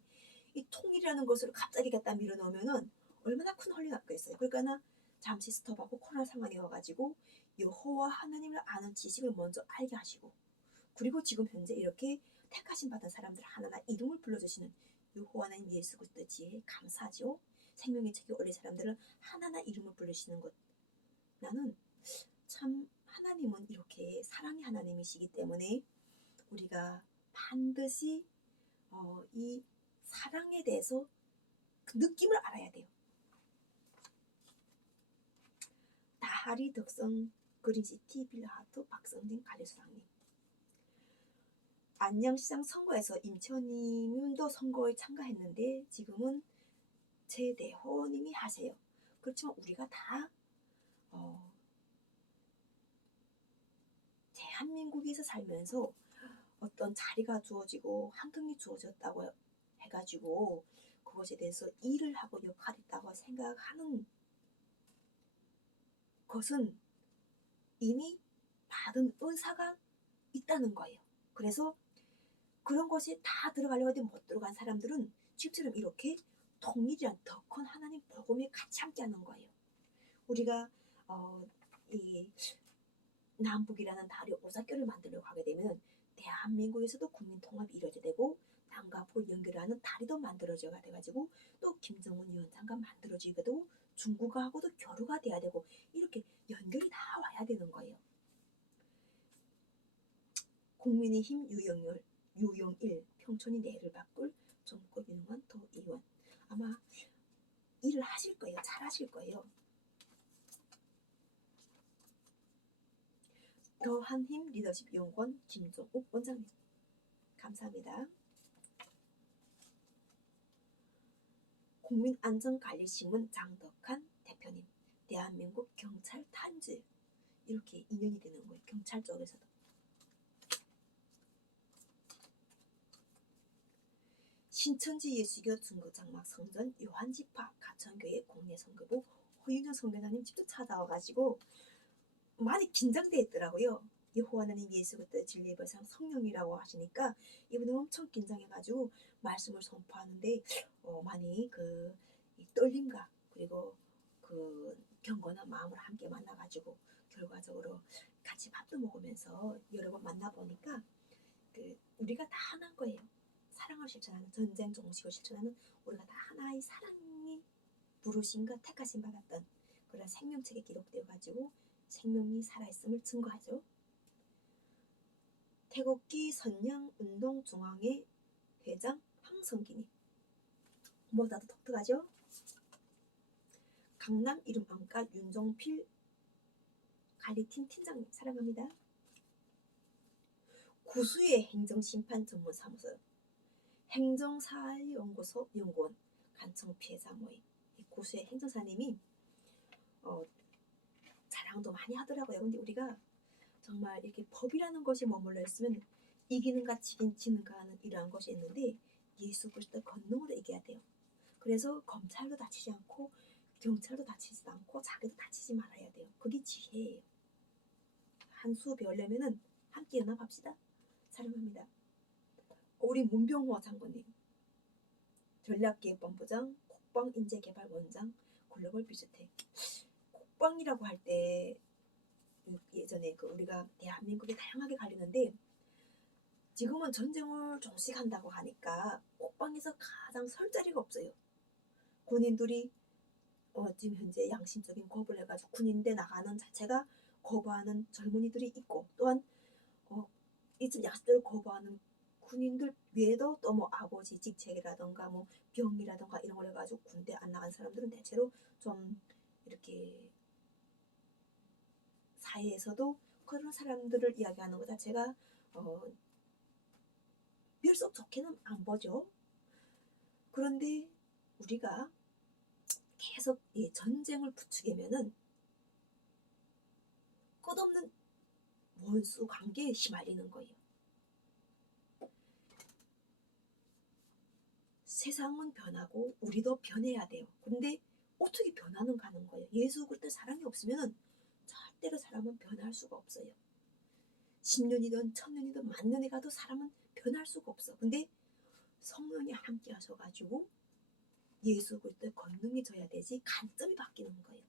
이 통일이라는 것을 갑자기 갖다 밀어넣으면은 얼마나 큰 혼란이 났겠어요. 그러니까 잠시 스톱하고 코로나 상황이 와가지고 여호와 하나님을 아는 지식을 먼저 알게 하시고, 그리고 지금 현재 이렇게 택하심 받은 사람들 하나하나 이름을 불러주시는 여호와 하나님 예수 그리스도의 지혜에 감사하죠. 생명의 책에 올린 사람들은 하나하나 이름을 부르시는 것, 나는 참 하나님은 이렇게 사랑의 하나님이시기 때문에 우리가 반드시 이 사랑에 대해서 그 느낌을 알아야 돼요. 다하리 덕성 그린시티 빌라하트 박성진 관리수장님, 안양시장 선거에서 임채원님도 선거에 참가했는데 지금은 최대호님이 하세요. 그렇지만 우리가 다 대한민국에서 살면서 어떤 자리가 주어지고 환경이 주어졌다고 해가지고 그것에 대해서 일을 하고 역할이 있다고 생각하는 것은 이미 받은 은사가 있다는 거예요. 그래서 그런 것이 다 들어가려고 해도 못 들어간 사람들은 지금처럼 이렇게 통일이란 더 큰 하나님 복음에 같이 함께하는 거예요. 우리가 이 남북이라는 다리 오사교를 만들려고 하게 되면 대한민국에서도 국민 통합이 이루어져야 되고 남과 북을 연결하는 다리도 만들어져야 돼가지고 또 김정은 위원장과 만들어지게 되고 중국하고도 교류가 돼야 되고 이렇게 연결이 다 와야 되는 거예요. 국민의힘 유영일 평촌이 내를 바꿀 정권 유능한 더 의원, 아마 일을 하실 거예요. 잘 하실 거예요. 더한힘 리더십 연구원 김종욱 원장님, 감사합니다. 국민안전관리신문 장덕한 대표님, 대한민국 경찰 탄주, 이렇게 인연이 되는 거예요. 경찰 쪽에서도. 신천지 예수교 중거장막 성전 요한지파 가천교회 공례 선교부 허윤영 선교사님 직접 찾아와가지고 많이 긴장돼 있더라고요. 여호와 하나님 예수 그리스도 진리의 발상 성령이라고 하시니까 이분이 엄청 긴장해가지고 말씀을 선포하는데 많이 그 떨림과 그리고 그 경건한 마음을 함께 만나가지고 결과적으로 같이 밥도 먹으면서 여러 번 만나보니까 그 우리가 다 하나인 거예요. 사랑을 실천하는, 전쟁 종식을 실천하는 우리가 다 하나의 사랑이 부르심과 택하심 받았던 그런 생명책에 기록되어가지고 생명이 살아있음을 증거하죠. 태극기 선양운동중앙회 회장 황성기님, 뭐다도 독특하죠. 강남 이름안가 윤종필 관리팀 팀장님, 사랑합니다. 구수의 행정심판 전문사무소 행정사연구소 연구원 간청 피해자 모임, 구수의 행정사님이 자랑도 많이 하더라고요. 근데 우리가 정말 이렇게 법이라는 것이 머물러 있으면 이기는가 지는가 하는 이러한 것이 있는데 예수 그리스도의 권능으로 이겨야 돼요. 그래서 검찰도 다치지 않고 경찰도 다치지 않고 자기도 다치지 말아야 돼요. 그게 지혜예요. 한 수 배우려면은 함께 연합합시다. 사랑합니다. 우리 문병호 장관님, 전략기획본부장, 국방인재개발원장, 글로벌 비즈텍. 국방이라고 할 때 예전에 우리가 대한민국이 다양하게 갈리는데 지금은 전쟁을 종식한다고 하니까 국방에서 가장 설 자리가 없어요. 군인들이 지금 현재 양심적인 거부를 해가지고 군인대 나가는 자체가 거부하는 젊은이들이 있고, 또한 이쯤 약속을 거부하는 군인들 외에도 또 뭐 아버지 직책이라던가 뭐 병이라던가 이런 걸 해가지고 군대 안 나간 사람들은 대체로 좀 이렇게 사회에서도 그런 사람들을 이야기하는 것 자체가 별썩 좋게는 안 보죠. 그런데 우리가 계속 이 전쟁을 부추기면은 끝없는 원수 관계에 휘말리는 거예요. 세상은 변하고 우리도 변해야 돼요. 근데 어떻게 변하는가 하는 거예요. 예수 그리스도 사랑이 없으면 절대로 사람은 변할 수가 없어요. 10년이든 1000년이든 만년에 가도 사람은 변할 수가 없어. 근데 성령이 함께 하셔가지고 예수 그리스도의 권능이 져야 되지 관점이 바뀌는 거예요.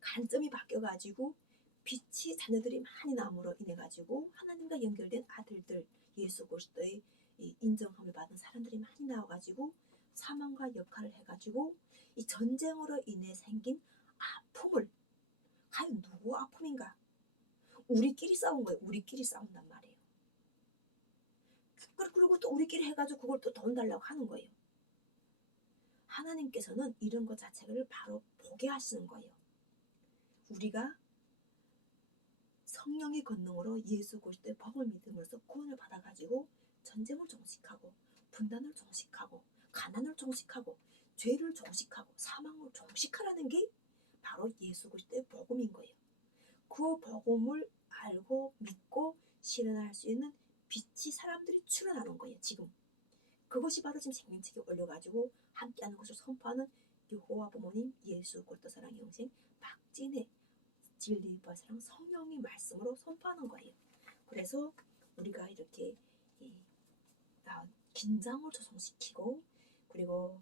관점이 바뀌어가지고 빛이 자녀들이 많이 남으로 인해가지고 하나님과 연결된 아들들, 예수 그리스도의 인정함을 받은 사람들이 많이 나와가지고 사명과 역할을 해가지고 이 전쟁으로 인해 생긴 아픔을, 과연 누구 아픔인가? 우리끼리 싸운 거예요. 우리끼리 싸운단 말이에요. 그리고 또 우리끼리 해가지고 그걸 또 돈 달라고 하는 거예요. 하나님께서는 이런 것 자체를 바로 보게 하시는 거예요. 우리가 성령의 권능으로 예수 그리스도의 복음을 믿음으로써 구원을 받아가지고 전쟁을 종식하고 분단을 종식하고 가난을 종식하고 죄를 종식하고 사망을 종식하라는 게 바로 예수 그리스도의 복음인 거예요. 그 복음을 알고 믿고 실현할 수 있는 빛이 사람들이 출현하는 거예요. 지금 그것이 바로 지금 생명책에 올려가지고 함께하는 것을 선포하는 여호와 부모님 예수 그리스도 사랑의 영생 박진혜 진리의 사랑 성령의 말씀으로 선포하는 거예요. 그래서 우리가 이렇게 긴장을 조성시키고 그리고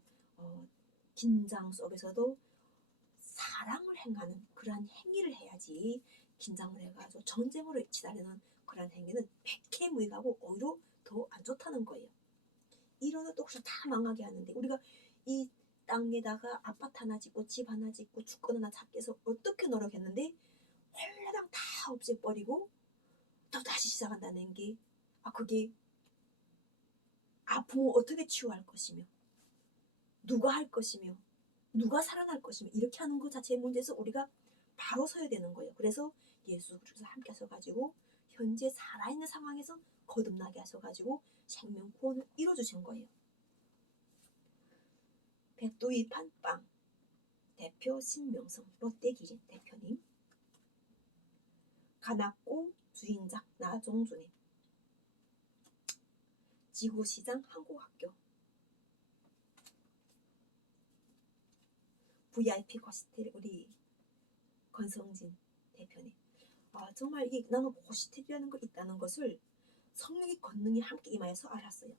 긴장 속에서도 사랑을 행하는 그러한 행위를 해야지, 긴장을 해가지고 전쟁으로 치달리는 그러한 행위는 백해무익하고 오히려 더 안 좋다는 거예요. 이러다 또 그래서 다 망하게 하는데, 우리가 이 땅에다가 아파트 하나 짓고 집 하나 짓고 주권 하나 찾기 위해서 어떻게 노력했는데 홀라당 다 없애버리고 또 다시 시작한다는 게, 그게 아픔을 어떻게 치유할 것이며 누가 할 것이며 누가 살아날 것이며 이렇게 하는 것 자체의 문제에서 우리가 바로 서야 되는 거예요. 그래서 예수 그리스도 함께 하셔가지고 현재 살아있는 상황에서 거듭나게 하셔가지고 생명 구원을 이뤄주신 거예요. 백도이 판빵 대표 신명성 롯데기린 대표님, 가낙고 주인장 나종주님, 지구시장 한국학교 VIP 고시텔 우리 권성진 대표님. 정말 이게 나는 고시텔이라는 거 있다는 것을 성령의 권능이 함께 임하여서 알았어요.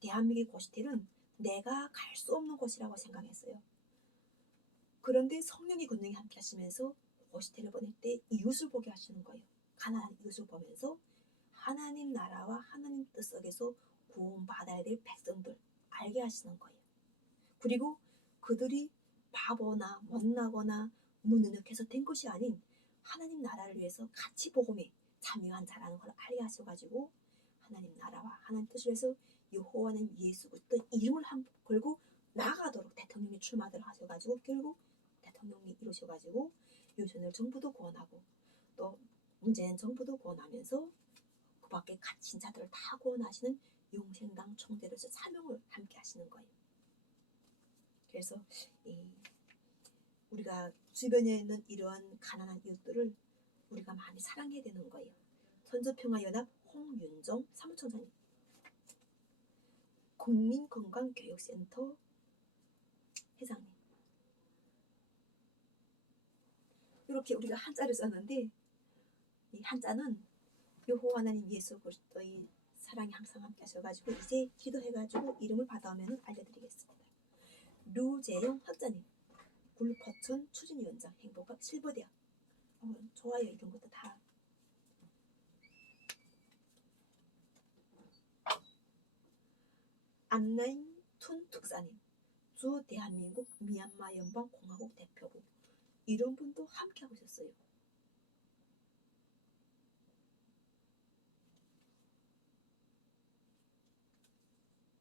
대한민국의 고시텔은 내가 갈 수 없는 곳이라고 생각했어요. 그런데 성령의 권능이 함께 하시면서 고시텔을 보낼 때 이웃을 보게 하시는 거예요. 가난한 이웃을 보면서 하나님 나라와 하나님 뜻 속에서 구원받아야 될 백성들 알게 하시는 거예요. 그리고 그들이 바보나 못나거나 무능력해서 된 것이 아닌 하나님 나라를 위해서 같이 복음에 참여한 자라는 걸 알게 하셔가지고 하나님 나라와 하나님 뜻을 위해서 여호와는 예수 그리스도 이름을 걸고 나아가도록 대통령이 출마를 하셔가지고 결국 대통령이 이루셔가지고 윤석열 정부도 구원하고 또 문재인 정부도 구원하면서 그 밖에 갇힌 자들을 다 구원하시는 용생당 총재로서 사명을 함께 하시는 거예요. 그래서 우리가 주변에 있는 이러한 가난한 이웃들을 우리가 많이 사랑해야 되는 거예요. 선조평화연합 홍윤정 사무총장님, 국민건강교육센터 회장님, 이렇게 우리가 한자를 썼는데 이 한자는 여호와 하나님 예수 그리스도의 사랑이 항상 함께 하셔가지고 이제 기도해가지고 이름을 받아오면 알려드리겠습니다. 류재영 학자님, 굴포천 추진위원장 행복학 실버대학. 좋아요. 이런 것도 다. 안나인 툰 특사님, 주 대한민국 미얀마 연방공화국 대표부. 이런 분도 함께 하고 있었어요.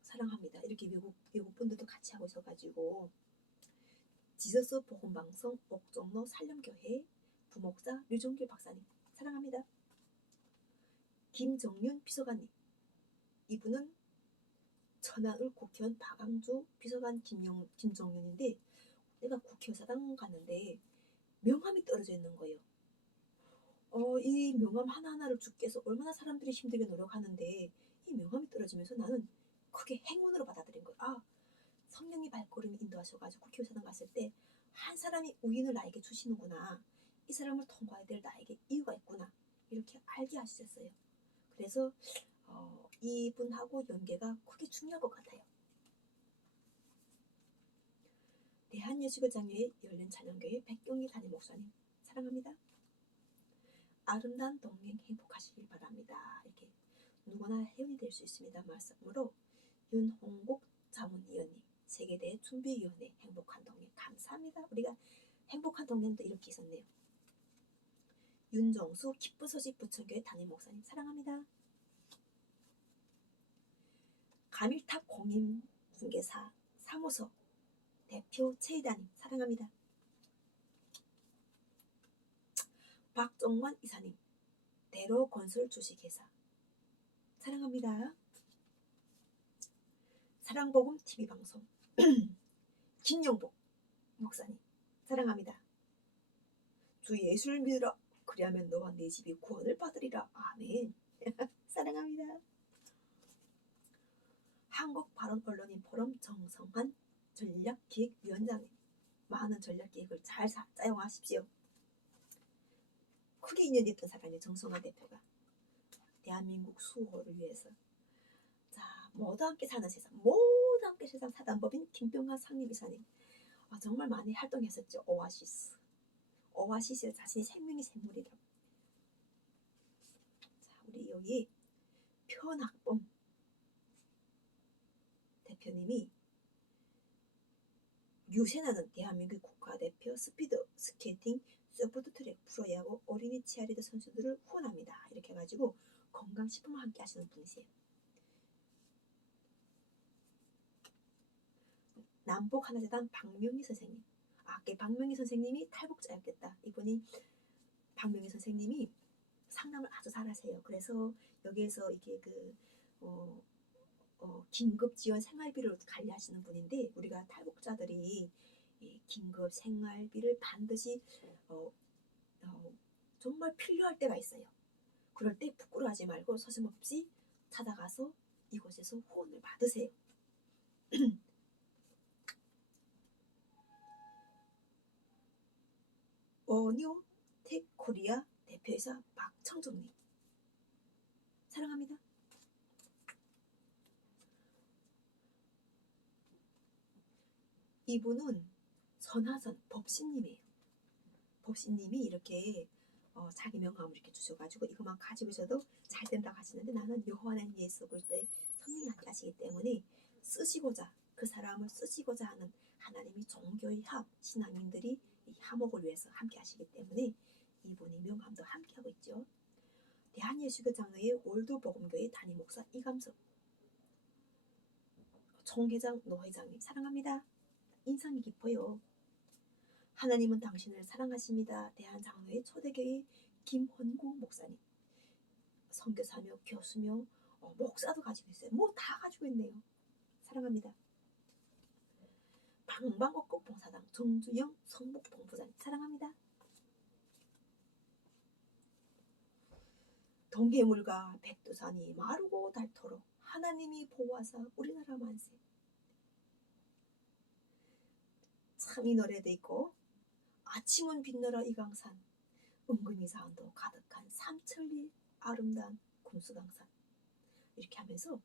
사랑합니다. 이렇게 외국 분들도 같이 하고 있어가지고 지저스 복음방송 옥정로 살림교회 부목사 류종길 박사님 사랑합니다. 김정윤 비서관님, 이분은 천안을 국회의원 박광주 비서관 김정윤인데 내가 국회의사당 갔는데 명함이 떨어져 있는 거예요. 이 명함 하나하나를 주기 위해서 얼마나 사람들이 힘들게 노력하는데 이 명함이 떨어지면서 나는 크게 행운으로 받아들인 거예요. 성령의 발걸음이 인도하셔가지고 국회의사당 갔을 때 한 사람이 우인을 나에게 주시는구나. 이 사람을 통과해야 될 나에게 이유가 있구나. 이렇게 알게 하셨어요. 그래서 이분하고 연계가 크게 중요할 것 같아요. 대한예수교장로회 열린 찬양교회 백경기 담임 목사님 사랑합니다. 아름다운 동행 행복하시길 바랍니다. 이렇게 누구나 회원이 될 수 있습니다. 말씀으로 윤홍국 자문위원님 세계대회 준비위원회 행복한 동행 감사합니다. 우리가 행복한 동행도 이렇게 있었네요. 윤정수 기쁜 소식 부천교회 담임 목사님 사랑합니다. 가밀탑 공인중개사 사무소 대표 최이다님 사랑합니다. 박종관 이사님 대로건설 주식회사 사랑합니다. 사랑복음 TV방송 김용복 목사님 사랑합니다. 주 예수를 믿으라 그리하면 너와 내 집이 구원을 받으리라. 아멘. 사랑합니다. 한국발언언론인 포럼 정성한 전략기획위원장님 많은 전략기획을 잘 사용하십시오. 크게 인연이 있던 사람이 정성한 대표가 대한민국 수호를 위해서 자 모두 함께 사는 세상 모두 함께 세상 사단법인 김병환 상임이사님 정말 많이 활동했었죠. 오아시스 자신이 생명의 샘물이라고. 자 우리 여기 표현학범 대표님이 유세나는 대한민국 국가대표 스피드 스케이팅 소프트트랙 프로야구 어린이 치어리더 선수들을 후원합니다. 이렇게 해가지고 건강식품을 함께 하시는 분이세요. 남북하나재단 박명희 선생님. 아까 박명희 선생님이 탈북자였겠다. 이분이 박명희 선생님이 상담을 아주 잘하세요. 그래서 여기에서 이게 긴급 지원 생활비를 관리하시는 분인데 우리가 탈북자들이 긴급 생활비를 반드시 정말 필요할 때가 있어요. 그럴 때 부끄러워하지 말고 서슴없이 찾아가서 이곳에서 후원을 받으세요. 어뉴텍 코리아 대표이사 박청정님 사랑합니다. 이분은 선하선 법신님이에요. 법신님이 이렇게 자기 명함을 이렇게 주셔가지고 이것만 가지고 있어도 잘 된다고 하시는데 나는 여호와는 예수 그리스도의 성령이 함께 하시기 때문에 쓰시고자 그 사람을 쓰시고자 하는 하나님이 종교의 합 신앙인들이 이 화목을 위해서 함께 하시기 때문에 이분이 명함도 함께 하고 있죠. 대한예수교장로회 월드복음교회 담임 목사 이감석 총회장 노회장님 사랑합니다. 인상이 깊어요. 하나님은 당신을 사랑하십니다. 대한장로회 초대교회 김헌국 목사님 선교사며 교수며 목사도 가지고 있어요. 뭐 다 가지고 있네요. 사랑합니다. 방방곡곡 봉사당 정주영 성북본부장 사랑합니다. 동해물과 백두산이 마르고 닳도록 하나님이 보호하사 우리나라 만세. 참 이 노래도 있고 아침은 빛나라 이강산 은근히 사원도 가득한 삼천리 아름다운 금수강산 이렇게 하면서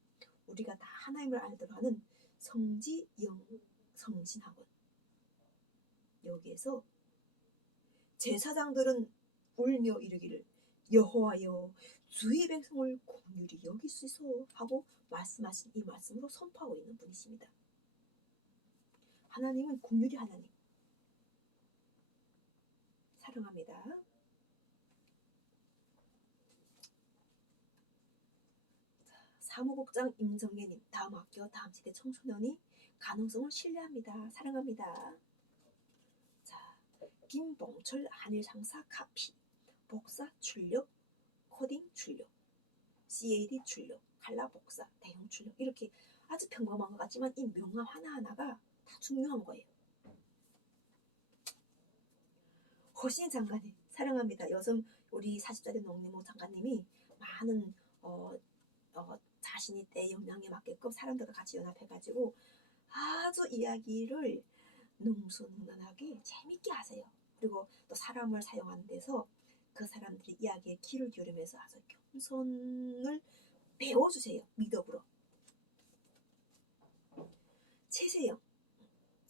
우리가 다 하나님을 알도록 하는 성지영 성신학원 여기에서 제사장들은 울며 이르기를 여호와여 주의 백성을 긍휼히 여기소서 하고 말씀하신 이 말씀으로 선포하고 있는 분이십니다. 하나님은 긍휼히 하나님 사랑합니다. 사무국장 임정예님 다음 학교 다음 세대 청소년이 가능성을 신뢰합니다. 사랑합니다. 자, 김봉철 한일상사 카피 복사 출력 코딩 출력 CAD 출력 칼라 복사 대형 출력 이렇게 아주 평범한 것 같지만 이 명함 하나하나가 다 중요한 거예요. 허신 장관님 사랑합니다. 요즘 우리 40대 농림호 장관님이 많은 자신이 때 역량에 맞게끔 사람들과 같이 연합해가지고 아주 이야기를 능수능란하게 재밌게 하세요. 그리고 또 사람을 사용하는 데서 그 사람들이 이야기에 귀를 기울이면서 아주 겸손을 배워주세요. 미덕으로. 최세영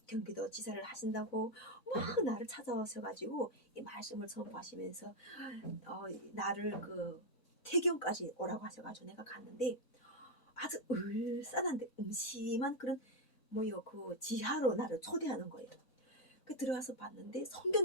경기도 지사를 하신다고 막 나를 찾아오셔가지고 이 말씀을 선포하시면서 나를 그 태경까지 오라고 하셔가지고 내가 갔는데 아주 을싸한데 음심한 그런 뭐요 그 지하로 나를 초대하는 거예요. 그 들어가서 봤는데 성경이